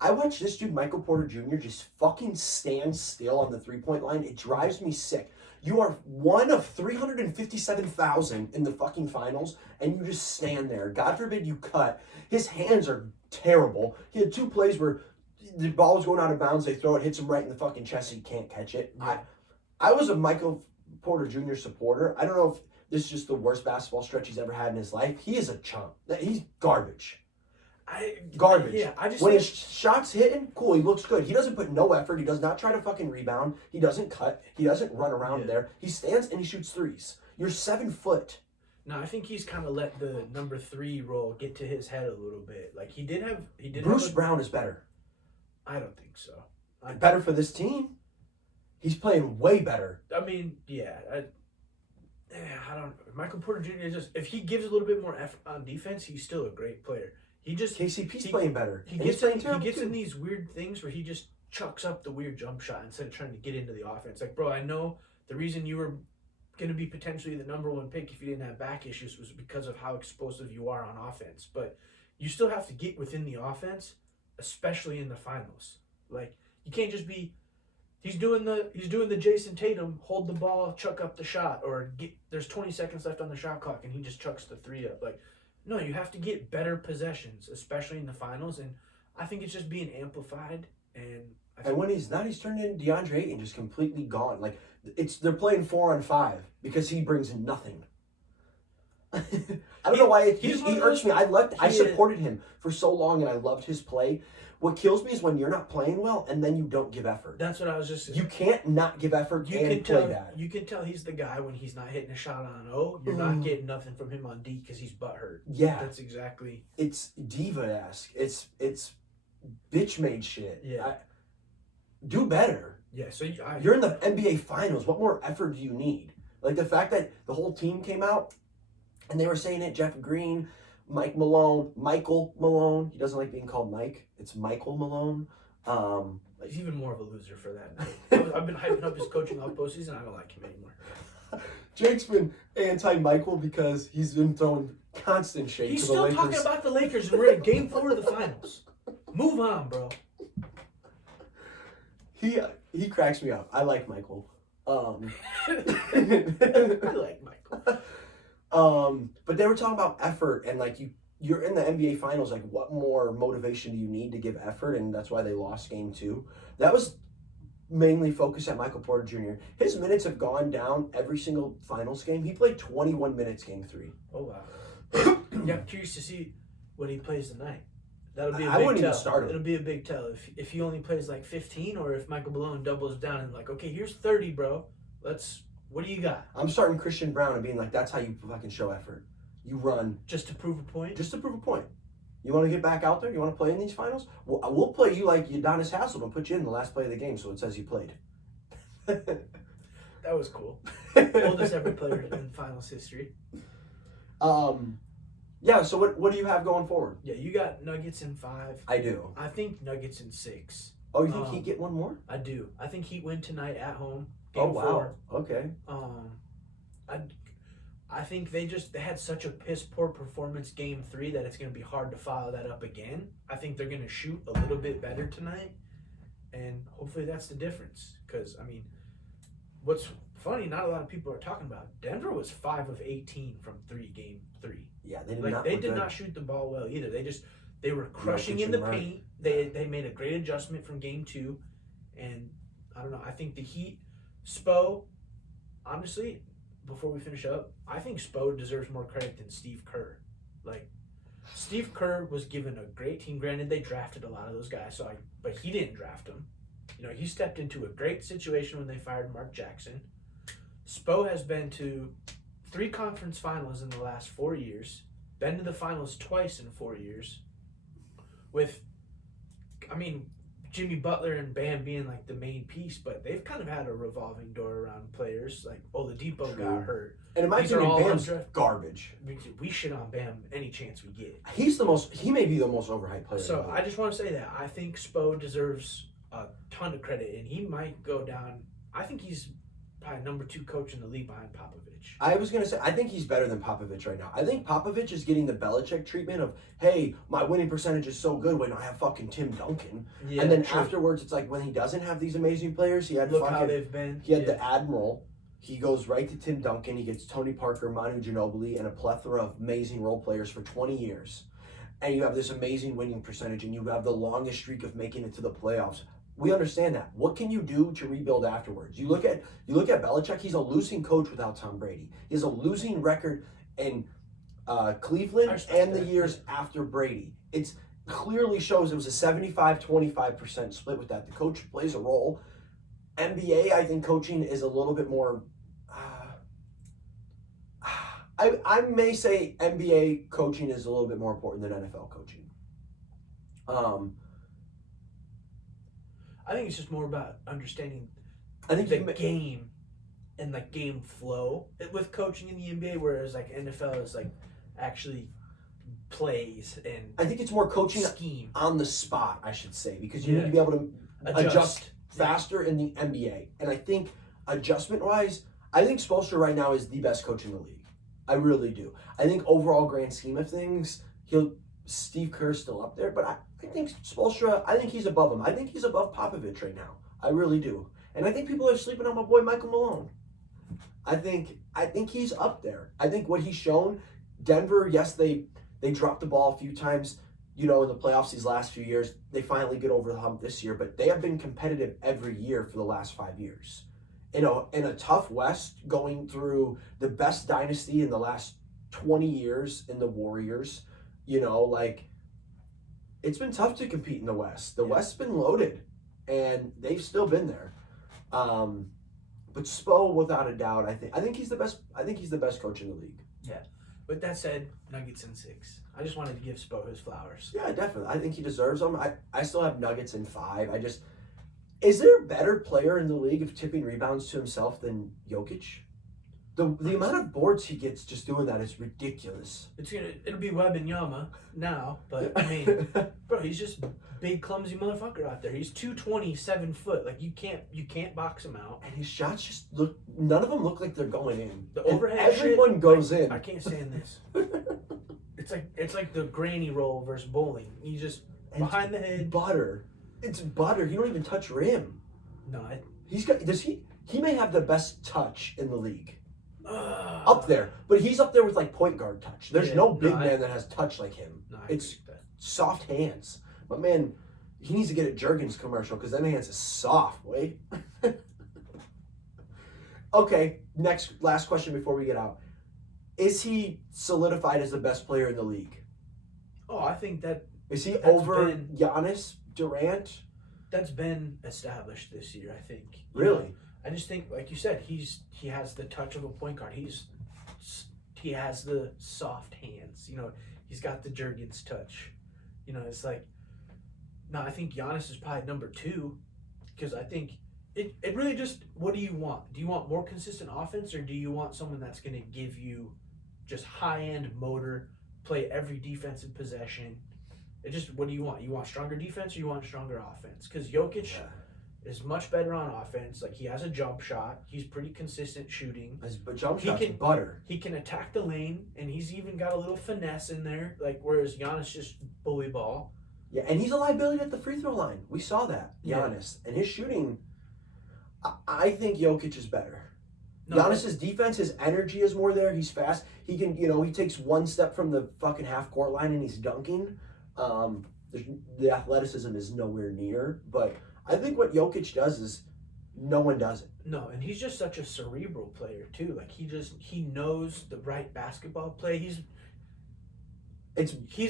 I watched this dude, Michael Porter Jr., just fucking stand still on the three-point line. It drives me sick. You are one of 357,000 in the fucking finals, and you just stand there. God forbid you cut. His hands are terrible. He had 2 plays where the ball was going out of bounds. They throw it, hits him right in the fucking chest, so he can't catch it. Yeah. I was a Michael Porter Jr. supporter. I don't know if this is just the worst basketball stretch he's ever had in his life. He is a chump. He's garbage. Garbage. Yeah, when his shot's hitting, cool, he looks good. He doesn't put no effort. He does not try to fucking rebound. He doesn't cut. He doesn't run around there. He stands and he shoots threes. You're 7 foot. No, I think he's kind of let the number 3 role get to his head a little bit. Like he did have Bruce Brown is better. I don't think so. Better for this team. He's playing way better. I mean, yeah. I don't. Michael Porter Jr. is just, if he gives a little bit more effort on defense, he's still a great player. KCP's playing better. He gets in these weird things where he just chucks up the weird jump shot instead of trying to get into the offense. Like, bro, I know the reason you were going to be potentially the number 1 pick if you didn't have back issues was because of how explosive you are on offense. But you still have to get within the offense, especially in the finals. Like, you can't just be. He's doing the Jason Tatum, hold the ball, chuck up the shot, or there's 20 seconds left on the shot clock and he just chucks the 3 up. Like, no, you have to get better possessions, especially in the finals, and I think it's just being amplified. And when he's not, he's turned into DeAndre Ayton, just completely gone. Like they're playing 4-on-5 because he brings nothing. I don't know why he irks me. I supported him for so long and I loved his play. What kills me is when you're not playing well and then you don't give effort. That's what I was just saying. You can't not give effort and play that. You can tell he's the guy when he's not hitting a shot on O. You're not getting nothing from him on D because he's butthurt. Yeah. That's exactly. It's diva-esque. It's bitch-made shit. Yeah. Do better. Yeah, so you're in the NBA Finals. What more effort do you need? Like the fact that the whole team came out and they were saying it, Jeff Green, Michael Malone. He doesn't like being called Mike. It's Michael Malone. He's even more of a loser for that. I've been hyping up his coaching all postseason. I don't like him anymore. Jake's been anti-Michael because he's been throwing constant shade He's to the Lakers. He's still talking about the Lakers and we're in Game 4 of the finals. Move on, bro. He cracks me up. I like Michael. I like Michael. But they were talking about effort and like you're in the NBA Finals. Like, what more motivation do you need to give effort? And that's why they lost Game 2. That was mainly focused at Michael Porter Jr. His minutes have gone down every single Finals game. He played 21 minutes Game 3. Oh wow. Yeah, I'm curious to see what he plays tonight. That'll be a big I wouldn't tell. even start him. It'll be a big tell if he only plays like 15 or if Michael Malone doubles down and like, okay, here's 30, bro. What do you got? I'm starting Christian Brown and being like, that's how you fucking show effort. You run. Just to prove a point? Just to prove a point. You want to get back out there? You want to play in these finals? We'll play you like Udonis Haslem and put you in the last play of the game so it says you played. That was cool. Oldest ever player in finals history. Yeah, so what do you have going forward? Yeah, you got Nuggets in 5. I do. I think Nuggets in 6. Oh, you think Heat get one more? I do. I think Heat win tonight at home. Game 4. Okay. I think they had such a piss poor performance Game 3 that it's going to be hard to follow that up again. I think they're going to shoot a little bit better tonight, and hopefully that's the difference. Because I mean, what's funny, not a lot of people are talking about. Denver was 5 of 18 from game 3. Yeah, they did Like not. they look did good. not shoot the ball well either. They were crushing Jokic in the and Murray. paint. They made a great adjustment from game 2, and I don't know. I think the Heat, Spo, honestly, before we finish up, I think Spo deserves more credit than Steve Kerr. Like Steve Kerr was given a great team. Granted, they drafted a lot of those guys, but he didn't draft them. You know, he stepped into a great situation when they fired Mark Jackson. Spo has been to 3 conference finals in the last 4 years, been to the finals twice in 4 years, with, I mean, Jimmy Butler and Bam being like the main piece, but they've kind of had a revolving door around players. Like Oladipo True. got hurt. And in my These are opinion, all Bam's undrafted. garbage. We shit on Bam any chance we get. He may be the most overhyped player. So in the I league. just want to say that I think Spo deserves a ton of credit, and he might go down. I think he's probably number 2 coach in the league behind Popovich. I was going to say, I think he's better than Popovich right now. I think Popovich is getting the Belichick treatment of, hey, my winning percentage is so good when I have fucking Tim Duncan. Yeah, And then true. afterwards, it's like when he doesn't have these amazing players, he had Look how fucking, they've been. he had the Admiral. He goes right to Tim Duncan. He gets Tony Parker, Manu Ginobili, and a plethora of amazing role players for 20 years. And you have this amazing winning percentage, and you have the longest streak of making it to the playoffs. We understand that. What can you do to rebuild afterwards? You look at Belichick. He's a losing coach without Tom Brady. He has a losing record in Cleveland and the years after Brady. It's clearly shows it was a 75-25% split with that. The coach plays a role. NBA, I think coaching is a little bit more. I may say NBA coaching is a little bit more important than NFL coaching. I think it's just more about understanding I think the game and the game flow with coaching in the NBA, whereas like NFL is like actually plays and I think it's more coaching scheme on the spot, I should say, because you need to be able to adjust faster in the NBA. And I think adjustment-wise, I think Spoelstra right now is the best coach in the league. I really do. I think overall grand scheme of things, Steve Kerr's still up there, but I think Spoelstra, I think he's above him. I think he's above Popovich right now. I really do. And I think people are sleeping on my boy Michael Malone. I think he's up there. I think what he's shown, Denver, yes, they dropped the ball a few times, in the playoffs these last few years. They finally get over the hump this year, but they have been competitive every year for the last 5 years. In a tough West, going through the best dynasty in the last 20 years in the Warriors, it's been tough to compete in the West. The West's been loaded, and they've still been there. But Spo, without a doubt, I think he's the best. I think he's the best coach in the league. Yeah. With that said, Nuggets in 6. I just wanted to give Spo his flowers. Yeah, definitely. I think he deserves them. I still have Nuggets in 5. Is there a better player in the league of tipping rebounds to himself than Jokic? The amount of boards he gets just doing that is ridiculous. It'll be Wembanyama now, but I mean, bro, he's just big clumsy motherfucker out there. He's 227 foot. Like you can't box him out. And his shots just look. None of them look like they're going in. The And overhead everyone shit, goes in. I can't stand this. It's like the granny roll versus bowling. You just And behind the head. butter. It's butter. You don't even touch rim. No, He may have the best touch in the league. Up there. But he's up there with like point guard touch. There's no big man that has touch like him. No, It's soft hands. But man, he needs to get a Jergens commercial because that hands is soft, boy. Okay, last question before we get out. Is he solidified as the best player in the league? Oh, I think Is he That's over been- Giannis, Durant? that's been established this year. I think. Really? I just think, like you said, he has the touch of a point guard. He has the soft hands. He's got the Jergens touch. It's like, no, I think Giannis is probably number 2, because I think it really just, what do you want? Do you want more consistent offense, or do you want someone that's going to give you just high end motor, play every defensive possession? What do you want? You want stronger defense, or you want stronger offense? Because Jokic is much better on offense. Like, he has a jump shot. He's pretty consistent shooting. His jump shot's butter. He can attack the lane, and he's even got a little finesse in there. Like, whereas Giannis just bully ball. Yeah, and he's a liability at the free throw line. We saw that, Yeah. Giannis. And his shooting, I think Jokic is better. No, Giannis's defense, his energy is more there. He's fast. He can, he takes one step from the fucking half court line and he's dunking. The athleticism is nowhere near. But I think what Jokic does is no one does it. No, and he's just such a cerebral player too. Like he knows the right basketball play. He's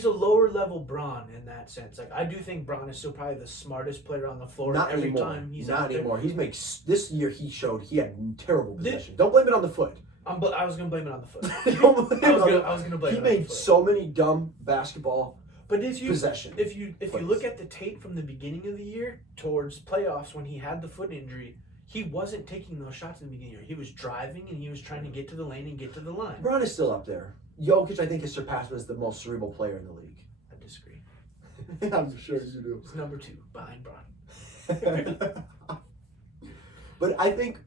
a lower level Bron in that sense. Like I do think Bron is still probably the smartest player on the floor. Not every anymore. time he's Not out anymore. there. He makes this year. He showed he had terrible possession. Don't blame it on the foot. I was gonna blame it on the foot. Don't blame I it on was gonna blame He it on the made foot. so many dumb basketball But possession. if you look at the tape from the beginning of the year towards playoffs when he had the foot injury, he wasn't taking those shots in the beginning of the year. He was driving and he was trying to get to the lane and get to the line. Bron is still up there. Jokic, I think, has surpassed him as the most cerebral player in the league. I disagree. I'm sure you do. It's number 2 behind Bron. But I think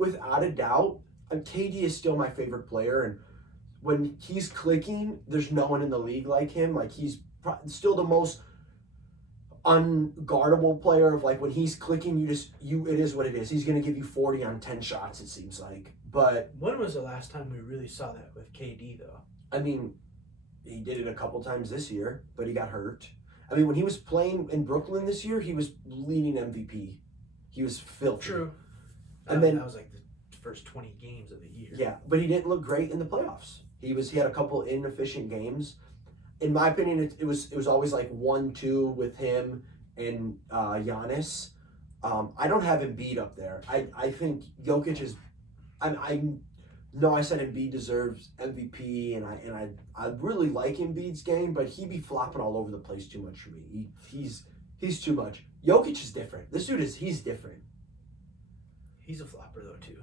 without a doubt, KD is still my favorite player, and when he's clicking, there's no one in the league like him. Like he's still the most unguardable player. Of like when he's clicking, it is what it is. He's gonna give you 40 on 10 shots. It seems like. But when was the last time we really saw that with KD though? I mean, he did it a couple times this year, but he got hurt. I mean, when he was playing in Brooklyn this year, he was leading MVP. He was filthy. True. And then that was like the first 20 games of the year. Yeah, but he didn't look great in the playoffs. He had a couple inefficient games. In my opinion, it was always like 1-2 with him and Giannis. I don't have Embiid up there. I think Jokic is. I know I said Embiid deserves MVP, and I really like Embiid's game, but he be flopping all over the place too much for me. He's too much. Jokic is different. This dude he's different. He's a flopper though too.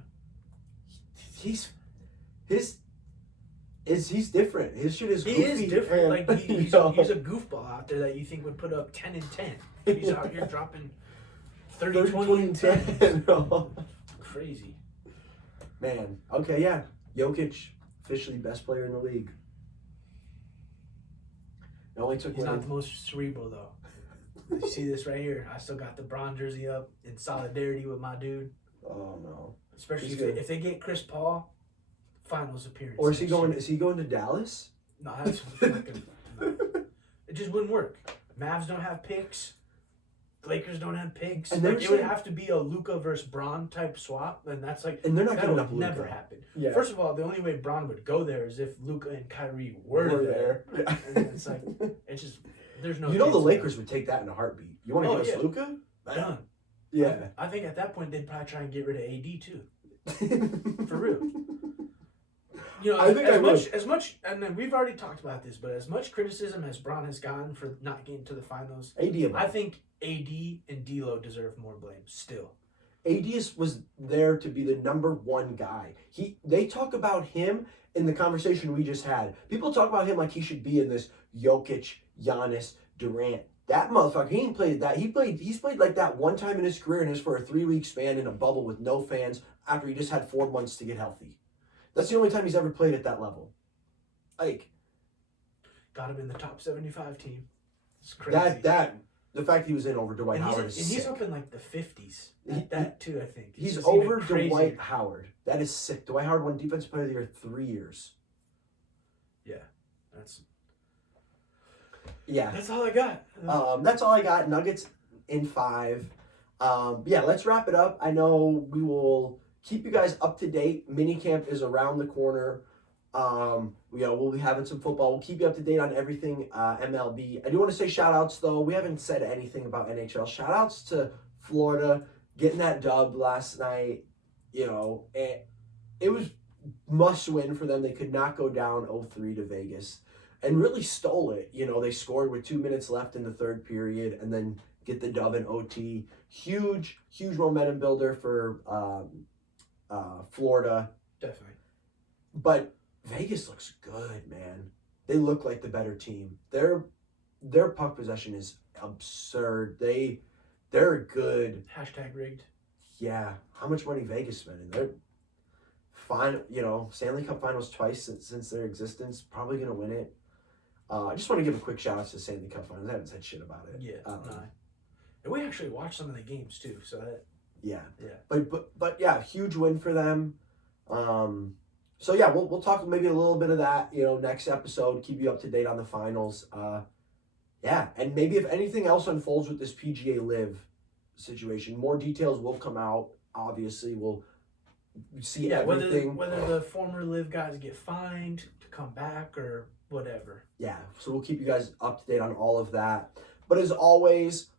He's different. His shit is goofy. He is different. Like he's a goofball out there that you think would put up 10 and 10. He's out here dropping 30, 20 and 10. Crazy. Man. Okay, yeah. Jokic, officially best player in the league. It only took He's not the most cerebral though. You see this right here? I still got the Bron jersey up in solidarity with my dude. Oh no. Especially if they get Chris Paul, finals appearance. Or is he going to Dallas? No, that's fucking. No. It just wouldn't work. Mavs don't have picks. Lakers don't have picks. And it would have to be a Luka versus Bron type swap, and that's like. And they're not giving up Luka. Luka. Never happen. Yeah. First of all, the only way Bron would go there is if Luka and Kyrie were there. Yeah. And it's like it's just there's no. The Lakers would take that in a heartbeat. You want to give us Luka? Done. Yeah. I think at that point they'd probably try and get rid of AD too. For real. You know, as much, and then we've already talked about this, but as much criticism as Bron has gotten for not getting to the finals, I think AD and D'Lo deserve more blame still. AD was there to be the number one guy. They talk about him in the conversation we just had. People talk about him like he should be in this Jokic, Giannis, Durant. That motherfucker, he ain't played that. He's played like that one time in his career, and it's for a 3-week span in a bubble with no fans after he just had 4 months to get healthy. That's the only time he's ever played at that level. Like, got him in the top 75 team. It's crazy. The fact he was in over Dwight Howard is sick. He's up in like the 50s. That too, I think. He's over Dwight Howard. That is sick. Dwight Howard won Defensive Player of the Year 3 years. Yeah, that's That's all I got. That's all I got. Nuggets in 5. Let's wrap it up. I know we will keep you guys up to date. Minicamp is around the corner. We'll be having some football. We'll keep you up to date on everything MLB. I do want to say shout outs though. We haven't said anything about NHL. Shout outs to Florida getting that dub last night. It was must win for them. They could not go down 0-3 to Vegas and really stole it. They scored with 2 minutes left in the third period and then get the dub in OT. Huge momentum builder for Florida. Definitely. But Vegas looks good, man. They look like the better team. Their puck possession is absurd. They're good. #rigged. Yeah. How much money Vegas spending? They're fine. Stanley Cup Finals twice since their existence. Probably gonna win it. I just want to give a quick shout out to the Stanley Cup Finals. I haven't said shit about it. Yeah. And we actually watched some of the games too. So that. Yeah. Yeah. But yeah, huge win for them. So yeah, we'll talk maybe a little bit of that, next episode. Keep you up to date on the finals. Yeah, and maybe if anything else unfolds with this PGA Live situation, more details will come out. Obviously, we'll see everything. Whether the former Live guys get fined to come back or whatever. Yeah, so we'll keep you guys up to date on all of that. But as always,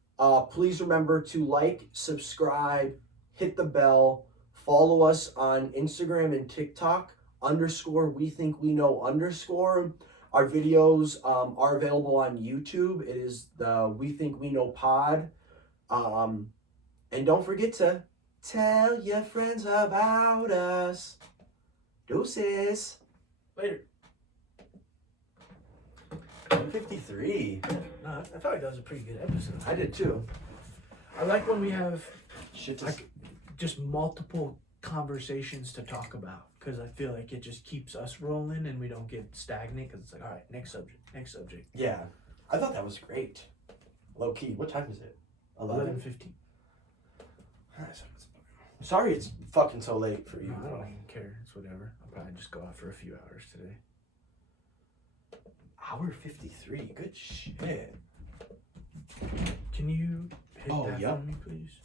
please remember to like, subscribe, hit the bell, follow us on Instagram and TikTok, _we think we know _ Our videos are available on YouTube. It is the We Think We Know Pod. And don't forget to tell your friends about us. Deuces. Later. 53. No, I felt like that was a pretty good episode. I did too. I like when we have Shit. just multiple conversations to talk about, because I feel like it just keeps us rolling and we don't get stagnant, because it's like, all right, next subject. Yeah. I thought that was great. Low key. What time is it? 11:15. Sorry it's fucking so late for you. No, I don't even care. It's whatever. I'll probably just go out for a few hours today. Hour 53. Good shit. Can you hit that yeah. for me, please?